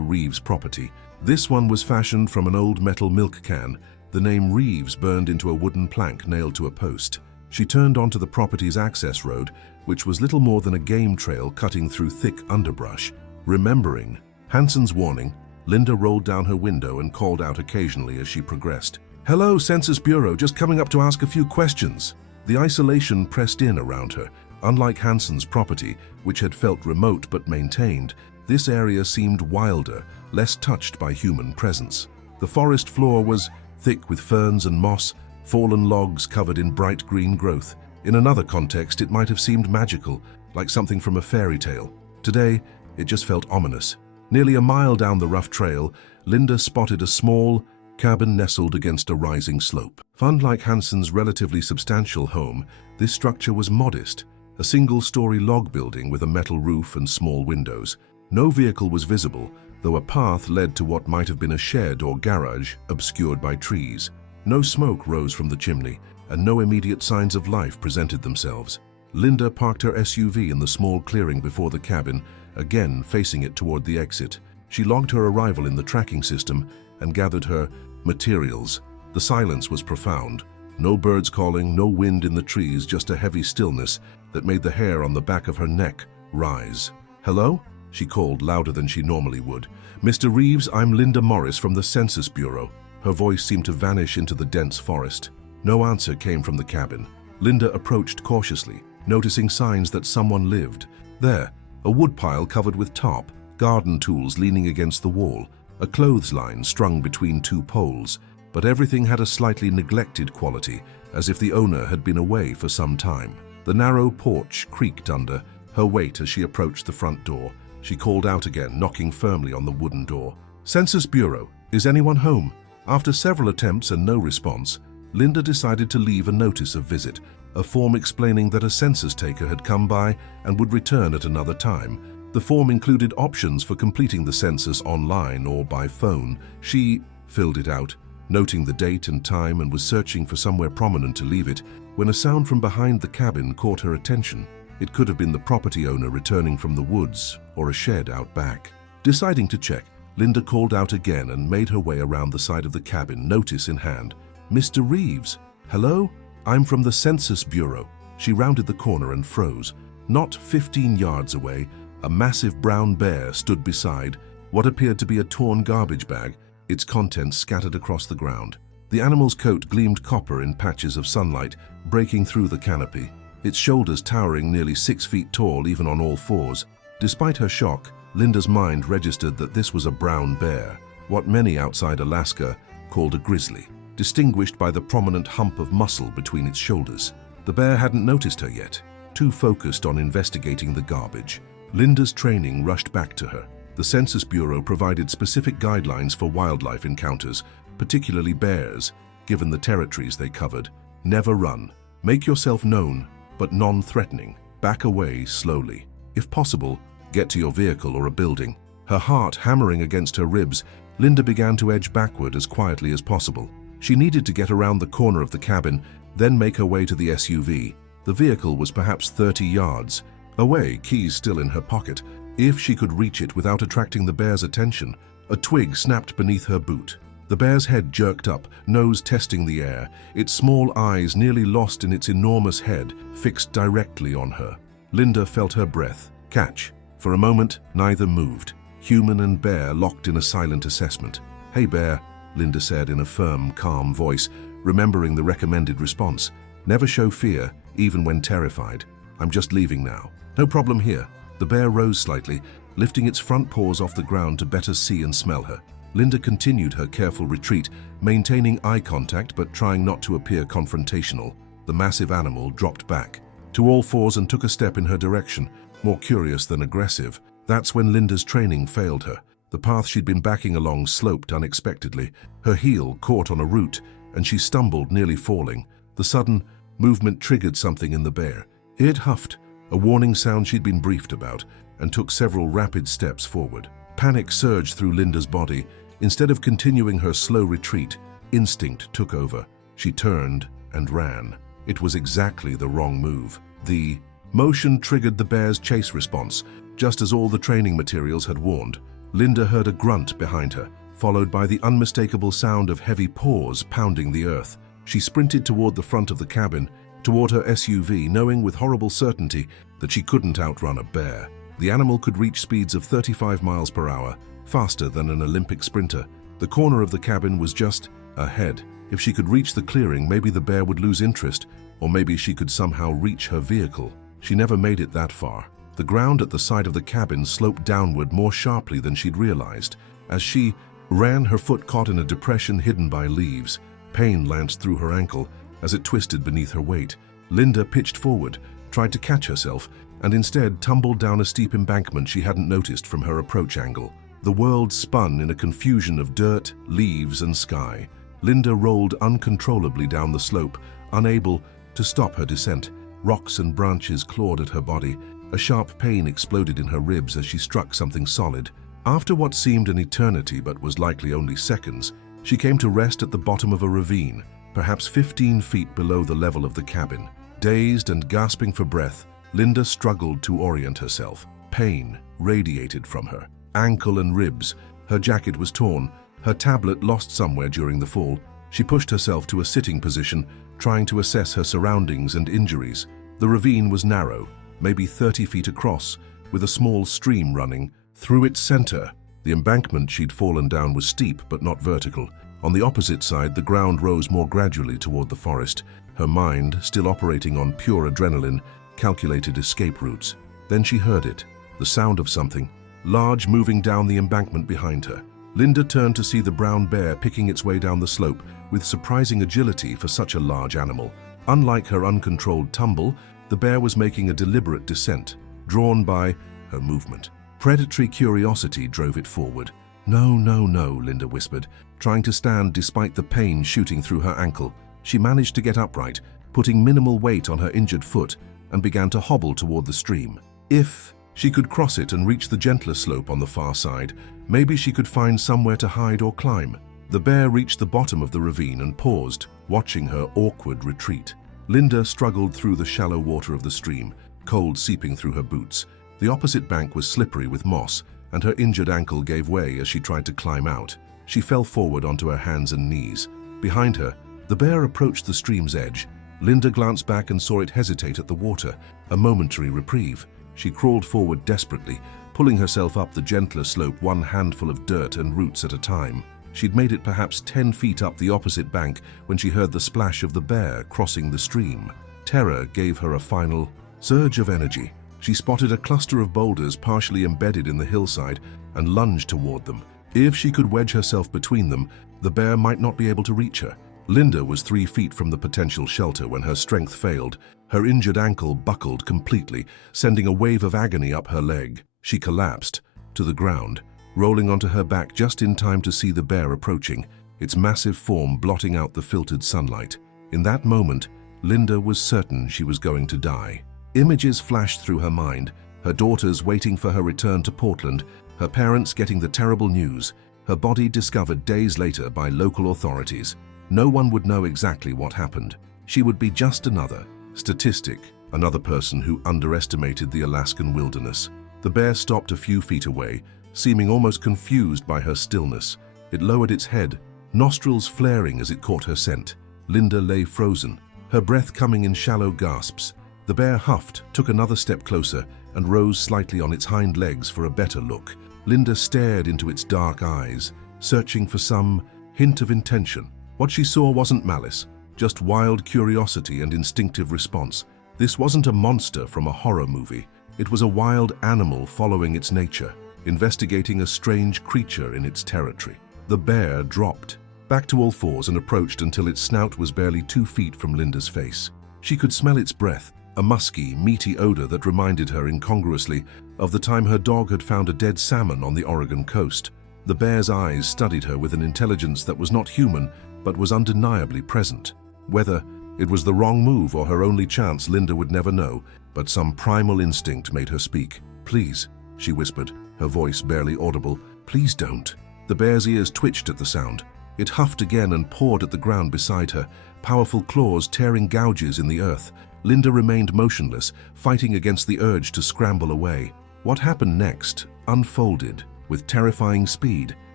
Reeves property. This one was fashioned from an old metal milk can, the name Reeves burned into a wooden plank nailed to a post. She turned onto the property's access road, which was little more than a game trail cutting through thick underbrush. Remembering Hansen's warning, Linda rolled down her window and called out occasionally as she progressed. "Hello, Census Bureau, just coming up to ask a few questions." The isolation pressed in around her. Unlike Hansen's property, which had felt remote but maintained, this area seemed wilder, less touched by human presence. The forest floor was thick with ferns and moss, fallen logs covered in bright green growth. In another context, it might have seemed magical, like something from a fairy tale. Today, it just felt ominous. Nearly a mile down the rough trail, Linda spotted a small cabin nestled against a rising slope. Unlike Hansen's relatively substantial home, this structure was modest, a single-story log building with a metal roof and small windows. No vehicle was visible, though a path led to what might have been a shed or garage obscured by trees. No smoke rose from the chimney, and no immediate signs of life presented themselves. Linda parked her SUV in the small clearing before the cabin, again facing it toward the exit. She logged her arrival in the tracking system and gathered her materials. The silence was profound. No birds calling, no wind in the trees, just a heavy stillness that made the hair on the back of her neck rise. "Hello?" she called louder than she normally would. "Mr. Reeves, I'm Linda Morris from the Census Bureau." Her voice seemed to vanish into the dense forest. No answer came from the cabin. Linda approached cautiously, noticing signs that someone lived. There, a woodpile covered with tarp, garden tools leaning against the wall, a clothesline strung between two poles, but everything had a slightly neglected quality, as if the owner had been away for some time. The narrow porch creaked under her weight as she approached the front door. She called out again, knocking firmly on the wooden door. "Census Bureau, is anyone home?" After several attempts and no response, Linda decided to leave a notice of visit, a form explaining that a census taker had come by and would return at another time. The form included options for completing the census online or by phone. She filled it out, noting the date and time, and was searching for somewhere prominent to leave it when a sound from behind the cabin caught her attention. It could have been the property owner returning from the woods or a shed out back. Deciding to check, Linda called out again and made her way around the side of the cabin, notice in hand. "Mr. Reeves, hello? I'm from the Census Bureau." She rounded the corner and froze. Not 15 yards away, a massive brown bear stood beside what appeared to be a torn garbage bag, its contents scattered across the ground. The animal's coat gleamed copper in patches of sunlight, breaking through the canopy, its shoulders towering nearly 6 feet tall even on all fours. Despite her shock, Linda's mind registered that this was a brown bear, what many outside Alaska called a grizzly, distinguished by the prominent hump of muscle between its shoulders. The bear hadn't noticed her yet, too focused on investigating the garbage. Linda's training rushed back to her. The Census Bureau provided specific guidelines for wildlife encounters, particularly bears, given the territories they covered. Never run. Make yourself known, but non-threatening. Back away slowly. If possible, get to your vehicle or a building. Her heart hammering against her ribs, Linda began to edge backward as quietly as possible. She needed to get around the corner of the cabin, then make her way to the SUV. The vehicle was perhaps 30 yards away, keys still in her pocket. If she could reach it without attracting the bear's attention, a twig snapped beneath her boot. The bear's head jerked up, nose testing the air, its small eyes nearly lost in its enormous head, fixed directly on her. Linda felt her breath catch. For a moment, neither moved. Human and bear locked in a silent assessment. "Hey, bear," Linda said in a firm, calm voice, remembering the recommended response. "Never show fear, even when terrified. I'm just leaving now. No problem here." The bear rose slightly, lifting its front paws off the ground to better see and smell her. Linda continued her careful retreat, maintaining eye contact but trying not to appear confrontational. The massive animal dropped back to all fours and took a step in her direction, more curious than aggressive. That's when Linda's training failed her. The path she'd been backing along sloped unexpectedly. Her heel caught on a root, and she stumbled, nearly falling. The sudden movement triggered something in the bear. It huffed, a warning sound she'd been briefed about, and took several rapid steps forward. Panic surged through Linda's body. Instead of continuing her slow retreat, instinct took over. She turned and ran. It was exactly the wrong move. The motion triggered the bear's chase response, just as all the training materials had warned. Linda heard a grunt behind her, followed by the unmistakable sound of heavy paws pounding the earth. She sprinted toward the front of the cabin, toward her SUV, knowing with horrible certainty that she couldn't outrun a bear. The animal could reach speeds of 35 miles per hour, faster than an Olympic sprinter. The corner of the cabin was just ahead. If she could reach the clearing, maybe the bear would lose interest, or maybe she could somehow reach her vehicle. She never made it that far. The ground at the side of the cabin sloped downward more sharply than she'd realized. As she ran, her foot caught in a depression hidden by leaves. Pain lanced through her ankle as it twisted beneath her weight. Linda pitched forward, tried to catch herself, and instead tumbled down a steep embankment she hadn't noticed from her approach angle. The world spun in a confusion of dirt, leaves, and sky. Linda rolled uncontrollably down the slope, unable to stop her descent. Rocks and branches clawed at her body. A sharp pain exploded in her ribs as she struck something solid. After what seemed an eternity but was likely only seconds, she came to rest at the bottom of a ravine, perhaps 15 feet below the level of the cabin. Dazed and gasping for breath, Linda struggled to orient herself. Pain radiated from her. Ankle and ribs. Her jacket was torn, her tablet lost somewhere during the fall. She pushed herself to a sitting position, trying to assess her surroundings and injuries. The ravine was narrow, maybe 30 feet across, with a small stream running through its center. The embankment she'd fallen down was steep but not vertical. On the opposite side, the ground rose more gradually toward the forest. Her mind, still operating on pure adrenaline, calculated escape routes. Then she heard it, the sound of something, large, moving down the embankment behind her. Linda turned to see the brown bear picking its way down the slope with surprising agility for such a large animal. Unlike her uncontrolled tumble, the bear was making a deliberate descent, drawn by her movement. Predatory curiosity drove it forward. "No, no, no," Linda whispered, trying to stand despite the pain shooting through her ankle. She managed to get upright, putting minimal weight on her injured foot, and began to hobble toward the stream. If she could cross it and reach the gentler slope on the far side, maybe she could find somewhere to hide or climb. The bear reached the bottom of the ravine and paused, watching her awkward retreat. Linda struggled through the shallow water of the stream, cold seeping through her boots. The opposite bank was slippery with moss, and her injured ankle gave way as she tried to climb out. She fell forward onto her hands and knees. Behind her, the bear approached the stream's edge. Linda glanced back and saw it hesitate at the water, a momentary reprieve. She crawled forward desperately, pulling herself up the gentler slope, one handful of dirt and roots at a time. She'd made it perhaps 10 feet up the opposite bank when she heard the splash of the bear crossing the stream. Terror gave her a final surge of energy. She spotted a cluster of boulders partially embedded in the hillside and lunged toward them. If she could wedge herself between them, the bear might not be able to reach her. Linda was 3 feet from the potential shelter when her strength failed. Her injured ankle buckled completely, sending a wave of agony up her leg. She collapsed to the ground, rolling onto her back just in time to see the bear approaching, its massive form blotting out the filtered sunlight. In that moment, Linda was certain she was going to die. Images flashed through her mind, her daughters waiting for her return to Portland, her parents getting the terrible news, her body discovered days later by local authorities. No one would know exactly what happened. She would be just another statistic, another person who underestimated the Alaskan wilderness. The bear stopped a few feet away, seeming almost confused by her stillness. It lowered its head, nostrils flaring as it caught her scent. Linda lay frozen, her breath coming in shallow gasps. The bear huffed, took another step closer, and rose slightly on its hind legs for a better look. Linda stared into its dark eyes, searching for some hint of intention. What she saw wasn't malice, just wild curiosity and instinctive response. This wasn't a monster from a horror movie. It was a wild animal following its nature, investigating a strange creature in its territory. The bear dropped back to all fours and approached until its snout was barely 2 feet from Linda's face. She could smell its breath, a musky, meaty odor that reminded her incongruously of the time her dog had found a dead salmon on the Oregon coast. The bear's eyes studied her with an intelligence that was not human but was undeniably present. Whether it was the wrong move or her only chance, Linda would never know, but some primal instinct made her speak. "Please," she whispered, her voice barely audible. "Please don't." The bear's ears twitched at the sound. It huffed again and pawed at the ground beside her, powerful claws tearing gouges in the earth. Linda remained motionless, fighting against the urge to scramble away. What happened next unfolded with terrifying speed.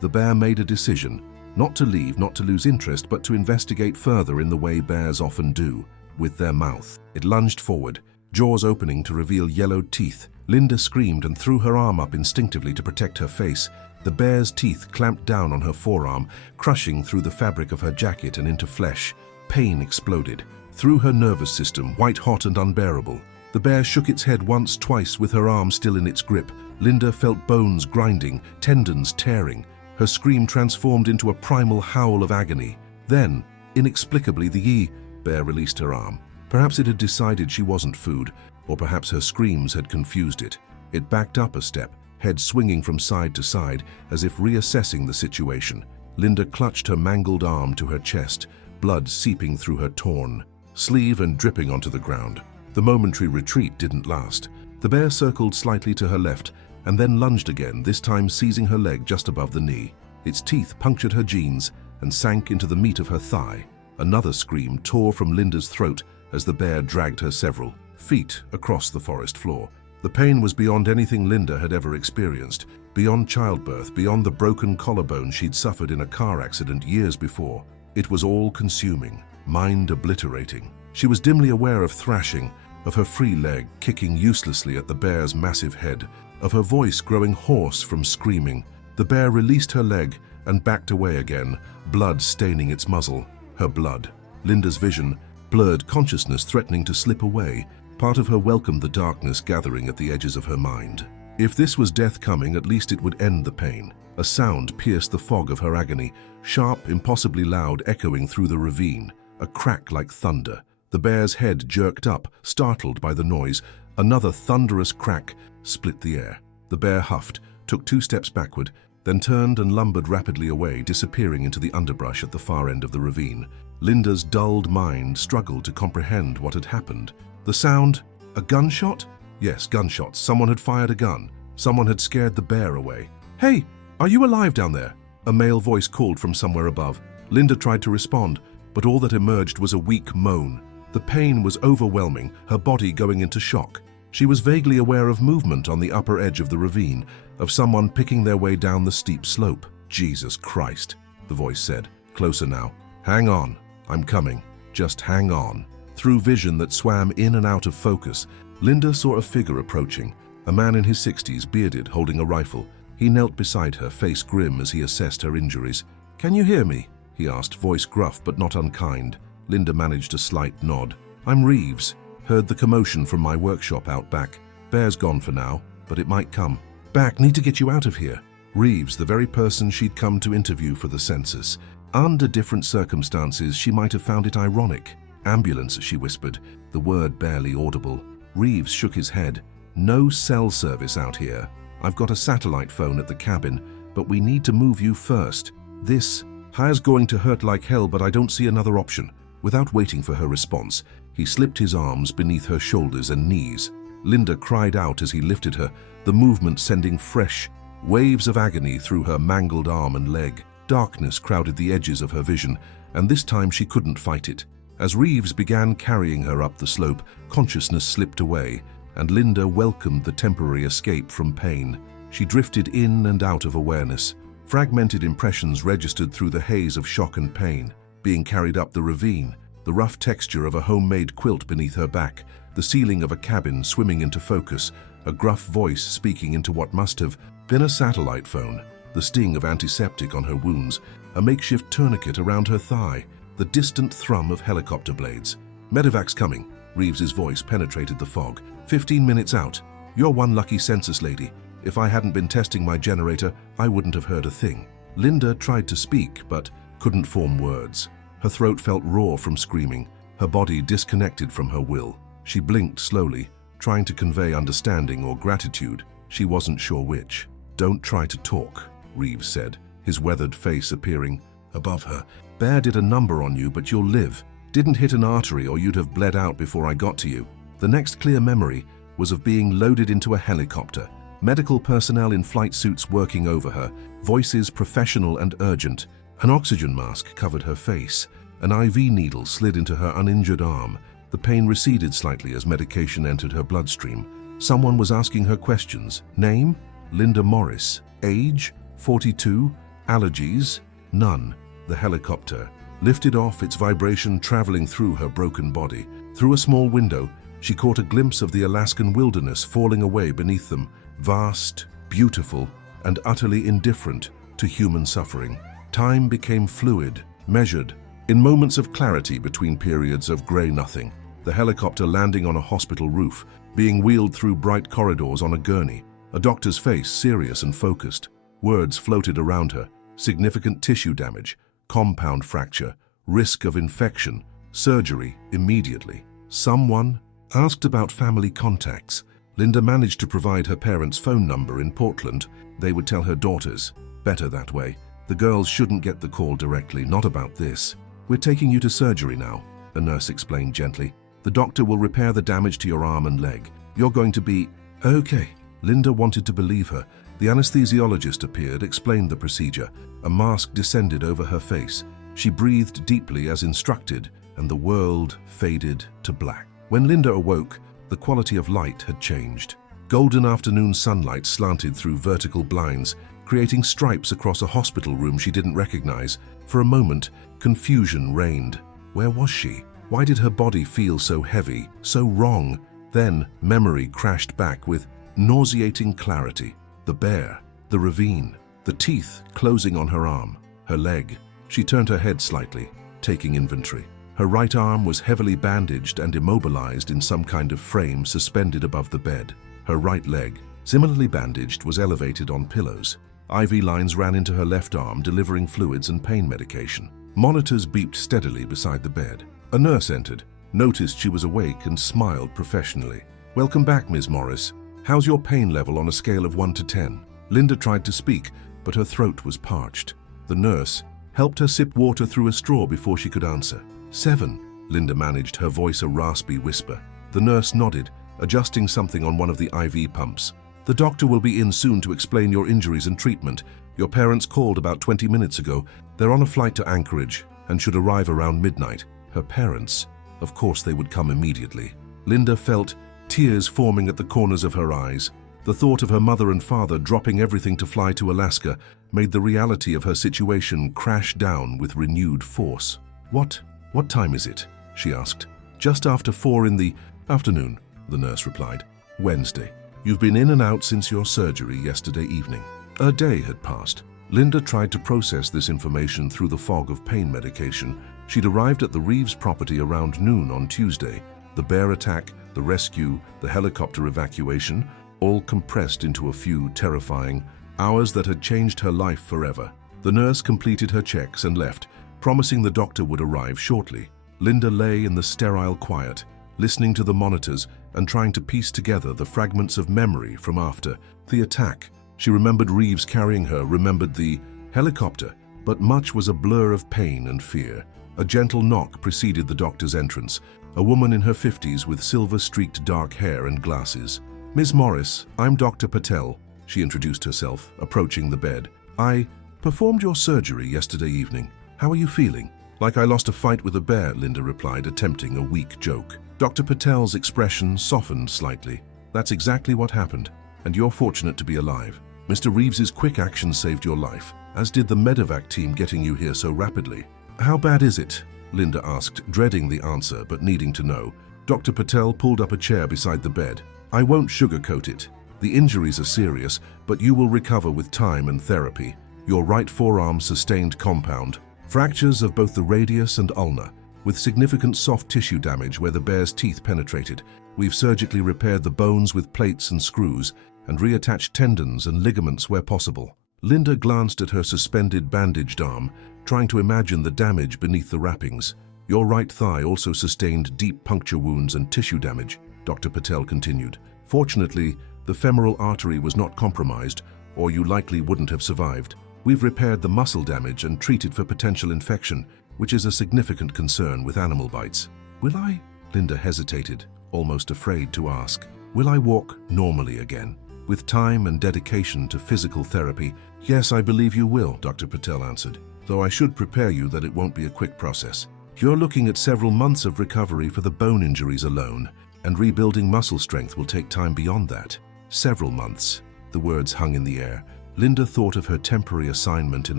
The bear made a decision, not to leave, not to lose interest, but to investigate further in the way bears often do, with their mouth. It lunged forward, jaws opening to reveal yellowed teeth. Linda screamed and threw her arm up instinctively to protect her face. The bear's teeth clamped down on her forearm, crushing through the fabric of her jacket and into flesh. Pain exploded through her nervous system, white-hot and unbearable. The bear shook its head once, twice, with her arm still in its grip. Linda felt bones grinding, tendons tearing. Her scream transformed into a primal howl of agony. Then, inexplicably, the bear released her arm. Perhaps it had decided she wasn't food, or perhaps her screams had confused it. It backed up a step, head swinging from side to side, as if reassessing the situation. Linda clutched her mangled arm to her chest, blood seeping through her torn sleeve and dripping onto the ground. The momentary retreat didn't last. The bear circled slightly to her left and then lunged again, this time seizing her leg just above the knee. Its teeth punctured her jeans and sank into the meat of her thigh. Another scream tore from Linda's throat as the bear dragged her several feet across the forest floor. The pain was beyond anything Linda had ever experienced, beyond childbirth, beyond the broken collarbone she'd suffered in a car accident years before. It was all-consuming, mind-obliterating. She was dimly aware of thrashing, of her free leg kicking uselessly at the bear's massive head, of her voice growing hoarse from screaming. The bear released her leg and backed away again, blood staining its muzzle. Her blood. Linda's vision blurred, consciousness threatening to slip away. Part of her welcomed the darkness gathering at the edges of her mind. If this was death coming, at least it would end the pain. A sound pierced the fog of her agony, sharp, impossibly loud, echoing through the ravine. A crack like thunder. The bear's head jerked up, startled by the noise. Another thunderous crack split the air. The bear huffed, took 2 steps backward, then turned and lumbered rapidly away, disappearing into the underbrush at the far end of the ravine. Linda's dulled mind struggled to comprehend what had happened. The sound? A gunshot? Yes, gunshots. Someone had fired a gun. Someone had scared the bear away. "Hey, are you alive down there?" A male voice called from somewhere above. Linda tried to respond, but all that emerged was a weak moan. The pain was overwhelming, her body going into shock. She was vaguely aware of movement on the upper edge of the ravine, of someone picking their way down the steep slope. "Jesus Christ," the voice said, closer now. "Hang on, I'm coming. Just hang on." Through vision that swam in and out of focus, Linda saw a figure approaching, a man in his 60s, bearded, holding a rifle. He knelt beside her, face grim as he assessed her injuries. "Can you hear me?" he asked, voice gruff but not unkind. Linda managed a slight nod. "I'm Reeves. Heard the commotion from my workshop out back. Bear's gone for now, but it might come back. Need to get you out of here." Reeves, the very person she'd come to interview for the census. Under different circumstances, she might have found it ironic. "Ambulance," she whispered, the word barely audible. Reeves shook his head. "No cell service out here. I've got a satellite phone at the cabin, but we need to move you first. This has going to hurt like hell, but I don't see another option." Without waiting for her response, he slipped his arms beneath her shoulders and knees. Linda cried out as he lifted her, the movement sending fresh waves of agony through her mangled arm and leg. Darkness crowded the edges of her vision, and this time she couldn't fight it. As Reeves began carrying her up the slope, consciousness slipped away, and Linda welcomed the temporary escape from pain. She drifted in and out of awareness. Fragmented impressions registered through the haze of shock and pain. Being carried up the ravine, the rough texture of a homemade quilt beneath her back, the ceiling of a cabin swimming into focus, a gruff voice speaking into what must have been a satellite phone, the sting of antiseptic on her wounds, a makeshift tourniquet around her thigh, the distant thrum of helicopter blades. "Medevac's coming," Reeves's voice penetrated the fog. 15 minutes out. You're one lucky census lady. If I hadn't been testing my generator, I wouldn't have heard a thing." Linda tried to speak, but couldn't form words. Her throat felt raw from screaming, her body disconnected from her will. She blinked slowly, trying to convey understanding or gratitude. She wasn't sure which. "Don't try to talk," Reeves said, his weathered face appearing above her. "Bear did a number on you, but you'll live. Didn't hit an artery or you'd have bled out before I got to you." The next clear memory was of being loaded into a helicopter. Medical personnel in flight suits working over her, voices professional and urgent. An oxygen mask covered her face. An IV needle slid into her uninjured arm. The pain receded slightly as medication entered her bloodstream. Someone was asking her questions. Name? Linda Morris. Age? 42. Allergies? None. The helicopter lifted off, its vibration traveling through her broken body. Through a small window, she caught a glimpse of the Alaskan wilderness falling away beneath them, vast, beautiful, and utterly indifferent to human suffering. Time became fluid, measured, in moments of clarity between periods of grey nothing. The helicopter landing on a hospital roof, being wheeled through bright corridors on a gurney, a doctor's face serious and focused. Words floated around her: significant tissue damage, compound fracture, risk of infection, surgery immediately. Someone asked about family contacts. Linda managed to provide her parents' phone number in Portland. They would tell her daughters. Better that way. The girls shouldn't get the call directly, not about this. "We're taking you to surgery now," a nurse explained gently. "The doctor will repair the damage to your arm and leg. You're going to be okay." Linda wanted to believe her. The anesthesiologist appeared, explained the procedure. A mask descended over her face. She breathed deeply as instructed, and the world faded to black. When Linda awoke, the quality of light had changed. Golden afternoon sunlight slanted through vertical blinds, creating stripes across a hospital room she didn't recognize. For a moment, confusion reigned. Where was she? Why did her body feel so heavy, so wrong? Then memory crashed back with nauseating clarity. The bear, the ravine, the teeth closing on her arm, her leg. She turned her head slightly, taking inventory. Her right arm was heavily bandaged and immobilized in some kind of frame suspended above the bed. Her right leg, similarly bandaged, was elevated on pillows. IV lines ran into her left arm, delivering fluids and pain medication. Monitors beeped steadily beside the bed. A nurse entered, noticed she was awake, and smiled professionally. "Welcome back, Ms. Morris. How's your pain level on a scale of 1 to 10? Linda tried to speak, but her throat was parched. The nurse helped her sip water through a straw before she could answer. 7, Linda managed, her voice a raspy whisper. The nurse nodded, adjusting something on one of the IV pumps. "The doctor will be in soon to explain your injuries and treatment. Your parents called about 20 minutes ago. They're on a flight to Anchorage and should arrive around midnight." Her parents? Of course they would come immediately. Linda felt tears forming at the corners of her eyes. The thought of her mother and father dropping everything to fly to Alaska made the reality of her situation crash down with renewed force. What time is it?" she asked. "Just after 4 in the afternoon," the nurse replied. "Wednesday. You've been in and out since your surgery yesterday evening." A day had passed. Linda tried to process this information through the fog of pain medication. She'd arrived at the Reeves property around noon on Tuesday. The bear attack, the rescue, the helicopter evacuation, all compressed into a few terrifying hours that had changed her life forever. The nurse completed her checks and left, promising the doctor would arrive shortly. Linda lay in the sterile quiet, listening to the monitors and trying to piece together the fragments of memory from after the attack. She remembered Reeves carrying her, remembered the helicopter, but much was a blur of pain and fear. A gentle knock preceded the doctor's entrance, a woman in her 50s with silver-streaked dark hair and glasses. "Ms. Morris, I'm Dr. Patel," she introduced herself, approaching the bed. "I performed your surgery yesterday evening. How are you feeling?" "Like I lost a fight with a bear," Linda replied, attempting a weak joke. Dr. Patel's expression softened slightly. "That's exactly what happened, and you're fortunate to be alive. Mr. Reeves's quick action saved your life, as did the medevac team getting you here so rapidly." "How bad is it?" Linda asked, dreading the answer but needing to know. Dr. Patel pulled up a chair beside the bed. "I won't sugarcoat it. The injuries are serious, but you will recover with time and therapy. Your right forearm sustained compound fractures of both the radius and ulna, with significant soft tissue damage where the bear's teeth penetrated. We've surgically repaired the bones with plates and screws and reattached tendons and ligaments where possible." Linda glanced at her suspended bandaged arm, trying to imagine the damage beneath the wrappings. Your right thigh also sustained deep puncture wounds and tissue damage, Dr. Patel continued. Fortunately, the femoral artery was not compromised, or you likely wouldn't have survived. We've repaired the muscle damage and treated for potential infection, which is a significant concern with animal bites. Will I? Linda hesitated, almost afraid to ask. Will I walk normally again? With time and dedication to physical therapy, yes, I believe you will, Dr. Patel answered, though I should prepare you that it won't be a quick process. You're looking at several months of recovery for the bone injuries alone, and rebuilding muscle strength will take time beyond that. Several months. The words hung in the air. Linda thought of her temporary assignment in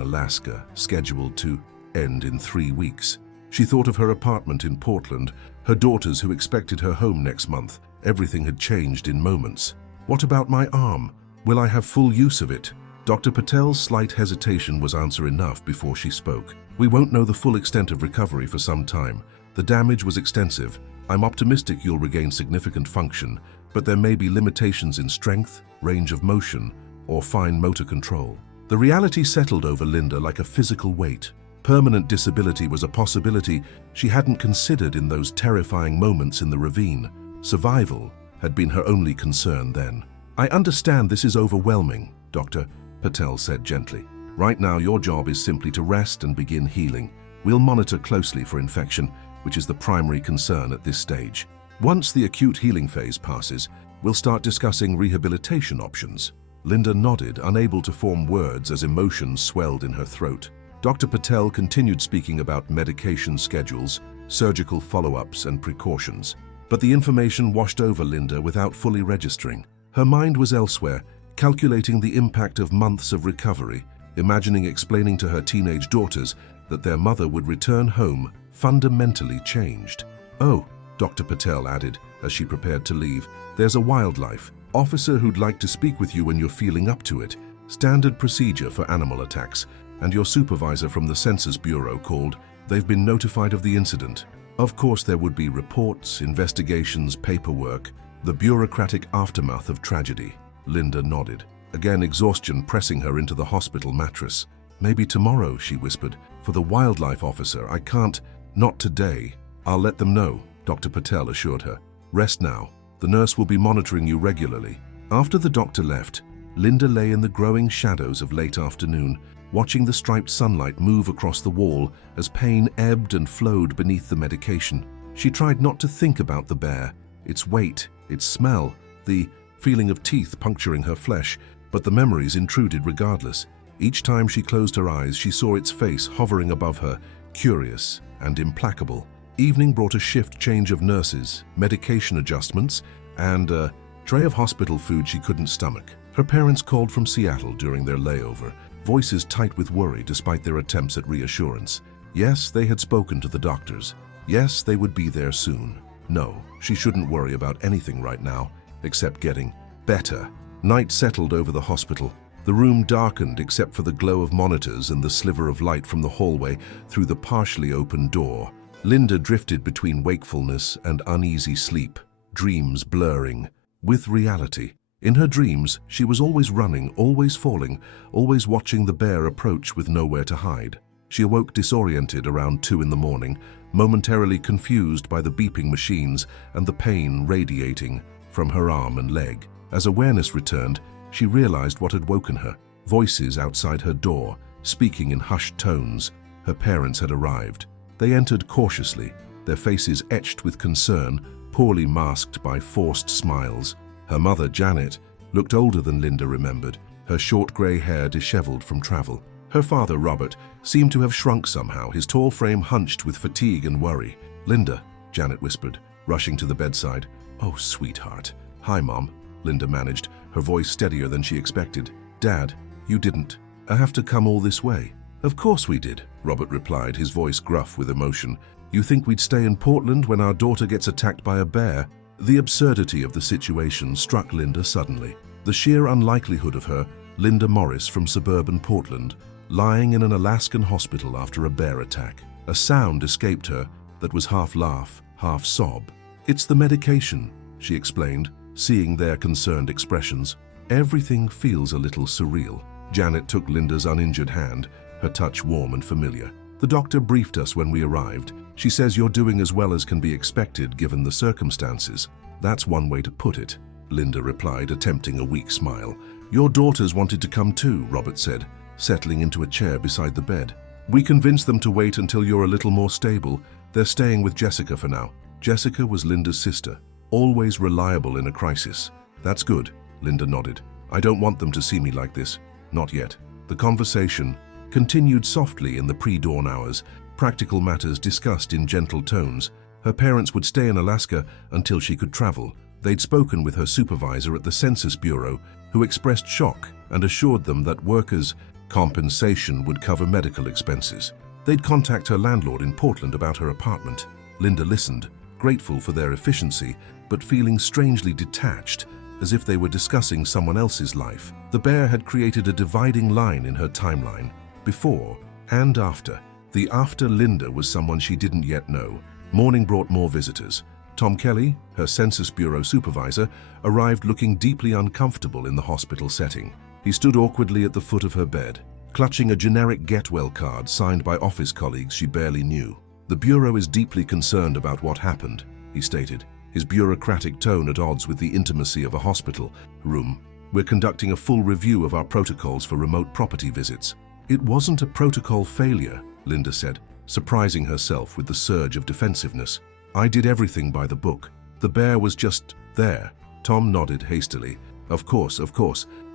Alaska, scheduled to end in 3 weeks. She thought of her apartment in Portland, her daughters who expected her home next month. Everything had changed in moments. What about my arm? Will I have full use of it? Dr. Patel's slight hesitation was answer enough before she spoke. We won't know the full extent of recovery for some time. The damage was extensive. I'm optimistic you'll regain significant function, but there may be limitations in strength, range of motion, or fine motor control. The reality settled over Linda like a physical weight. Permanent disability was a possibility she hadn't considered in those terrifying moments in the ravine. Survival had been her only concern then. I understand this is overwhelming, Dr. Patel said gently. Right now, your job is simply to rest and begin healing. We'll monitor closely for infection, which is the primary concern at this stage. Once the acute healing phase passes, we'll start discussing rehabilitation options. Linda nodded, unable to form words as emotions swelled in her throat. Dr. Patel continued speaking about medication schedules, surgical follow-ups, and precautions. But the information washed over Linda without fully registering. Her mind was elsewhere, calculating the impact of months of recovery, imagining explaining to her teenage daughters that their mother would return home fundamentally changed. Oh, Dr. Patel added as she prepared to leave, there's a wildlife officer who'd like to speak with you when you're feeling up to it. Standard procedure for animal attacks, and your supervisor from the Census Bureau called. They've been notified of the incident. Of course, there would be reports, investigations, paperwork, the bureaucratic aftermath of tragedy. Linda nodded, again exhaustion pressing her into the hospital mattress. Maybe tomorrow, she whispered. For the wildlife officer, I can't. Not today. I'll let them know, Dr. Patel assured her. Rest now. The nurse will be monitoring you regularly. After the doctor left, Linda lay in the growing shadows of late afternoon, watching the striped sunlight move across the wall as pain ebbed and flowed beneath the medication. She tried not to think about the bear, its weight, its smell, the feeling of teeth puncturing her flesh, but the memories intruded regardless. Each time she closed her eyes, she saw its face hovering above her, curious and implacable. Evening brought a shift change of nurses, medication adjustments, and a tray of hospital food she couldn't stomach. Her parents called from Seattle during their layover, voices tight with worry despite their attempts at reassurance. Yes, they had spoken to the doctors. Yes, they would be there soon. No, she shouldn't worry about anything right now, except getting better. Night settled over the hospital. The room darkened except for the glow of monitors and the sliver of light from the hallway through the partially open door. Linda drifted between wakefulness and uneasy sleep, dreams blurring with reality. In her dreams, she was always running, always falling, always watching the bear approach with nowhere to hide. She awoke disoriented around 2 in the morning, momentarily confused by the beeping machines and the pain radiating from her arm and leg. As awareness returned, she realized what had woken her. Voices outside her door, speaking in hushed tones. Her parents had arrived. They entered cautiously, their faces etched with concern, poorly masked by forced smiles. Her mother, Janet, looked older than Linda remembered, her short grey hair disheveled from travel. Her father, Robert, seemed to have shrunk somehow, his tall frame hunched with fatigue and worry. Linda, Janet whispered, rushing to the bedside. Oh, sweetheart. Hi, Mom, Linda managed, her voice steadier than she expected. Dad, you didn't have to come all this way. Of course we did, Robert replied, his voice gruff with emotion. You think we'd stay in Portland when our daughter gets attacked by a bear? The absurdity of the situation struck Linda suddenly. The sheer unlikelihood of her, Linda Morris from suburban Portland, lying in an Alaskan hospital after a bear attack. A sound escaped her that was half laugh, half sob. It's the medication, she explained, seeing their concerned expressions. Everything feels a little surreal. Janet took Linda's uninjured hand, her touch warm and familiar. "The doctor briefed us when we arrived. She says you're doing as well as can be expected given the circumstances." "That's one way to put it," Linda replied, attempting a weak smile. "Your daughters wanted to come too," Robert said, settling into a chair beside the bed. "We convinced them to wait until you're a little more stable. They're staying with Jessica for now." Jessica was Linda's sister, always reliable in a crisis. "That's good," Linda nodded. "I don't want them to see me like this. Not yet." The conversation continued softly in the pre-dawn hours, practical matters discussed in gentle tones. Her parents would stay in Alaska until she could travel. They'd spoken with her supervisor at the Census Bureau, who expressed shock and assured them that workers' compensation would cover medical expenses. They'd contact her landlord in Portland about her apartment. Linda listened, grateful for their efficiency, but feeling strangely detached, as if they were discussing someone else's life. The bear had created a dividing line in her timeline, before and after. The after Linda was someone she didn't yet know. Morning brought more visitors. Tom Kelly, her Census Bureau supervisor, arrived looking deeply uncomfortable in the hospital setting. He stood awkwardly at the foot of her bed, clutching a generic get-well card signed by office colleagues she barely knew. "The Bureau is deeply concerned about what happened," he stated, his bureaucratic tone at odds with the intimacy of a hospital room. "We're conducting a full review of our protocols for remote property visits." "It wasn't a protocol failure," Linda said, surprising herself with the surge of defensiveness. "I did everything by the book. The bear was just there." Tom nodded hastily. Of course.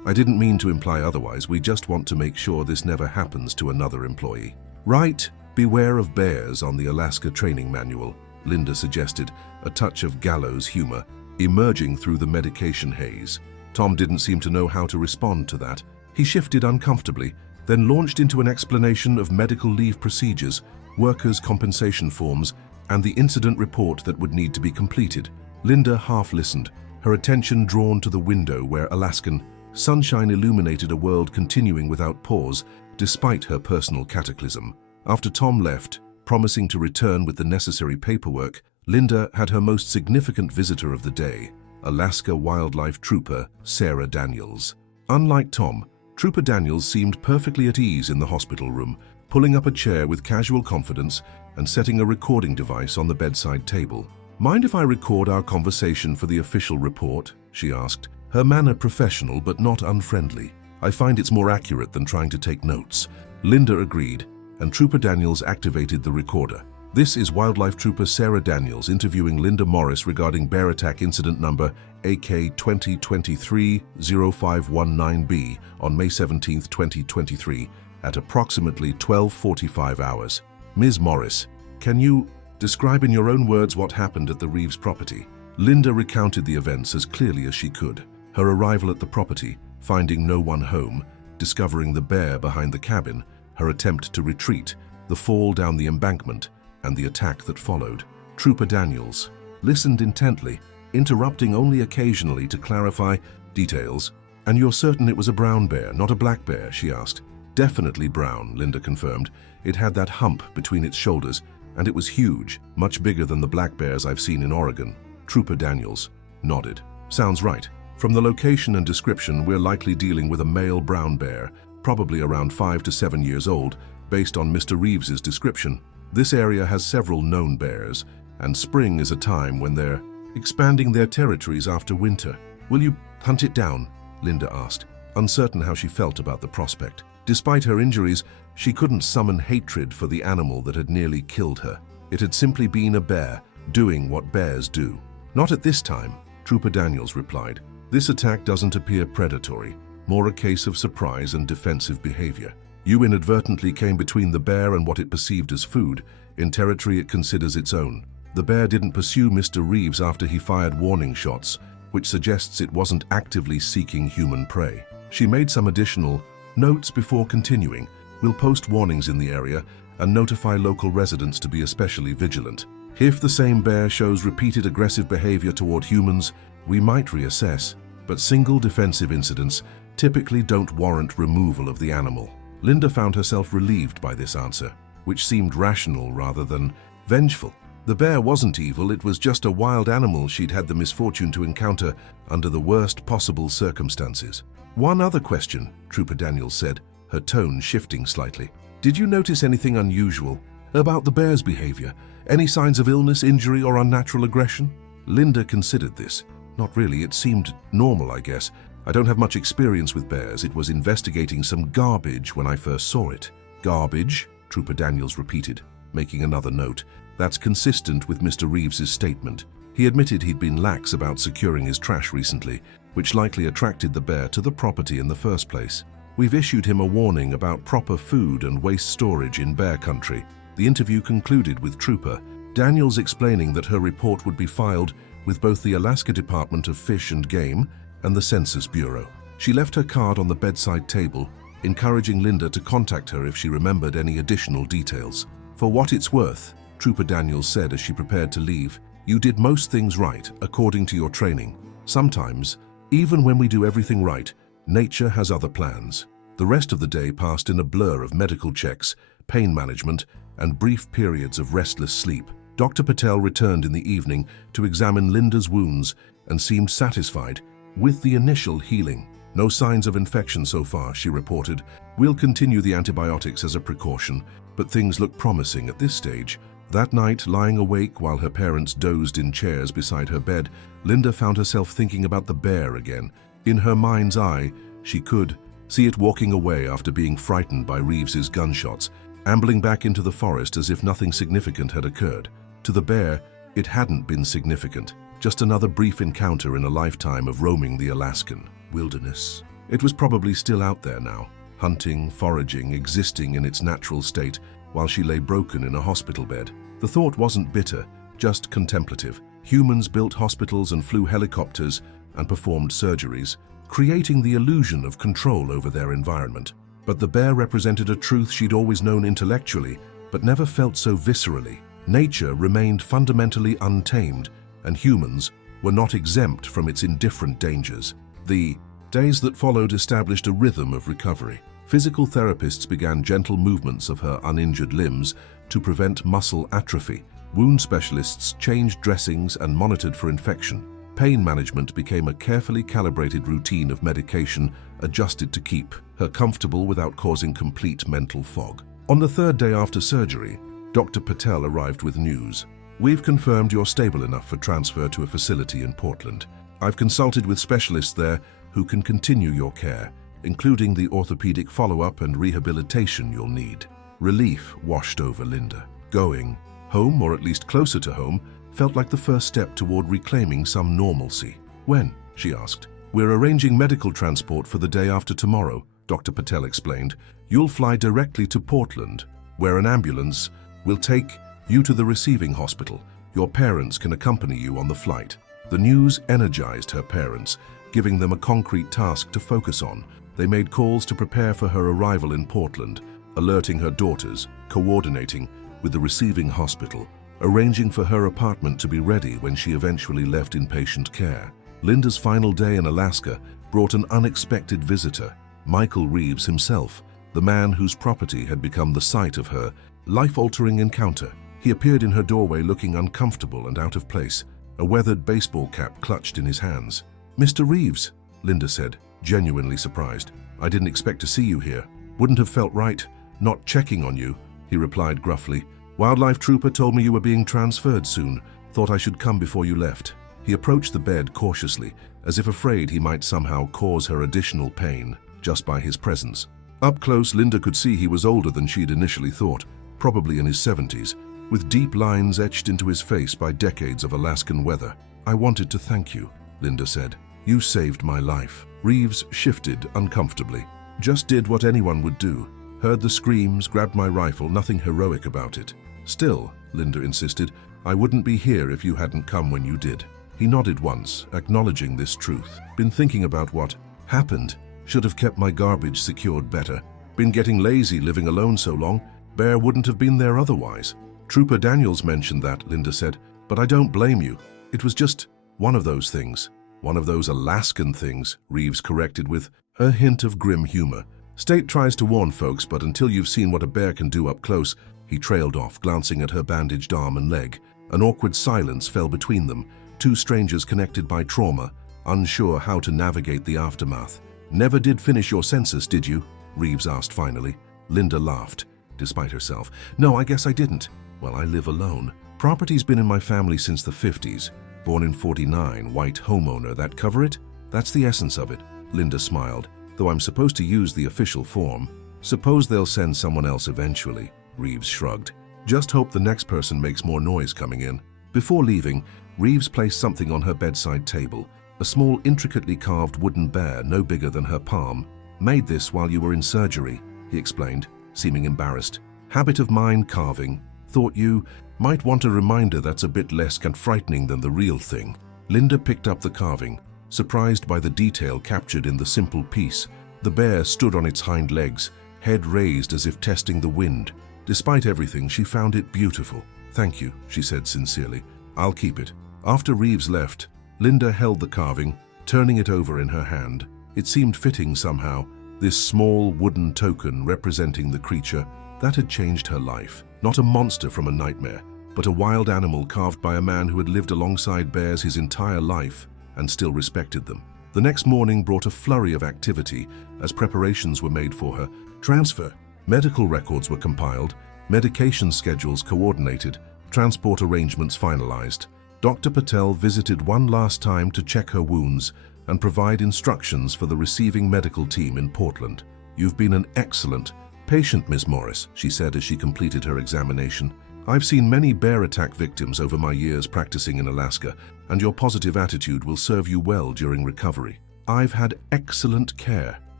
I didn't mean to imply otherwise. We just want to make sure this never happens to another employee." "Right. Beware of bears on the Alaska training manual," Linda suggested, a touch of gallows humor emerging through the medication haze. Tom didn't seem to know how to respond to that. He shifted uncomfortably, then launched into an explanation of medical leave procedures, workers' compensation forms, and the incident report that would need to be completed. Linda half listened, her attention drawn to the window where Alaskan sunshine illuminated a world continuing without pause, despite her personal cataclysm. After Tom left, promising to return with the necessary paperwork, Linda had her most significant visitor of the day, Alaska Wildlife Trooper Sarah Daniels. Unlike Tom, Trooper Daniels seemed perfectly at ease in the hospital room, pulling up a chair with casual confidence and setting a recording device on the bedside table. "Mind if I record our conversation for the official report?" she asked, her manner professional but not unfriendly. "I find it's more accurate than trying to take notes." Linda agreed, and Trooper Daniels activated the recorder. "This is Wildlife Trooper Sarah Daniels interviewing Linda Morris regarding bear attack incident number AK 2023-0519B on May 17, 2023, at approximately 12:45 hours. Ms. Morris, can you describe in your own words what happened at the Reeves property?" Linda recounted the events as clearly as she could. Her arrival at the property, finding no one home, discovering the bear behind the cabin, her attempt to retreat, the fall down the embankment, and the attack that followed. Trooper Daniels listened intently, interrupting only occasionally to clarify details. "And you're certain it was a brown bear, not a black bear?" she asked. "Definitely brown," Linda confirmed. "It had that hump between its shoulders, and it was huge, much bigger than the black bears I've seen in Oregon." Trooper Daniels nodded. "Sounds right. From the location and description, we're likely dealing with a male brown bear, probably around 5 to 7 years old, based on Mr. Reeves's description. This area has several known bears, and spring is a time when they're expanding their territories after winter. Will you hunt it down?" Linda asked, uncertain how she felt about the prospect. Despite her injuries, she couldn't summon hatred for the animal that had nearly killed her. It had simply been a bear, doing what bears do. "Not at this time," Trooper Daniels replied. "This attack doesn't appear predatory, more a case of surprise and defensive behavior. You inadvertently came between the bear and what it perceived as food, in territory it considers its own. The bear didn't pursue Mr. Reeves after he fired warning shots, which suggests it wasn't actively seeking human prey." She made some additional notes before continuing. "We'll post warnings in the area and notify local residents to be especially vigilant. If the same bear shows repeated aggressive behavior toward humans, we might reassess, but single defensive incidents typically don't warrant removal of the animal." Linda found herself relieved by this answer, which seemed rational rather than vengeful. The bear wasn't evil, it was just a wild animal she'd had the misfortune to encounter under the worst possible circumstances. One other question, Trooper Daniels said, her tone shifting slightly. Did you notice anything unusual about the bear's behavior? Any signs of illness, injury, or unnatural aggression? Linda considered this. Not really, it seemed normal, I guess. I don't have much experience with bears. It was investigating some garbage when I first saw it. Garbage? Trooper Daniels repeated, making another note. That's consistent with Mr. Reeves's statement. He admitted he'd been lax about securing his trash recently, which likely attracted the bear to the property in the first place. We've issued him a warning about proper food and waste storage in bear country. The interview concluded with Trooper Daniels explaining that her report would be filed with both the Alaska Department of Fish and Game and the Census Bureau. She left her card on the bedside table, encouraging Linda to contact her if she remembered any additional details. For what it's worth, Trooper Daniels said as she prepared to leave, you did most things right, according to your training. Sometimes, even when we do everything right, nature has other plans. The rest of the day passed in a blur of medical checks, pain management, and brief periods of restless sleep. Dr. Patel returned in the evening to examine Linda's wounds and seemed satisfied with the initial healing. No signs of infection so far, she reported. We'll continue the antibiotics as a precaution, but things look promising at this stage. That night, lying awake while her parents dozed in chairs beside her bed, Linda found herself thinking about the bear again. In her mind's eye, she could see it walking away after being frightened by Reeves's gunshots, ambling back into the forest as if nothing significant had occurred. To the bear, it hadn't been significant, just another brief encounter in a lifetime of roaming the Alaskan wilderness. It was probably still out there now, hunting, foraging, existing in its natural state, while she lay broken in a hospital bed. The thought wasn't bitter, just contemplative. Humans built hospitals and flew helicopters and performed surgeries, creating the illusion of control over their environment. But the bear represented a truth she'd always known intellectually, but never felt so viscerally. Nature remained fundamentally untamed, and humans were not exempt from its indifferent dangers. The days that followed established a rhythm of recovery. Physical therapists began gentle movements of her uninjured limbs to prevent muscle atrophy. Wound specialists changed dressings and monitored for infection. Pain management became a carefully calibrated routine of medication adjusted to keep her comfortable without causing complete mental fog. On the third day after surgery, Dr. Patel arrived with news. We've confirmed you're stable enough for transfer to a facility in Portland. I've consulted with specialists there who can continue your care, including the orthopedic follow-up and rehabilitation you'll need. Relief washed over Linda. Going home, or at least closer to home, felt like the first step toward reclaiming some normalcy. When? She asked. We're arranging medical transport for the day after tomorrow, Dr. Patel explained. You'll fly directly to Portland, where an ambulance will take you to the receiving hospital. Your parents can accompany you on the flight. The news energized her parents, giving them a concrete task to focus on. They made calls to prepare for her arrival in Portland, alerting her daughters, coordinating with the receiving hospital, arranging for her apartment to be ready when she eventually left inpatient care. Linda's final day in Alaska brought an unexpected visitor, Michael Reeves himself, the man whose property had become the site of her life-altering encounter. He appeared in her doorway looking uncomfortable and out of place, a weathered baseball cap clutched in his hands. Mr. Reeves, Linda said, genuinely surprised. I didn't expect to see you here. Wouldn't have felt right, not checking on you, he replied gruffly. Wildlife trooper told me you were being transferred soon. Thought I should come before you left. He approached the bed cautiously, as if afraid he might somehow cause her additional pain just by his presence. Up close, Linda could see he was older than she'd initially thought, probably in his 70s, with deep lines etched into his face by decades of Alaskan weather. I wanted to thank you, Linda said. You saved my life. Reeves shifted uncomfortably. Just did what anyone would do. Heard the screams, grabbed my rifle, nothing heroic about it. Still, Linda insisted, I wouldn't be here if you hadn't come when you did. He nodded once, acknowledging this truth. Been thinking about what happened. Should have kept my garbage secured better. Been getting lazy living alone so long. Bear wouldn't have been there otherwise. Trooper Daniels mentioned that, Linda said, but I don't blame you. It was just one of those things. One of those Alaskan things, Reeves corrected with a hint of grim humor. State tries to warn folks, but until you've seen what a bear can do up close, he trailed off, glancing at her bandaged arm and leg. An awkward silence fell between them, two strangers connected by trauma, unsure how to navigate the aftermath. Never did finish your census, did you? Reeves asked finally. Linda laughed, despite herself. No, I guess I didn't. Well, I live alone. Property's been in my family since the 50s. Born in 49, white homeowner, that cover it? That's the essence of it. Linda smiled. Though I'm supposed to use the official form. Suppose they'll send someone else eventually. Reeves shrugged. Just hope the next person makes more noise coming in. Before leaving, Reeves placed something on her bedside table. A small, intricately carved wooden bear no bigger than her palm. Made this while you were in surgery, he explained, seeming embarrassed. Habit of mine, carving. Thought you might want a reminder that's a bit less frightening than the real thing. Linda picked up the carving, surprised by the detail captured in the simple piece. The bear stood on its hind legs, head raised as if testing the wind. Despite everything, she found it beautiful. Thank you, she said sincerely. I'll keep it. After Reeves left, Linda held the carving, turning it over in her hand. It seemed fitting somehow, this small wooden token representing the creature that had changed her life. Not a monster from a nightmare, but a wild animal carved by a man who had lived alongside bears his entire life and still respected them. The next morning brought a flurry of activity as preparations were made for her transfer. Medical records were compiled, medication schedules coordinated, transport arrangements finalized. Dr. Patel visited one last time to check her wounds and provide instructions for the receiving medical team in Portland. You've been an excellent patient, Miss Morris, she said as she completed her examination. I've seen many bear attack victims over my years practicing in Alaska, and your positive attitude will serve you well during recovery. I've had excellent care,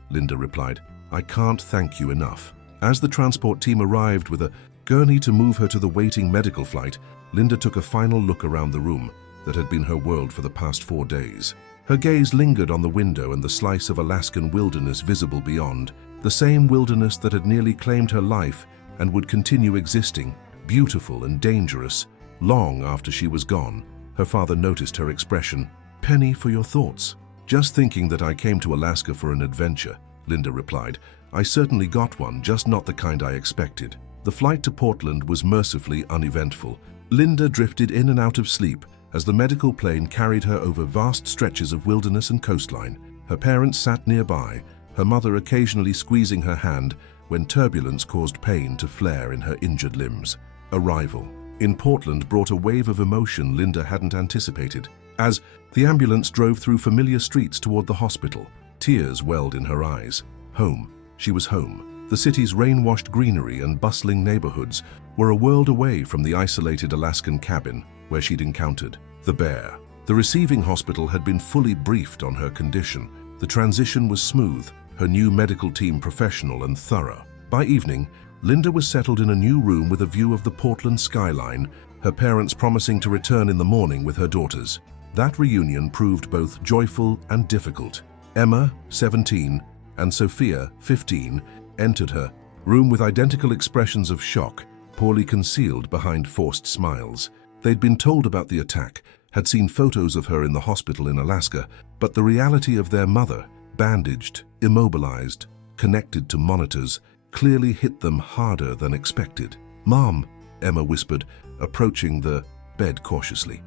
Linda replied. I can't thank you enough. As the transport team arrived with a gurney to move her to the waiting medical flight, Linda took a final look around the room that had been her world for the past 4 days. Her gaze lingered on the window and the slice of Alaskan wilderness visible beyond, the same wilderness that had nearly claimed her life and would continue existing, beautiful and dangerous, long after she was gone. Her father noticed her expression. Penny, for your thoughts. Just thinking that I came to Alaska for an adventure, Linda replied. I certainly got one, just not the kind I expected. The flight to Portland was mercifully uneventful. Linda drifted in and out of sleep as the medical plane carried her over vast stretches of wilderness and coastline. Her parents sat nearby, her mother occasionally squeezing her hand when turbulence caused pain to flare in her injured limbs. Arrival in Portland brought a wave of emotion Linda hadn't anticipated. As the ambulance drove through familiar streets toward the hospital, tears welled in her eyes. Home. She was home. The city's rain-washed greenery and bustling neighborhoods were a world away from the isolated Alaskan cabin where she'd encountered the bear. The receiving hospital had been fully briefed on her condition. The transition was smooth, her new medical team professional and thorough. By evening, Linda was settled in a new room with a view of the Portland skyline, her parents promising to return in the morning with her daughters. That reunion proved both joyful and difficult. Emma, 17, and Sophia, 15, entered her room with identical expressions of shock, poorly concealed behind forced smiles. They'd been told about the attack, had seen photos of her in the hospital in Alaska, but the reality of their mother, bandaged, immobilized, connected to monitors, clearly hit them harder than expected. Mom, Emma whispered, approaching the bed cautiously.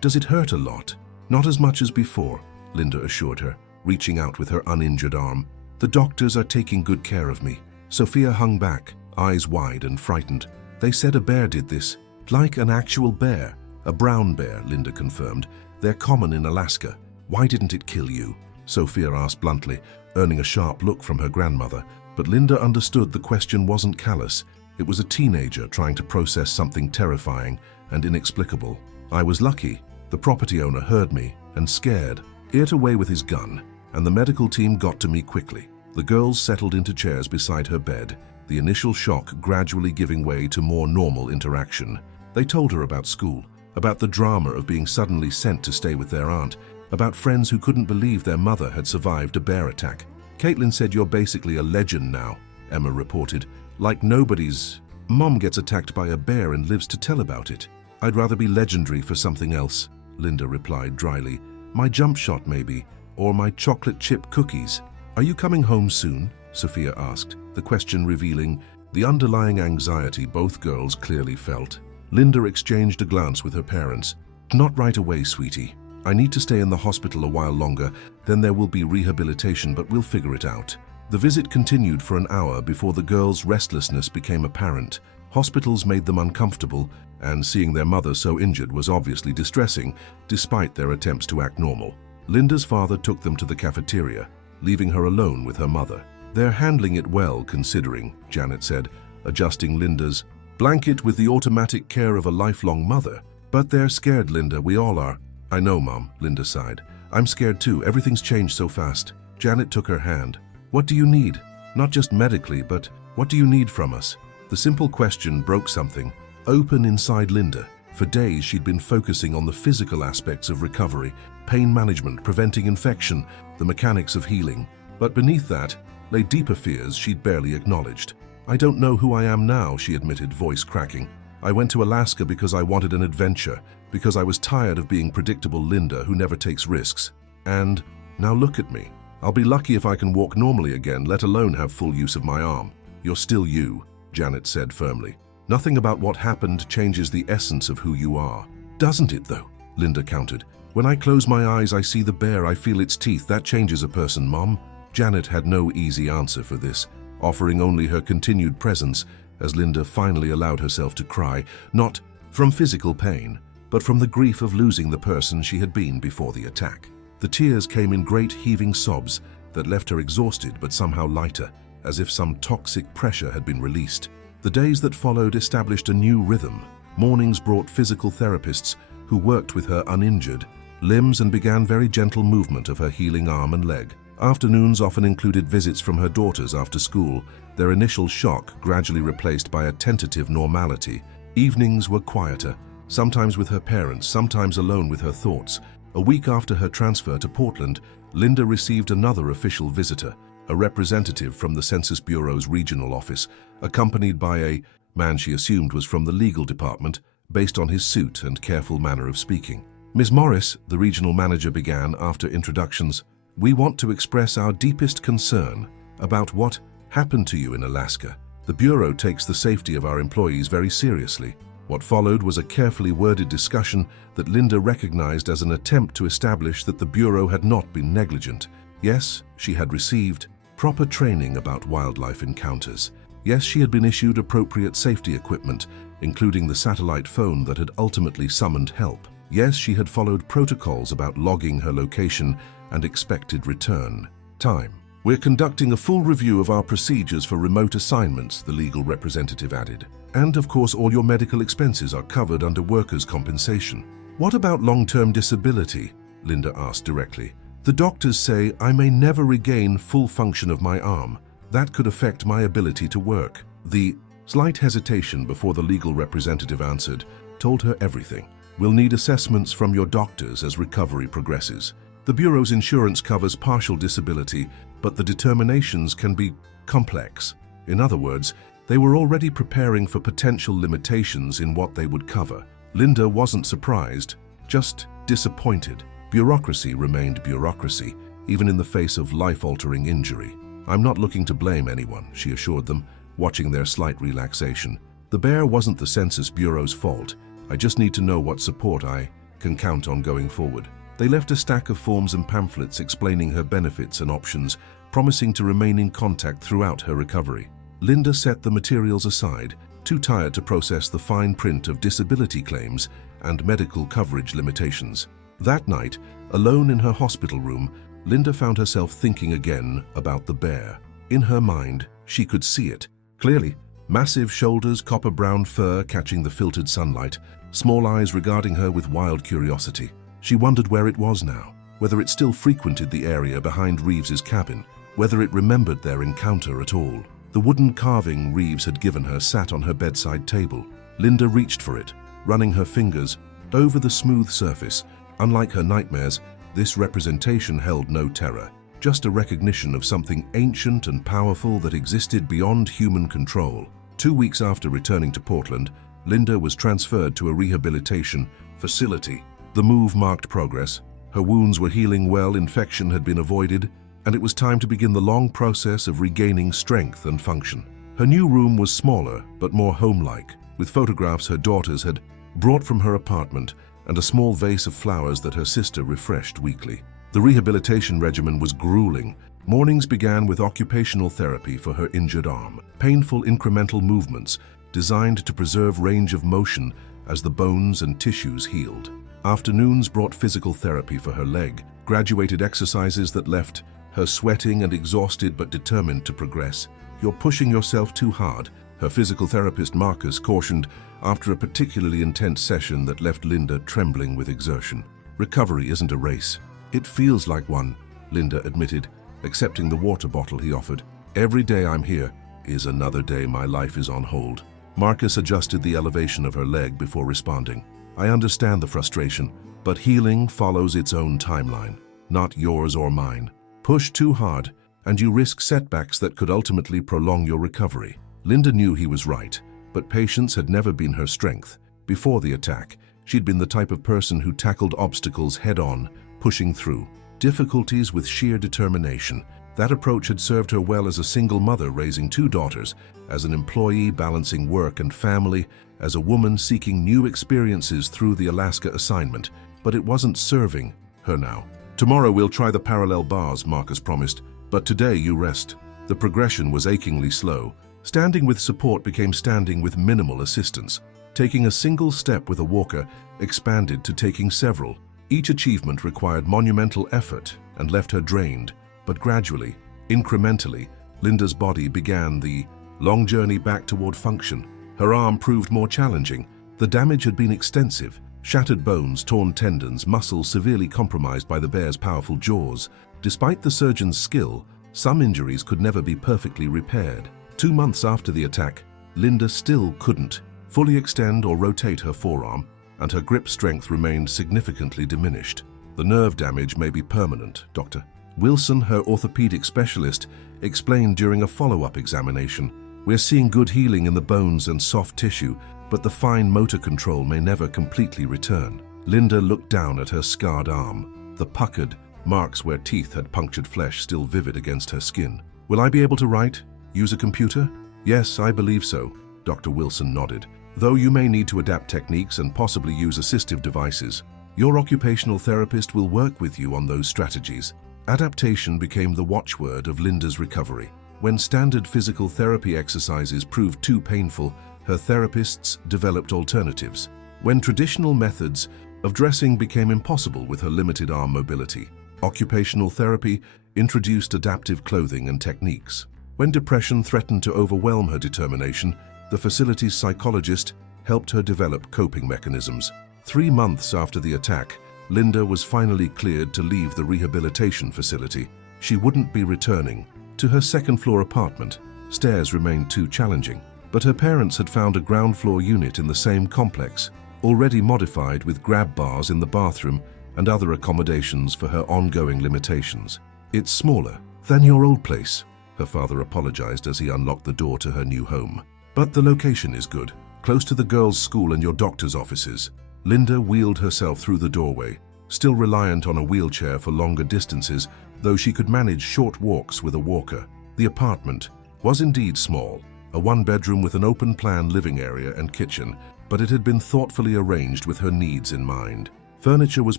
Does it hurt a lot? Not as much as before, Linda assured her, reaching out with her uninjured arm. The doctors are taking good care of me. Sophia hung back, eyes wide and frightened. They said a bear did this. Like an actual bear. A brown bear, Linda confirmed. They're common in Alaska. Why didn't it kill you? Sophia asked bluntly, earning a sharp look from her grandmother. But Linda understood the question wasn't callous. It was a teenager trying to process something terrifying and inexplicable. I was lucky. The property owner heard me and, scared, eared away with his gun, and the medical team got to me quickly. The girls settled into chairs beside her bed, the initial shock gradually giving way to more normal interaction. They told her about school, about the drama of being suddenly sent to stay with their aunt, about friends who couldn't believe their mother had survived a bear attack. Caitlin said, "You're basically a legend now," Emma reported. "Like nobody's mom gets attacked by a bear and lives to tell about it." "I'd rather be legendary for something else," Linda replied dryly. "My jump shot maybe, or my chocolate chip cookies." "Are you coming home soon?" Sophia asked, the question revealing the underlying anxiety both girls clearly felt. Linda exchanged a glance with her parents. "Not right away, sweetie. I need to stay in the hospital a while longer, then there will be rehabilitation, but we'll figure it out. The visit continued for an hour before the girls' restlessness became apparent. Hospitals made them uncomfortable, and seeing their mother so injured was obviously distressing, despite their attempts to act normal. Linda's father took them to the cafeteria, leaving her alone with her mother. "They're handling it well, considering," Janet said, adjusting Linda's blanket with the automatic care of a lifelong mother. "But they're scared, Linda, we all are." "I know, Mom," Linda sighed. "I'm scared too, everything's changed so fast." Janet took her hand. "What do you need? Not just medically, but what do you need from us?" The simple question broke something open inside Linda. For days she'd been focusing on the physical aspects of recovery, pain management, preventing infection, the mechanics of healing. But beneath that lay deeper fears she'd barely acknowledged. "I don't know who I am now," she admitted, voice cracking. "I went to Alaska because I wanted an adventure, because I was tired of being predictable Linda who never takes risks. And now look at me. I'll be lucky if I can walk normally again, let alone have full use of my arm." "You're still you," Janet said firmly. "Nothing about what happened changes the essence of who you are." "Doesn't it, though?" Linda countered. "When I close my eyes, I see the bear, I feel its teeth. That changes a person, Mom." Janet had no easy answer for this, offering only her continued presence as Linda finally allowed herself to cry, not from physical pain, but from the grief of losing the person she had been before the attack. The tears came in great heaving sobs that left her exhausted but somehow lighter, as if some toxic pressure had been released. The days that followed established a new rhythm. Mornings brought physical therapists who worked with her uninjured limbs and began very gentle movement of her healing arm and leg. Afternoons often included visits from her daughters after school, their initial shock gradually replaced by a tentative normality. Evenings were quieter, sometimes with her parents, sometimes alone with her thoughts. A week after her transfer to Portland, Linda received another official visitor, a representative from the Census Bureau's regional office, accompanied by a man she assumed was from the legal department, based on his suit and careful manner of speaking. "Ms. Morris," the regional manager began after introductions, "we want to express our deepest concern about what happened to you in Alaska. The Bureau takes the safety of our employees very seriously." What followed was a carefully worded discussion that Linda recognized as an attempt to establish that the Bureau had not been negligent. Yes, she had received proper training about wildlife encounters. Yes, she had been issued appropriate safety equipment, including the satellite phone that had ultimately summoned help. Yes, she had followed protocols about logging her location and expected return time. "We're conducting a full review of our procedures for remote assignments," the legal representative added. "And of course all your medical expenses are covered under workers' compensation." "What about long-term disability?" Linda asked directly. "The doctors say I may never regain full function of my arm. That could affect my ability to work." The slight hesitation before the legal representative answered told her everything. "We'll need assessments from your doctors as recovery progresses. The Bureau's insurance covers partial disability, but the determinations can be complex." In other words, they were already preparing for potential limitations in what they would cover. Linda wasn't surprised, just disappointed. Bureaucracy remained bureaucracy, even in the face of life-altering injury. "I'm not looking to blame anyone," she assured them, watching their slight relaxation. "The bear wasn't the Census Bureau's fault. I just need to know what support I can count on going forward." They left a stack of forms and pamphlets explaining her benefits and options, promising to remain in contact throughout her recovery. Linda set the materials aside, too tired to process the fine print of disability claims and medical coverage limitations. That night, alone in her hospital room, Linda found herself thinking again about the bear. In her mind, she could see it clearly. Massive shoulders, copper-brown fur catching the filtered sunlight, small eyes regarding her with wild curiosity. She wondered where it was now, whether it still frequented the area behind Reeves's cabin, whether it remembered their encounter at all. The wooden carving Reeves had given her sat on her bedside table. Linda reached for it, running her fingers over the smooth surface. Unlike her nightmares, this representation held no terror, just a recognition of something ancient and powerful that existed beyond human control. 2 weeks after returning to Portland, Linda was transferred to a rehabilitation facility. The move marked progress. Her wounds were healing well, infection had been avoided, and it was time to begin the long process of regaining strength and function. Her new room was smaller, but more home-like, with photographs her daughters had brought from her apartment and a small vase of flowers that her sister refreshed weekly. The rehabilitation regimen was grueling. Mornings began with occupational therapy for her injured arm, painful incremental movements designed to preserve range of motion as the bones and tissues healed. Afternoons brought physical therapy for her leg, graduated exercises that left her sweating and exhausted but determined to progress. "You're pushing yourself too hard," her physical therapist Marcus cautioned after a particularly intense session that left Linda trembling with exertion. "Recovery isn't a race." "It feels like one," Linda admitted, accepting the water bottle he offered. "Every day I'm here is another day my life is on hold." Marcus adjusted the elevation of her leg before responding. "I understand the frustration, but healing follows its own timeline, not yours or mine. Push too hard, and you risk setbacks that could ultimately prolong your recovery." Linda knew he was right, but patience had never been her strength. Before the attack, she'd been the type of person who tackled obstacles head-on, pushing through difficulties with sheer determination. That approach had served her well as a single mother raising 2 daughters, as an employee balancing work and family, as a woman seeking new experiences through the Alaska assignment. But it wasn't serving her now. "Tomorrow we'll try the parallel bars," Marcus promised, "but today you rest." The progression was achingly slow. Standing with support became standing with minimal assistance. Taking a single step with a walker expanded to taking several. Each achievement required monumental effort and left her drained. But gradually, incrementally, Linda's body began the long journey back toward function. Her arm proved more challenging. The damage had been extensive. Shattered bones, torn tendons, muscles severely compromised by the bear's powerful jaws. Despite the surgeon's skill, some injuries could never be perfectly repaired. 2 months after the attack, Linda still couldn't fully extend or rotate her forearm, and her grip strength remained significantly diminished. "The nerve damage may be permanent," Dr. Wilson, her orthopedic specialist, explained during a follow-up examination. "We're seeing good healing in the bones and soft tissue, but the fine motor control may never completely return." Linda looked down at her scarred arm, the puckered marks where teeth had punctured flesh still vivid against her skin. "Will I be able to write? Use a computer?" "Yes, I believe so," Dr. Wilson nodded. "Though you may need to adapt techniques and possibly use assistive devices. Your occupational therapist will work with you on those strategies." Adaptation became the watchword of Linda's recovery. When standard physical therapy exercises proved too painful, her therapists developed alternatives. When traditional methods of dressing became impossible with her limited arm mobility, occupational therapy introduced adaptive clothing and techniques. When depression threatened to overwhelm her determination, the facility's psychologist helped her develop coping mechanisms. 3 months after the attack, Linda was finally cleared to leave the rehabilitation facility. She wouldn't be returning to her second-floor apartment. Stairs remained too challenging, but her parents had found a ground-floor unit in the same complex, already modified with grab bars in the bathroom and other accommodations for her ongoing limitations. "It's smaller than your old place," her father apologized as he unlocked the door to her new home. "But the location is good, close to the girls' school and your doctor's offices." Linda wheeled herself through the doorway, still reliant on a wheelchair for longer distances, though she could manage short walks with a walker. The apartment was indeed small, a 1-bedroom with an open-plan living area and kitchen, but it had been thoughtfully arranged with her needs in mind. Furniture was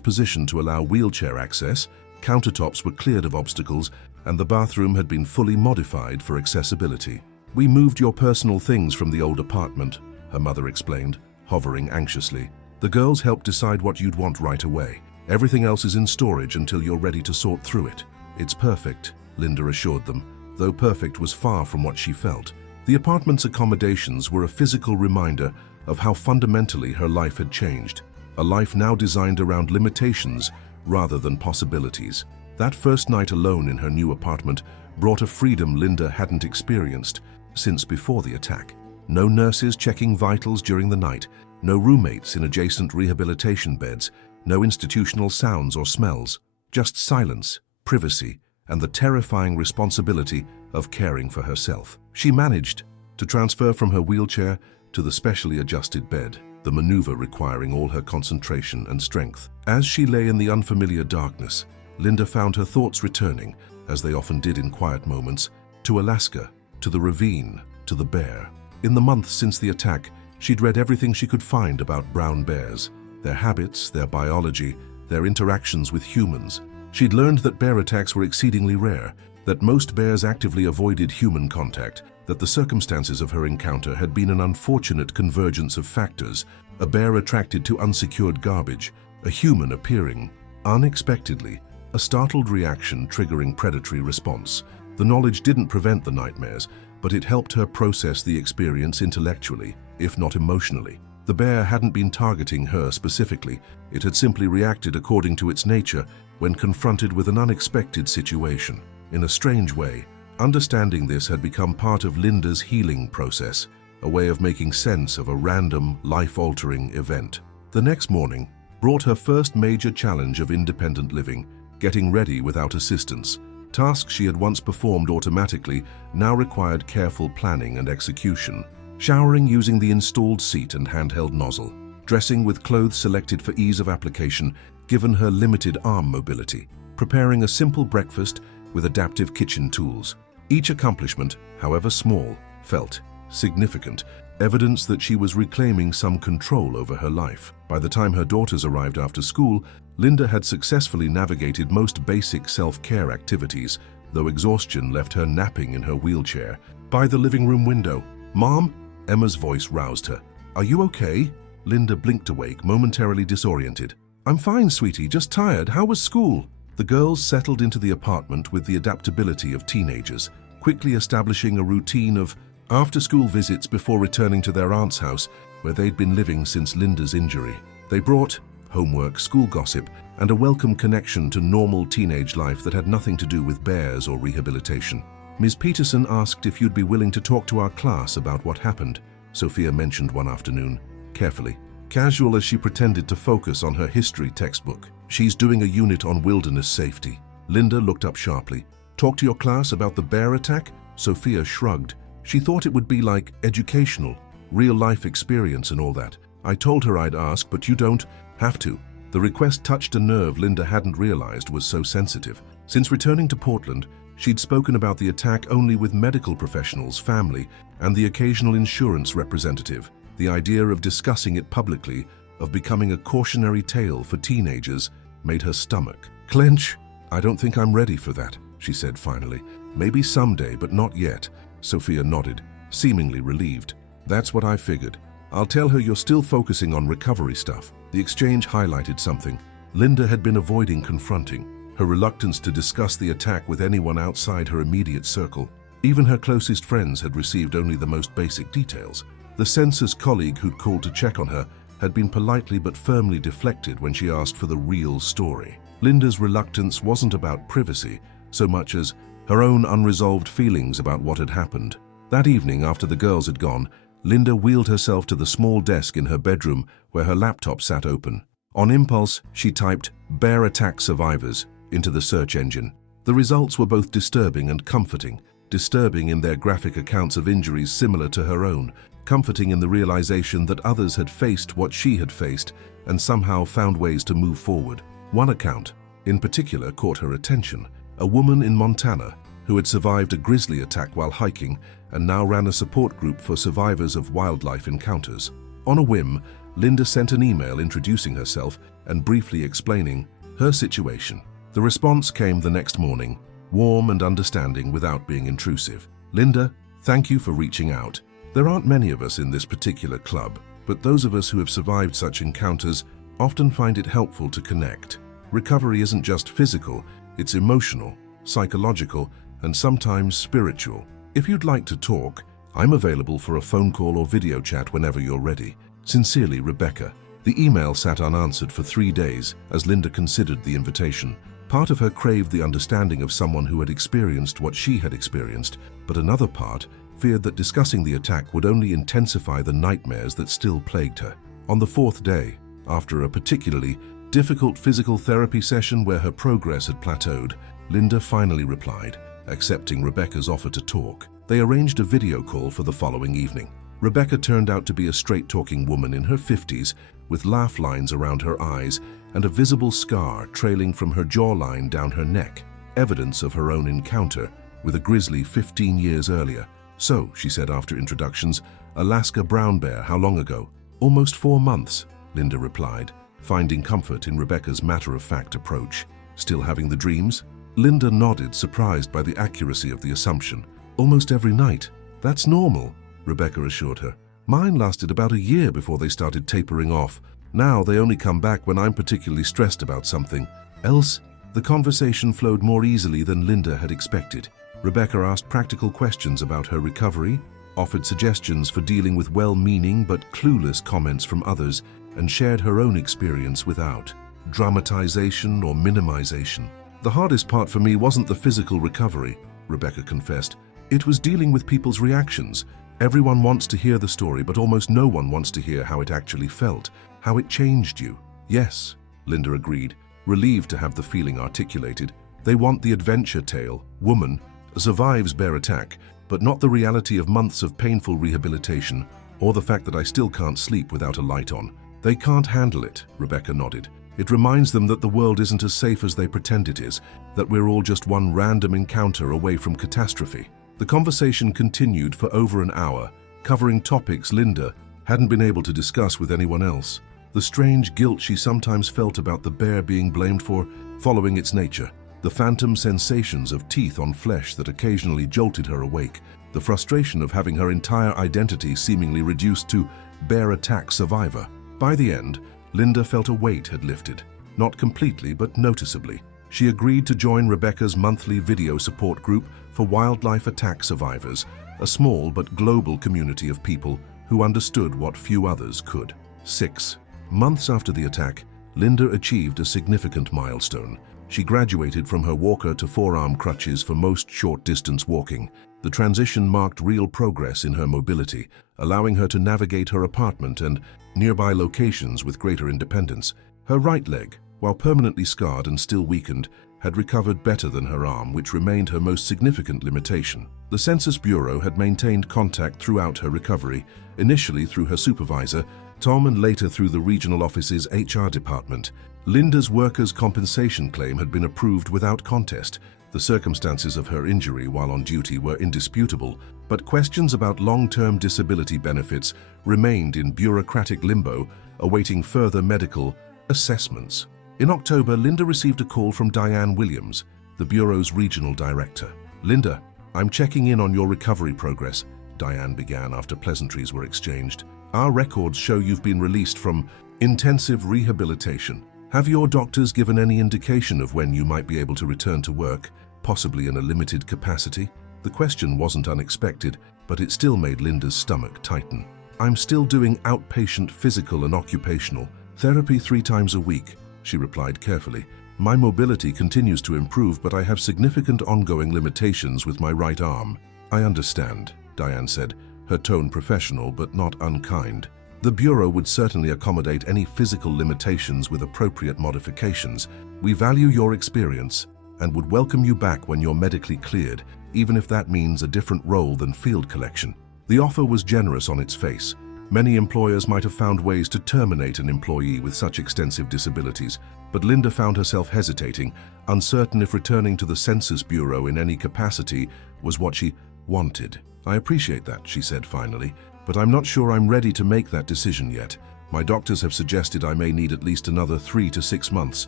positioned to allow wheelchair access, countertops were cleared of obstacles, and the bathroom had been fully modified for accessibility. "We moved your personal things from the old apartment," her mother explained, hovering anxiously. "The girls helped decide what you'd want right away. Everything else is in storage until you're ready to sort through it." "It's perfect," Linda assured them, though perfect was far from what she felt. The apartment's accommodations were a physical reminder of how fundamentally her life had changed, a life now designed around limitations rather than possibilities. That first night alone in her new apartment brought a freedom Linda hadn't experienced since before the attack. No nurses checking vitals during the night, no roommates in adjacent rehabilitation beds, no institutional sounds or smells, just silence, privacy, and the terrifying responsibility of caring for herself. She managed to transfer from her wheelchair to the specially adjusted bed, the maneuver requiring all her concentration and strength. As she lay in the unfamiliar darkness, Linda found her thoughts returning, as they often did in quiet moments, to Alaska, to the ravine, to the bear. In the months since the attack, she'd read everything she could find about brown bears. their habits, their biology, their interactions with humans. She'd learned that bear attacks were exceedingly rare, that most bears actively avoided human contact, that the circumstances of her encounter had been an unfortunate convergence of factors: a bear attracted to unsecured garbage, a human appearing unexpectedly, a startled reaction triggering predatory response. The knowledge didn't prevent the nightmares, but it helped her process the experience intellectually, if not emotionally. The bear hadn't been targeting her specifically, it had simply reacted according to its nature when confronted with an unexpected situation. In a strange way, understanding this had become part of Linda's healing process, a way of making sense of a random, life-altering event. The next morning brought her first major challenge of independent living, getting ready without assistance. Tasks she had once performed automatically now required careful planning and execution. Showering using the installed seat and handheld nozzle. Dressing with clothes selected for ease of application given her limited arm mobility. Preparing a simple breakfast with adaptive kitchen tools. Each accomplishment, however small, felt significant, evidence that she was reclaiming some control over her life. By the time her daughters arrived after school, Linda had successfully navigated most basic self-care activities, though exhaustion left her napping in her wheelchair. By the living room window, "Mom?" Emma's voice roused her. "Are you okay?" Linda blinked awake, momentarily disoriented. "I'm fine, sweetie, just tired. How was school?" The girls settled into the apartment with the adaptability of teenagers, quickly establishing a routine of after-school visits before returning to their aunt's house, where they'd been living since Linda's injury. They brought homework, school gossip, and a welcome connection to normal teenage life that had nothing to do with bears or rehabilitation. "Ms. Peterson asked if you'd be willing to talk to our class about what happened," Sophia mentioned one afternoon, carefully, casual as she pretended to focus on her history textbook. "She's doing a unit on wilderness safety." Linda looked up sharply. "Talk to your class about the bear attack?" Sophia shrugged. She thought it would be like educational, real-life experience and all that. "I told her I'd ask, but you don't have to." The request touched a nerve Linda hadn't realized was so sensitive. Since returning to Portland, she'd spoken about the attack only with medical professionals, family, and the occasional insurance representative. The idea of discussing it publicly, of becoming a cautionary tale for teenagers, made her stomach clench. "I don't think I'm ready for that," she said finally. "Maybe someday, but not yet." Sophia nodded, seemingly relieved. "That's what I figured. I'll tell her you're still focusing on recovery stuff." The exchange highlighted something Linda had been avoiding confronting: her reluctance to discuss the attack with anyone outside her immediate circle. Even her closest friends had received only the most basic details. The census colleague who'd called to check on her had been politely but firmly deflected when she asked for the real story. Linda's reluctance wasn't about privacy so much as her own unresolved feelings about what had happened. That evening, after the girls had gone, Linda wheeled herself to the small desk in her bedroom where her laptop sat open. On impulse, she typed "bear attack survivors" into the search engine. The results were both disturbing and comforting. Disturbing in their graphic accounts of injuries similar to her own, comforting in the realization that others had faced what she had faced and somehow found ways to move forward. One account, in particular, caught her attention. A woman in Montana who had survived a grizzly attack while hiking and now ran a support group for survivors of wildlife encounters. On a whim, Linda sent an email introducing herself and briefly explaining her situation. The response came the next morning, warm and understanding without being intrusive. "Linda, thank you for reaching out. There aren't many of us in this particular club, but those of us who have survived such encounters often find it helpful to connect. Recovery isn't just physical, it's emotional, psychological, and sometimes spiritual. If you'd like to talk, I'm available for a phone call or video chat whenever you're ready. Sincerely, Rebecca." The email sat unanswered for 3 days as Linda considered the invitation. Part of her craved the understanding of someone who had experienced what she had experienced, but another part feared that discussing the attack would only intensify the nightmares that still plagued her. On the 4th day, after a particularly difficult physical therapy session where her progress had plateaued, Linda finally replied, accepting Rebecca's offer to talk. They arranged a video call for the following evening. Rebecca turned out to be a straight-talking woman in her 50s with laugh lines around her eyes and a visible scar trailing from her jawline down her neck, evidence of her own encounter with a grizzly 15 years earlier. "So," she said after introductions, "Alaska brown bear, how long ago?" "Almost 4 months," Linda replied, finding comfort in Rebecca's matter-of-fact approach. Still having the dreams? Linda nodded, surprised by the accuracy of the assumption. Almost every night. That's normal, Rebecca assured her. Mine lasted about a year before they started tapering off. Now they only come back when I'm particularly stressed about something. Else, the conversation flowed more easily than Linda had expected. Rebecca asked practical questions about her recovery, offered suggestions for dealing with well-meaning but clueless comments from others, and shared her own experience without dramatization or minimization. The hardest part for me wasn't the physical recovery, Rebecca confessed. It was dealing with people's reactions. Everyone wants to hear the story, but almost no one wants to hear how it actually felt, how it changed you. Yes, Linda agreed, relieved to have the feeling articulated. They want the adventure tale. Woman survives bear attack, but not the reality of months of painful rehabilitation, or the fact that I still can't sleep without a light on. They can't handle it, Rebecca nodded. It reminds them that the world isn't as safe as they pretend it is, that we're all just one random encounter away from catastrophe. The conversation continued for over an hour, covering topics Linda hadn't been able to discuss with anyone else. The strange guilt she sometimes felt about the bear being blamed for following its nature, the phantom sensations of teeth on flesh that occasionally jolted her awake, the frustration of having her entire identity seemingly reduced to bear attack survivor. By the end, Linda felt a weight had lifted, not completely but noticeably. She agreed to join Rebecca's monthly video support group for wildlife attack survivors, a small but global community of people who understood what few others could. 6 months after the attack, Linda achieved a significant milestone. She graduated from her walker to forearm crutches for most short-distance walking. The transition marked real progress in her mobility, allowing her to navigate her apartment and nearby locations with greater independence. Her right leg, while permanently scarred and still weakened, had recovered better than her arm, which remained her most significant limitation. The Census Bureau had maintained contact throughout her recovery, initially through her supervisor, Tom, and later through the regional office's HR department. Linda's workers' compensation claim had been approved without contest. The circumstances of her injury while on duty were indisputable, but questions about long-term disability benefits remained in bureaucratic limbo, awaiting further medical assessments. In October, Linda received a call from Diane Williams, the Bureau's regional director. "Linda, I'm checking in on your recovery progress," Diane began after pleasantries were exchanged. "Our records show you've been released from intensive rehabilitation. Have your doctors given any indication of when you might be able to return to work, possibly in a limited capacity?" The question wasn't unexpected, but it still made Linda's stomach tighten. "I'm still doing outpatient physical and occupational therapy 3 times a week," she replied carefully. "My mobility continues to improve, but I have significant ongoing limitations with my right arm." "I understand," Diane said, her tone professional but not unkind. "The Bureau would certainly accommodate any physical limitations with appropriate modifications. We value your experience and would welcome you back when you're medically cleared, even if that means a different role than field collection." The offer was generous on its face. Many employers might have found ways to terminate an employee with such extensive disabilities, but Linda found herself hesitating, uncertain if returning to the Census Bureau in any capacity was what she wanted. "I appreciate that," she said finally, "but I'm not sure I'm ready to make that decision yet. My doctors have suggested I may need at least another 3 to 6 months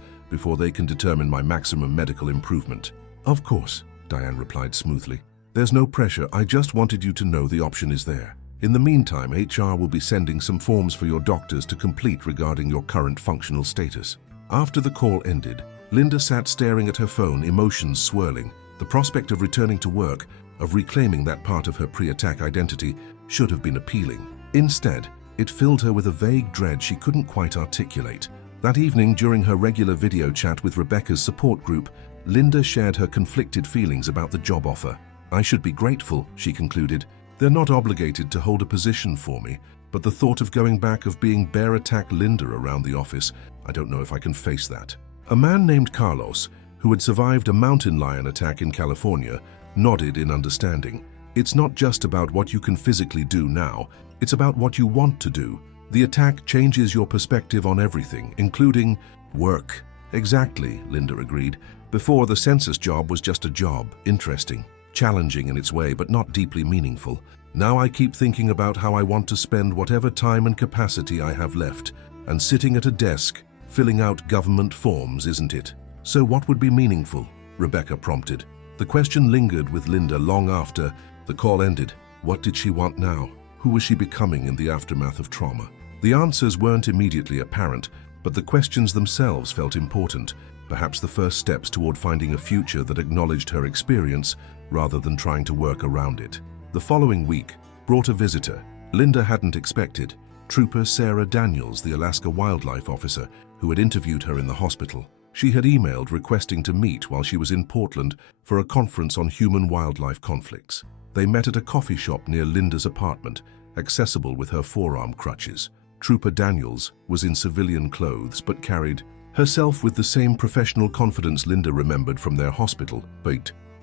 before they can determine my maximum medical improvement." "Of course," Diane replied smoothly. "There's no pressure. I just wanted you to know the option is there. In the meantime, HR will be sending some forms for your doctors to complete regarding your current functional status." After the call ended, Linda sat staring at her phone, emotions swirling. The prospect of returning to work, of reclaiming that part of her pre-attack identity, should have been appealing. Instead, it filled her with a vague dread she couldn't quite articulate. That evening, during her regular video chat with Rebecca's support group, Linda shared her conflicted feelings about the job offer. "I should be grateful," she concluded. "They're not obligated to hold a position for me, but the thought of going back, of being bear attack Linda around the office, I don't know if I can face that." A man named Carlos, who had survived a mountain lion attack in California, nodded in understanding. "It's not just about what you can physically do now, it's about what you want to do. The attack changes your perspective on everything, including work." "Exactly," Linda agreed. "Before, the census job was just a job, interesting, challenging in its way, but not deeply meaningful. Now I keep thinking about how I want to spend whatever time and capacity I have left, and sitting at a desk, filling out government forms, isn't it? So what would be meaningful? Rebecca prompted. The question lingered with Linda long after the call ended. What did she want now? Who was she becoming in the aftermath of trauma? The answers weren't immediately apparent, but the questions themselves felt important, perhaps the first steps toward finding a future that acknowledged her experience rather than trying to work around it. The following week brought a visitor Linda hadn't expected, Trooper Sarah Daniels, the Alaska wildlife officer who had interviewed her in the hospital. She had emailed requesting to meet while she was in Portland for a conference on human-wildlife conflicts. They met at a coffee shop near Linda's apartment, accessible with her forearm crutches. Trooper Daniels was in civilian clothes but carried herself with the same professional confidence Linda remembered from their hospital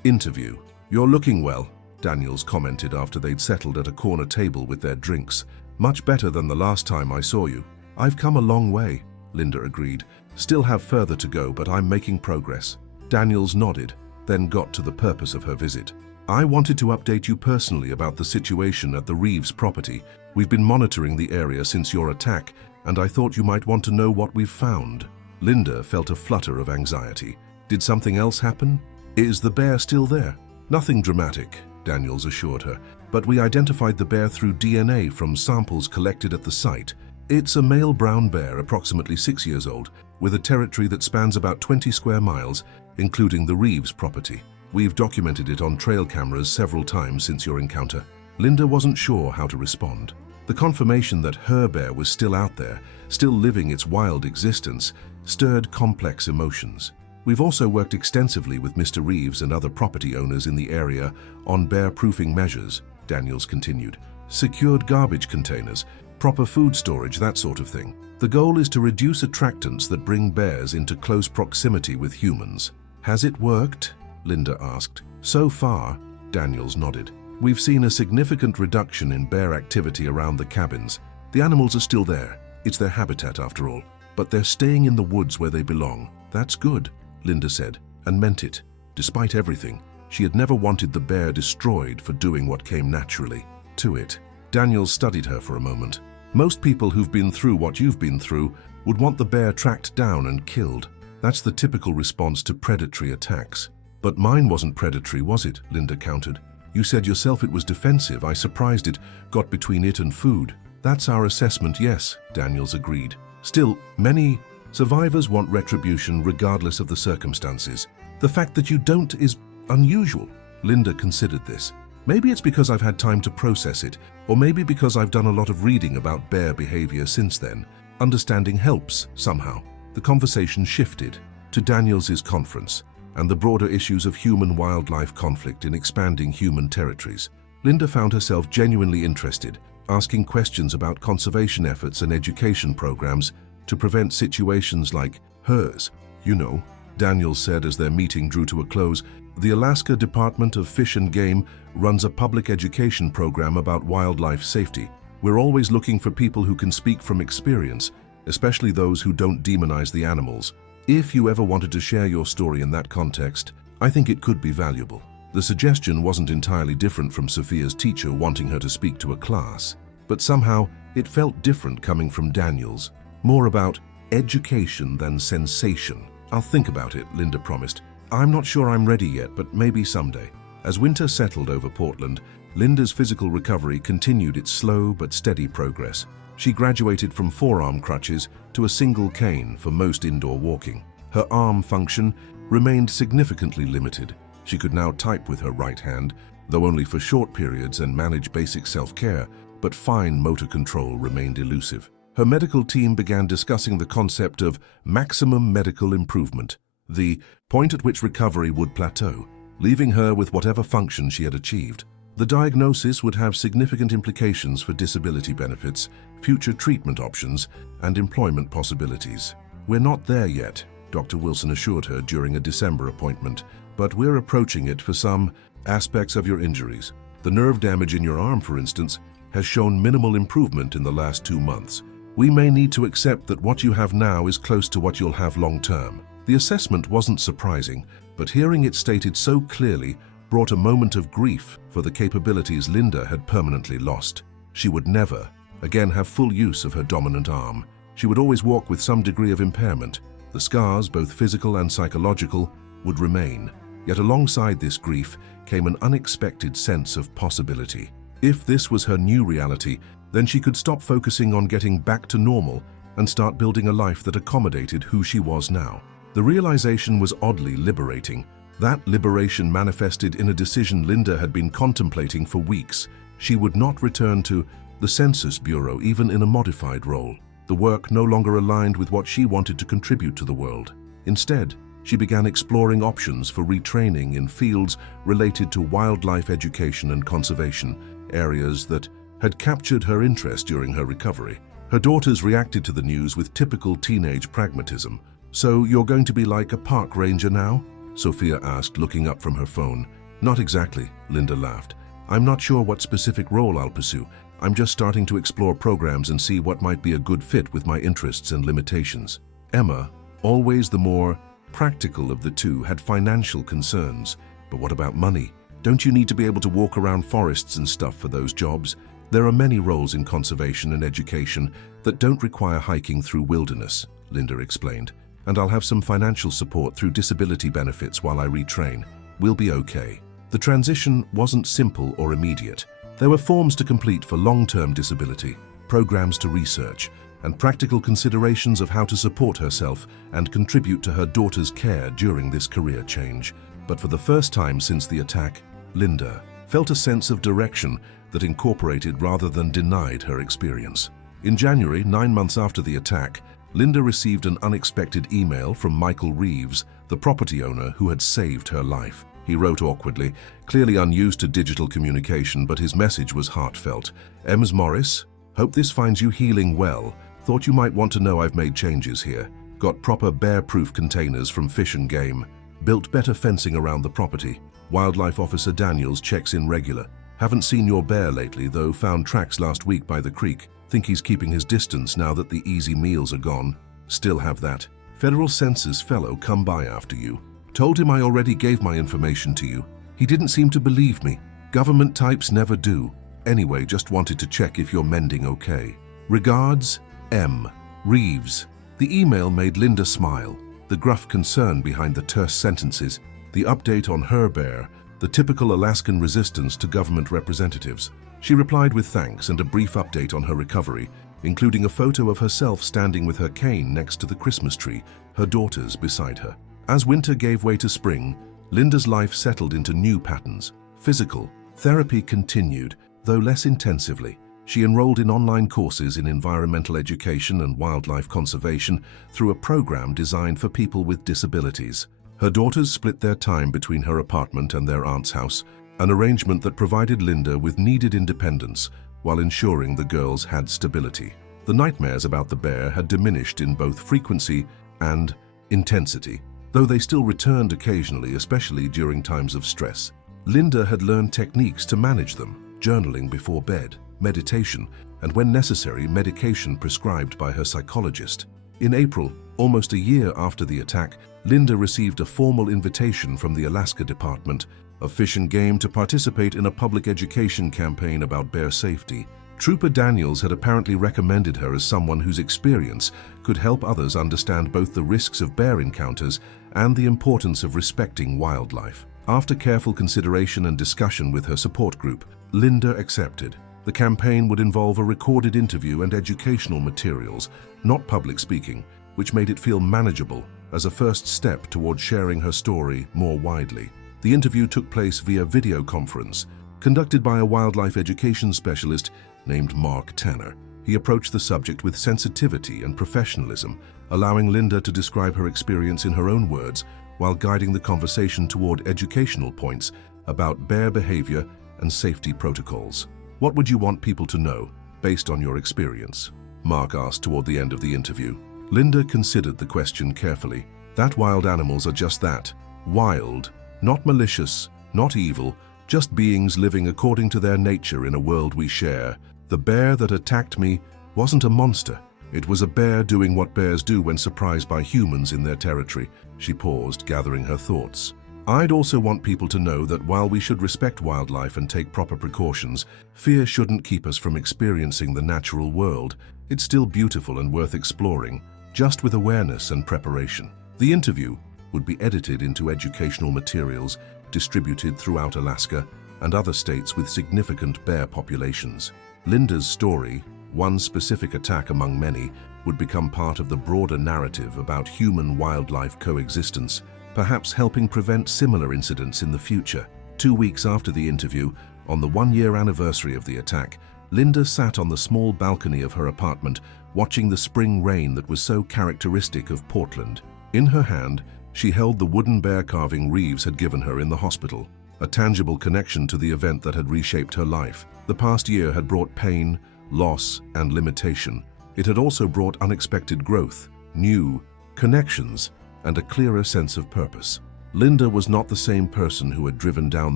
interview. "You're looking well," Daniels commented after they'd settled at a corner table with their drinks. "Much better than the last time I saw you." "I've come a long way," Linda agreed. "Still have further to go, but I'm making progress." Daniels nodded, then got to the purpose of her visit. "I wanted to update you personally about the situation at the Reeves property. We've been monitoring the area since your attack, and I thought you might want to know what we've found." Linda felt a flutter of anxiety. "Did something else happen? Is the bear still there?" "Nothing dramatic," Daniels assured her, "but we identified the bear through DNA from samples collected at the site. It's a male brown bear, approximately 6 years old, with a territory that spans about 20 square miles, including the Reeves property. We've documented it on trail cameras several times since your encounter." Linda wasn't sure how to respond. The confirmation that her bear was still out there, still living its wild existence, stirred complex emotions. "We've also worked extensively with Mr. Reeves and other property owners in the area on bear-proofing measures," Daniels continued. "Secured garbage containers, proper food storage, that sort of thing. The goal is to reduce attractants that bring bears into close proximity with humans." "Has it worked?" Linda asked. "So far," Daniels nodded. "We've seen a significant reduction in bear activity around the cabins. The animals are still there. It's their habitat after all. But they're staying in the woods where they belong. That's good," Linda said, and meant it. Despite everything, she had never wanted the bear destroyed for doing what came naturally to it. Daniels studied her for a moment. "Most people who've been through what you've been through would want the bear tracked down and killed. That's the typical response to predatory attacks." "But mine wasn't predatory, was it?" Linda countered. "You said yourself it was defensive. I surprised it got between it and food." "That's our assessment, yes," Daniels agreed. "Still, many survivors want retribution regardless of the circumstances. The fact that you don't is unusual." Linda considered this. "Maybe it's because I've had time to process it, or maybe because I've done a lot of reading about bear behavior since then. Understanding helps, somehow." The conversation shifted to Daniels's conference and the broader issues of human-wildlife conflict in expanding human territories. Linda found herself genuinely interested, asking questions about conservation efforts and education programs to prevent situations like hers. "You know," Daniels said as their meeting drew to a close, "the Alaska Department of Fish and Game runs a public education program about wildlife safety. We're always looking for people who can speak from experience, especially those who don't demonize the animals. If you ever wanted to share your story in that context, I think it could be valuable." The suggestion wasn't entirely different from Sophia's teacher wanting her to speak to a class, but somehow it felt different coming from Daniels. More about education than sensation. "I'll think about it," Linda promised. "I'm not sure I'm ready yet, but maybe someday." As winter settled over Portland, Linda's physical recovery continued its slow but steady progress. She graduated from forearm crutches to a single cane for most indoor walking. Her arm function remained significantly limited. She could now type with her right hand, though only for short periods, and manage basic self-care, but fine motor control remained elusive. Her medical team began discussing the concept of maximum medical improvement, the point at which recovery would plateau, leaving her with whatever function she had achieved. The diagnosis would have significant implications for disability benefits, future treatment options, and employment possibilities. "We're not there yet," Dr. Wilson assured her during a December appointment, "but we're approaching it for some aspects of your injuries. The nerve damage in your arm, for instance, has shown minimal improvement in the last 2 months. We may need to accept that what you have now is close to what you'll have long-term." The assessment wasn't surprising, but hearing it stated so clearly brought a moment of grief for the capabilities Linda had permanently lost. She would never again have full use of her dominant arm, She would always walk with some degree of impairment. The scars, both physical and psychological, would remain. Yet alongside this grief came an unexpected sense of possibility. If this was her new reality, then she could stop focusing on getting back to normal and start building a life that accommodated who she was now. The realization was oddly liberating. That liberation manifested in a decision Linda had been contemplating for weeks. She would not return to the Census Bureau even in a modified role. The work no longer aligned with what she wanted to contribute to the world. Instead, she began exploring options for retraining in fields related to wildlife education and conservation, areas that had captured her interest during her recovery. Her daughters reacted to the news with typical teenage pragmatism. "So you're going to be like a park ranger now?" Sophia asked, looking up from her phone. "Not exactly," Linda laughed. "I'm not sure what specific role I'll pursue. I'm just starting to explore programs and see what might be a good fit with my interests and limitations." Emma, always the more practical of the two, had financial concerns. "But what about money? Don't you need to be able to walk around forests and stuff for those jobs? There are many roles in conservation and education that don't require hiking through wilderness," Linda explained. "And I'll have some financial support through disability benefits while I retrain. We'll be okay." The transition wasn't simple or immediate. There were forms to complete for long-term disability, programs to research, and practical considerations of how to support herself and contribute to her daughter's care during this career change. But for the first time since the attack, Linda felt a sense of direction that incorporated rather than denied her experience. In January, 9 months after the attack, Linda received an unexpected email from Michael Reeves, the property owner who had saved her life. He wrote awkwardly, clearly unused to digital communication, but his message was heartfelt. "Ems Morris, hope this finds you healing well. Thought you might want to know I've made changes here. Got proper bear-proof containers from Fish and Game. Built better fencing around the property. Wildlife Officer Daniels checks in regular. Haven't seen your bear lately, though found tracks last week by the creek. Think he's keeping his distance now that the easy meals are gone. Still have that federal census fellow come by after you. Told him I already gave my information to you. He didn't seem to believe me. Government types never do. Anyway, just wanted to check if you're mending okay. Regards, M. Reeves." The email made Linda smile. The gruff concern behind the terse sentences, the update on her bear, the typical Alaskan resistance to government representatives. She replied with thanks and a brief update on her recovery, including a photo of herself standing with her cane next to the Christmas tree, her daughters beside her. As winter gave way to spring, Linda's life settled into new patterns. Physical therapy continued, though less intensively. She enrolled in online courses in environmental education and wildlife conservation through a program designed for people with disabilities. Her daughters split their time between her apartment and their aunt's house, an arrangement that provided Linda with needed independence while ensuring the girls had stability. The nightmares about the bear had diminished in both frequency and intensity, though they still returned occasionally, especially during times of stress. Linda had learned techniques to manage them: journaling before bed, meditation, and when necessary, medication prescribed by her psychologist. In April, almost a year after the attack, Linda received a formal invitation from the Alaska Department of Fish and Game to participate in a public education campaign about bear safety. Trooper Daniels had apparently recommended her as someone whose experience could help others understand both the risks of bear encounters and the importance of respecting wildlife. After careful consideration and discussion with her support group, Linda accepted. The campaign would involve a recorded interview and educational materials, not public speaking, which made it feel manageable as a first step toward sharing her story more widely. The interview took place via video conference, conducted by a wildlife education specialist named Mark Tanner. He approached the subject with sensitivity and professionalism, allowing Linda to describe her experience in her own words while guiding the conversation toward educational points about bear behavior and safety protocols. "What would you want people to know, based on your experience?" Mark asked toward the end of the interview. Linda considered the question carefully. That wild animals are just that, wild, not malicious, not evil, just beings living according to their nature in a world we share. The bear that attacked me wasn't a monster. It was a bear doing what bears do when surprised by humans in their territory. She paused, gathering her thoughts. I'd also want people to know that while we should respect wildlife and take proper precautions, fear shouldn't keep us from experiencing the natural world it's still beautiful and worth exploring, just with awareness and preparation. The interview would be edited into educational materials distributed throughout Alaska and other states with significant bear populations. Linda's story, one specific attack among many, would become part of the broader narrative about human-wildlife coexistence, perhaps helping prevent similar incidents in the future. 2 weeks after the interview, on the one-year anniversary of the attack, Linda sat on the small balcony of her apartment, watching the spring rain that was so characteristic of Portland. In her hand, she held the wooden bear carving Reeves had given her in the hospital, a tangible connection to the event that had reshaped her life. The past year had brought pain, loss, and limitation. It had also brought unexpected growth, new connections, and a clearer sense of purpose. Linda was not the same person who had driven down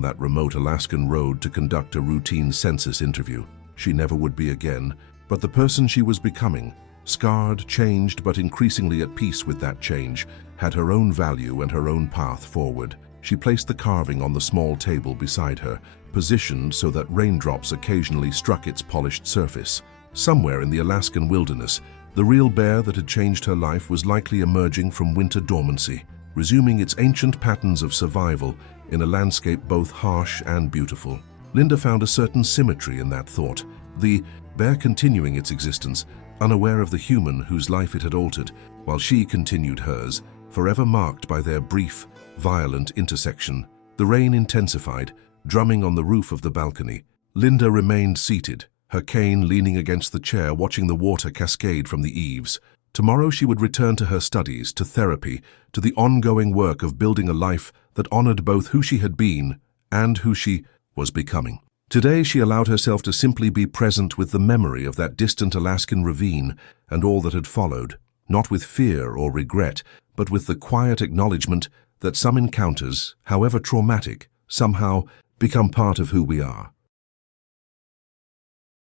that remote Alaskan road to conduct a routine census interview. She never would be again, but the person she was becoming, scarred, changed, but increasingly at peace with that change, had her own value and her own path forward. She placed the carving on the small table beside her, positioned so that raindrops occasionally struck its polished surface. Somewhere in the Alaskan wilderness, the real bear that had changed her life was likely emerging from winter dormancy, resuming its ancient patterns of survival in a landscape both harsh and beautiful. Linda found a certain symmetry in that thought, the bear continuing its existence, unaware of the human whose life it had altered, while she continued hers, forever marked by their brief, violent intersection. The rain intensified, drumming on the roof of the balcony. Linda remained seated, her cane leaning against the chair, watching the water cascade from the eaves. Tomorrow she would return to her studies, to therapy, to the ongoing work of building a life that honored both who she had been and who she was becoming. Today she allowed herself to simply be present with the memory of that distant Alaskan ravine and all that had followed, not with fear or regret, but with the quiet acknowledgement that some encounters, however traumatic, somehow become part of who we are.